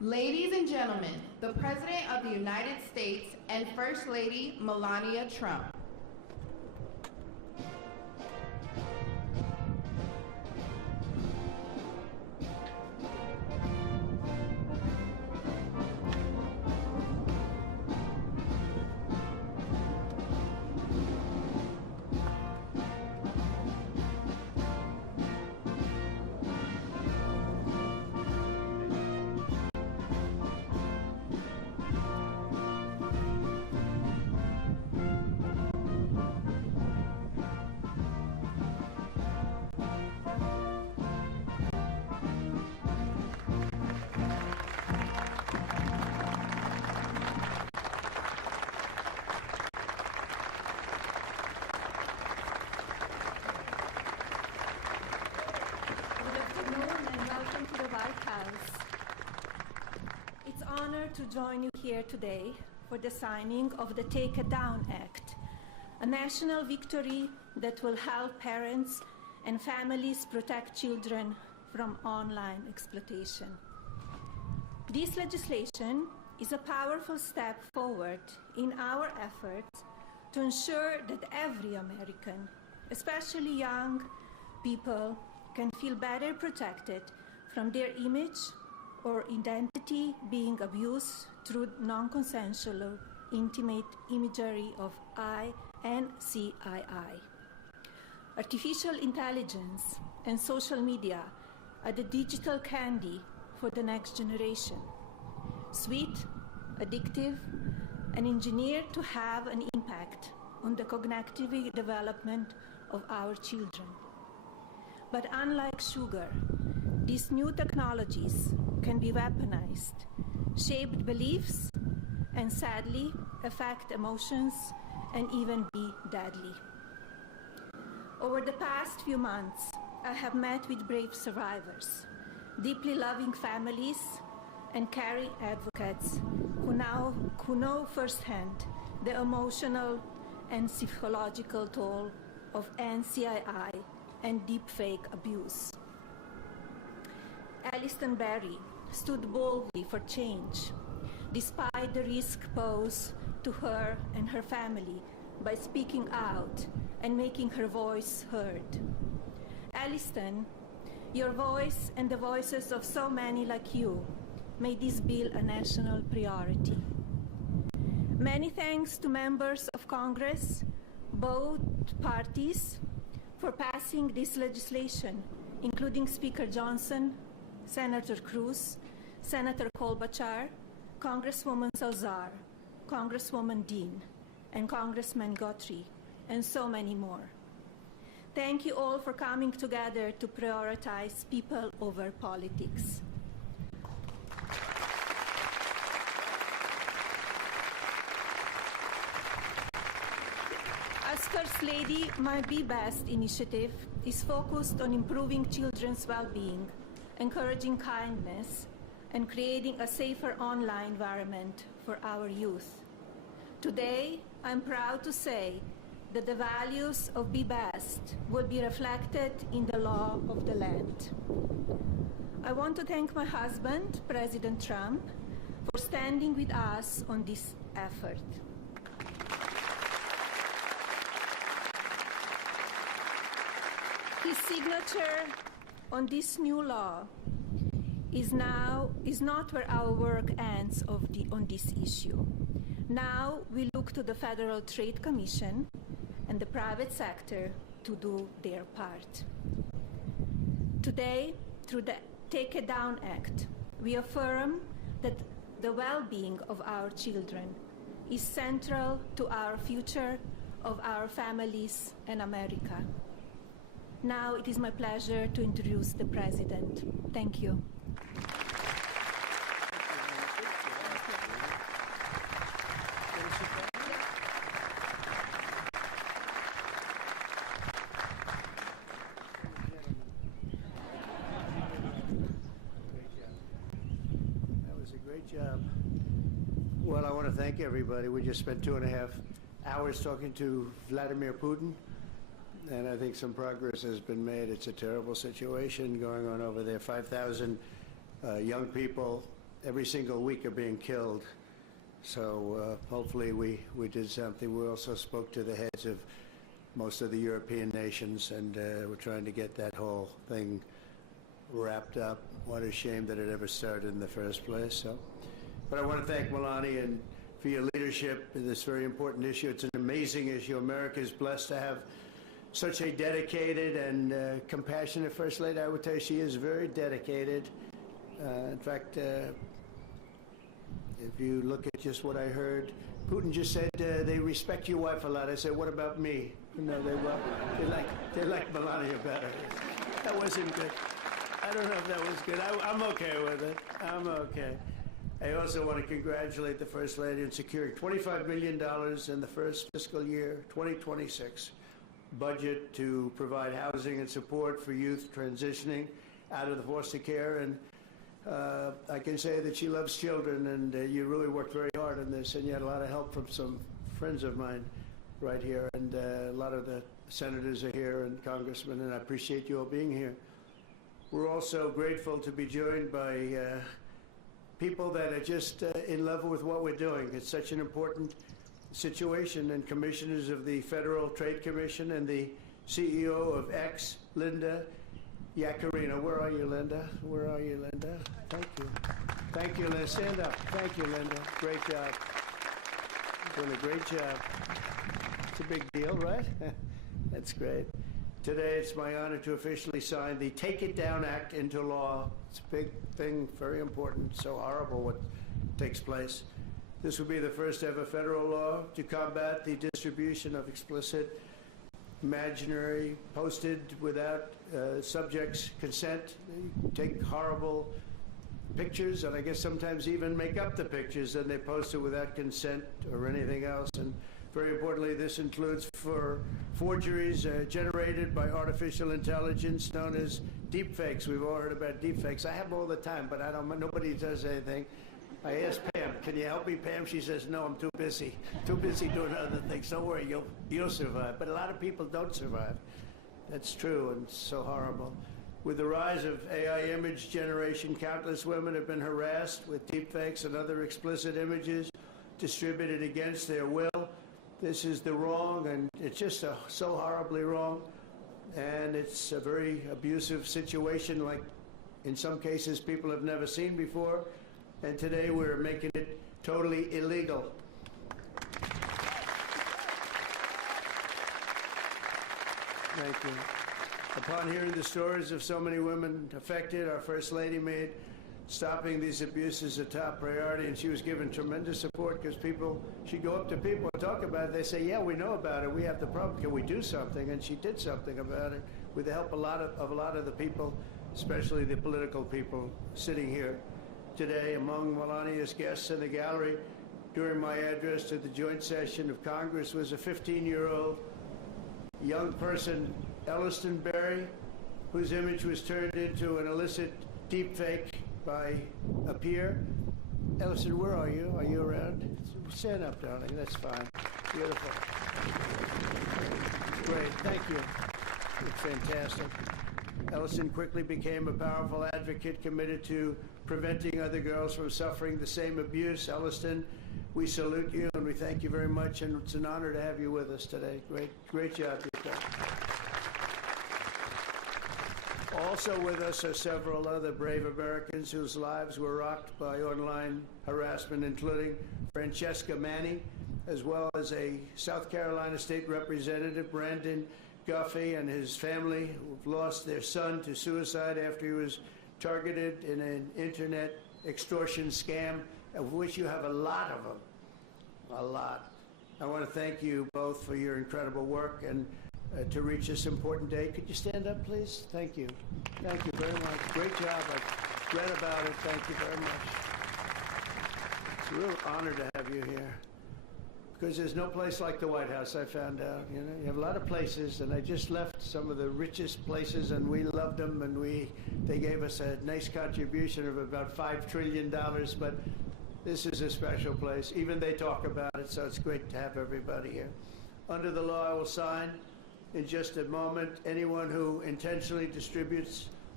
Ladies and gentlemen, the President of the United States and First Lady Melania Trump. It's an honor to join you here today for the signing of the Take It Down Act, a national victory that will help parents and families protect children from online exploitation. This legislation is a powerful step forward in our efforts to ensure that every American, especially young people, can feel better protected from their image or identity being abused through non-consensual or intimate imagery of I and CII. Artificial intelligence and social media are the digital candy for the next generation. Sweet, addictive, and engineered to have an impact on the cognitive development of our children. But unlike sugar, these new technologies can be weaponized, shape beliefs, and sadly affect emotions and even be deadly. Over the past few months, I have met with brave survivors, deeply loving families, and caring advocates who know firsthand the emotional and psychological toll of NCII and deepfake abuse. Alliston Berry stood boldly for change, despite the risk posed to her and her family by speaking out and making her voice heard. Alliston, your voice and the voices of so many like you made this bill a national priority. Many thanks to members of Congress, both parties, for passing this legislation, including Speaker Johnson, Senator Cruz, Senator Klobuchar, Congresswoman Salazar, Congresswoman Dean, and Congressman Guthrie, and so many more. Thank you all for coming together to prioritize people over politics. As First Lady, my Be Best initiative is focused on improving children's well-being, encouraging kindness, and creating a safer online environment for our youth. Today, I'm proud to say that the values of Be Best will be reflected in the law of the land. I want to thank my husband, President Trump, for standing with us on this effort. His signature on this new law is not where our work ends on this issue. Now we look to the Federal Trade Commission and the private sector to do their part. Today, through the Take It Down Act, we affirm that the well-being of our children is central to our future of our families and America. Now it is my pleasure to introduce the President. Thank you. That was a great job. Well, I want to thank everybody. We just spent 2.5 hours talking to Vladimir Putin, and I think some progress has been made. It's a terrible situation going on over there. 5,000 young people every single week are being killed. So hopefully we did something. We also spoke to the heads of most of the European nations, and we're trying to get that whole thing wrapped up. What a shame that it ever started in the first place. So, but I want to thank Melania and for your leadership in this very important issue. It's an amazing issue. America is blessed to have such a dedicated and compassionate First Lady. I would tell you she is very dedicated. In fact, if you look at just what I heard, Putin just said they respect your wife a lot. I said, what about me? No, they like Melania better. That wasn't good. I don't know if that was good. I'm okay with it. I'm okay. I also want to congratulate the First Lady in securing $25 million in the first fiscal year, 2026, budget to provide housing and support for youth transitioning out of the foster care. And I can say that she loves children, and you really worked very hard on this, and you had a lot of help from some friends of mine right here, and a lot of the senators are here and congressmen, and I appreciate you all being here. We're also grateful to be joined by people that are just in love with what we're doing. It's such an important situation, and commissioners of the Federal Trade Commission and the CEO of X, Linda Yaccarino. Where are you, Linda? Where are you, Linda? Thank you. Thank you, Linda. Stand up. Thank you, Linda. Great job. Doing a great job. It's a big deal, right? That's great. Today, it's my honor to officially sign the Take It Down Act into law. It's a big thing, very important, so horrible what takes place. This will be the first ever federal law to combat the distribution of explicit, imaginary, posted without subjects' consent. They take horrible pictures, and I guess sometimes even make up the pictures, and they post it without consent or anything else. And very importantly, this includes for forgeries generated by artificial intelligence known as deepfakes. We've all heard about deepfakes. I have them all the time, but nobody does anything. I asked Pam, can you help me, Pam? She says, no, I'm too busy. Too busy doing other things. Don't worry, you'll survive. But a lot of people don't survive. That's true, and it's so horrible. With the rise of AI image generation, countless women have been harassed with deepfakes and other explicit images distributed against their will. This is the wrong, and it's just so horribly wrong. And it's a very abusive situation, like in some cases people have never seen before. And today we're making it totally illegal. Thank you. Upon hearing the stories of so many women affected, our First Lady made stopping these abuses a top priority, and she was given tremendous support because she'd go up to people and talk about it. They say, yeah, we know about it. We have the problem. Can we do something? And she did something about it with the help of a lot of the people, especially the political people sitting here today. Among Melania's guests in the gallery during my address to the joint session of Congress was a 15-year-old young person, Elliston Berry, whose image was turned into an illicit deepfake by a peer. Elliston, where are you? Are you around? Stand up, darling. That's fine. Beautiful. Great. Thank you. It's fantastic. Elliston quickly became a powerful advocate committed to preventing other girls from suffering the same abuse. Elliston, we salute you and we thank you very much, and it's an honor to have you with us today. Great job you've done. Also with us are several other brave Americans whose lives were rocked by online harassment, including Francesca Manning, as well as a South Carolina State Representative, Brandon Guffey, and his family, who've lost their son to suicide after he was targeted in an internet extortion scam, of which you have a lot of them. A lot. I want to thank you both for your incredible work and to reach this important day. Could you stand up, please? Thank you. Thank you very much. Great job. I've read about it. Thank you very much. It's a real honor to have you here, because there's no place like the White House, I found out. You know, you have a lot of places, and I just left some of the richest places, and we loved them, and they gave us a nice contribution of about $5 trillion, but this is a special place. Even they talk about it, so it's great to have everybody here. Under the law, I will sign in just a moment. Anyone who intentionally distributes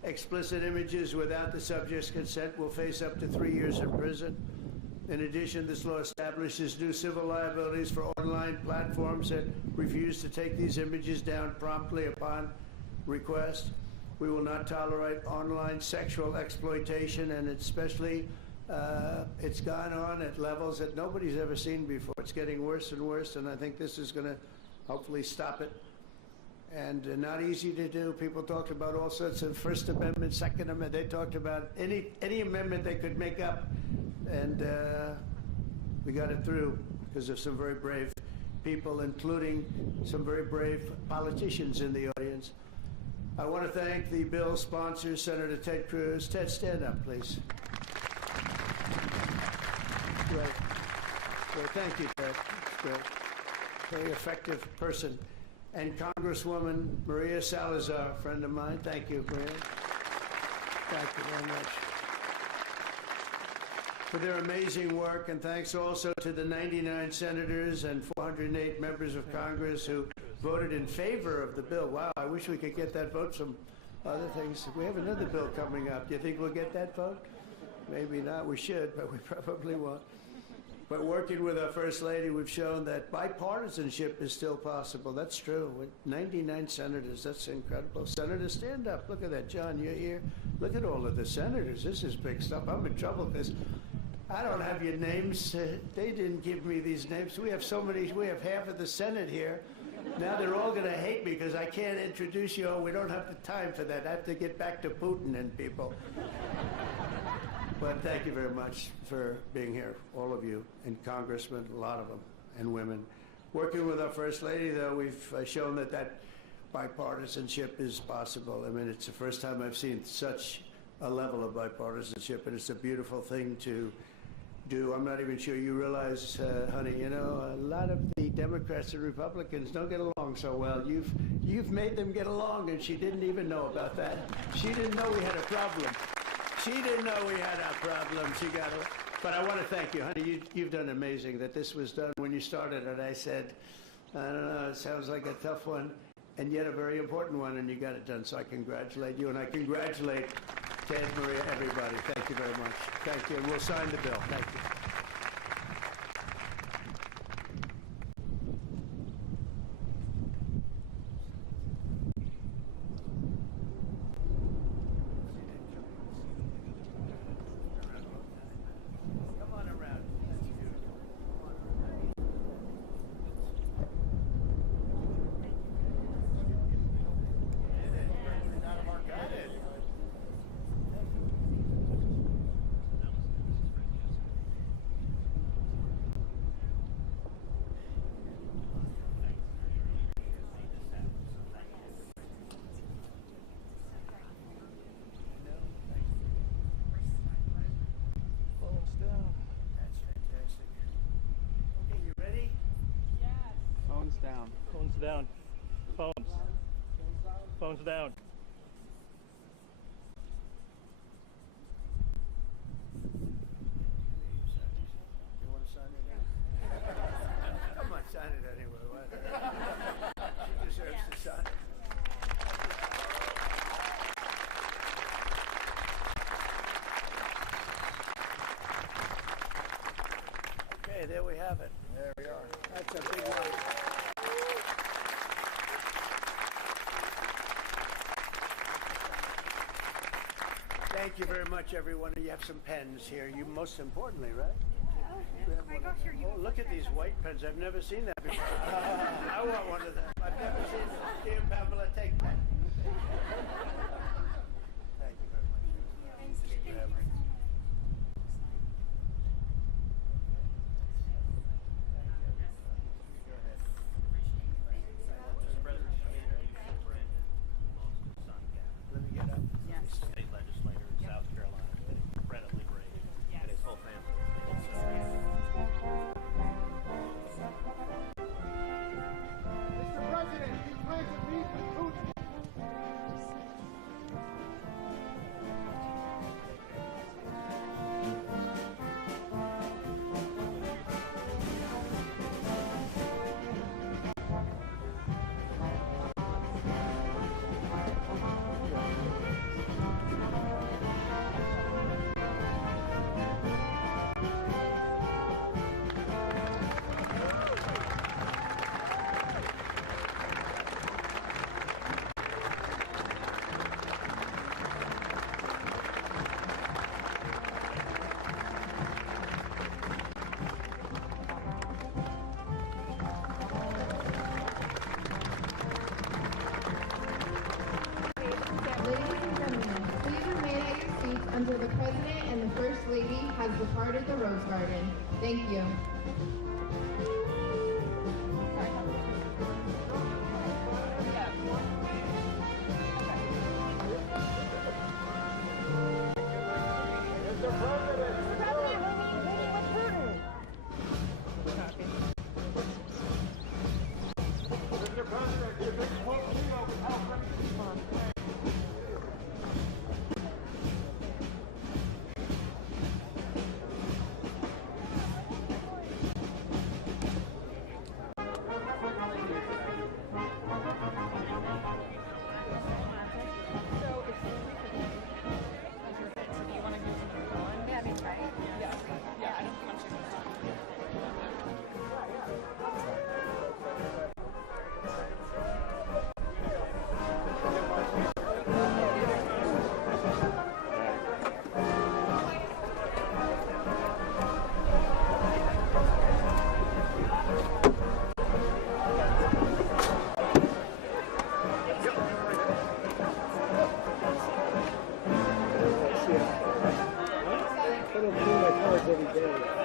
explicit images without the subject's consent will face up to 3 years in prison. In addition, this law establishes new civil liabilities for online platforms that refuse to take these images down promptly upon request. We will not tolerate online sexual exploitation, and especially it's gone on at levels that nobody's ever seen before. It's getting worse and worse, and I think this is going to hopefully stop it. And not easy to do. People talked about all sorts of First Amendment, Second Amendment. They talked about any amendment they could make up, and we got it through because of some very brave people, including some very brave politicians in the audience. I want to thank the bill sponsors, Senator Ted Cruz. Ted, stand up, please. Great. Well, thank you, Ted. Great. Very effective person. And Congresswoman Maria Salazar, a friend of mine. Thank you, Maria. Thank you very much for their amazing work. And thanks also to the 99 senators and 408 members of Congress who voted in favor of the bill. Wow, I wish we could get that vote. Some other things. We have another bill coming up. Do you think we'll get that vote? Maybe not. We should, but we probably won't. But working with our First Lady, we've shown that bipartisanship is still possible. That's true. With 99 senators, that's incredible. Senators, stand up. Look at that. John, you're here. Look at all of the senators. This is big stuff. I'm in trouble because I don't have your names. They didn't give me these names. We have so many. We have half of the Senate here. Now they're all going to hate me because I can't introduce you all. We don't have the time for that. I have to get back to Putin and people. But thank you very much for being here, all of you, and congressmen, a lot of them, and women. Working with our First Lady, though, we've shown that bipartisanship is possible. I mean, it's the first time I've seen such a level of bipartisanship, and it's a beautiful thing to do. I'm not even sure you realize, honey, you know, a lot of the Democrats and Republicans don't get along so well. You've made them get along, and she didn't even know about that. She didn't know we had a problem. She didn't know we had a problem. She got it. But I want to thank you, honey. You've done amazing that this was done when you started it. I said, I don't know, it sounds like a tough one, and yet a very important one, and you got it done. So I congratulate you, and I congratulate Ted, Maria, everybody. Thank you very much. Thank you. And we'll sign the bill. Thank you. Phones down. Phones down. You want to sign it now? Come on, sign it anyway. What? She deserves to sign it. Okay, there we have it. There we are. That's a big one. Thank you very much, everyone. You have some pens here. You most importantly, right? I got your Oh, look at these white pens. I've never seen that before. I want one of them. I've never seen it. Dear Pamela, take that. Thank you very much. Let me get up. State legislator in South Carolina, been incredibly brave, and his whole family. Mr. President, you plan to meet with Putin. under the President and the First Lady has departed the Rose Garden. Thank you. I don't clean my cars every day.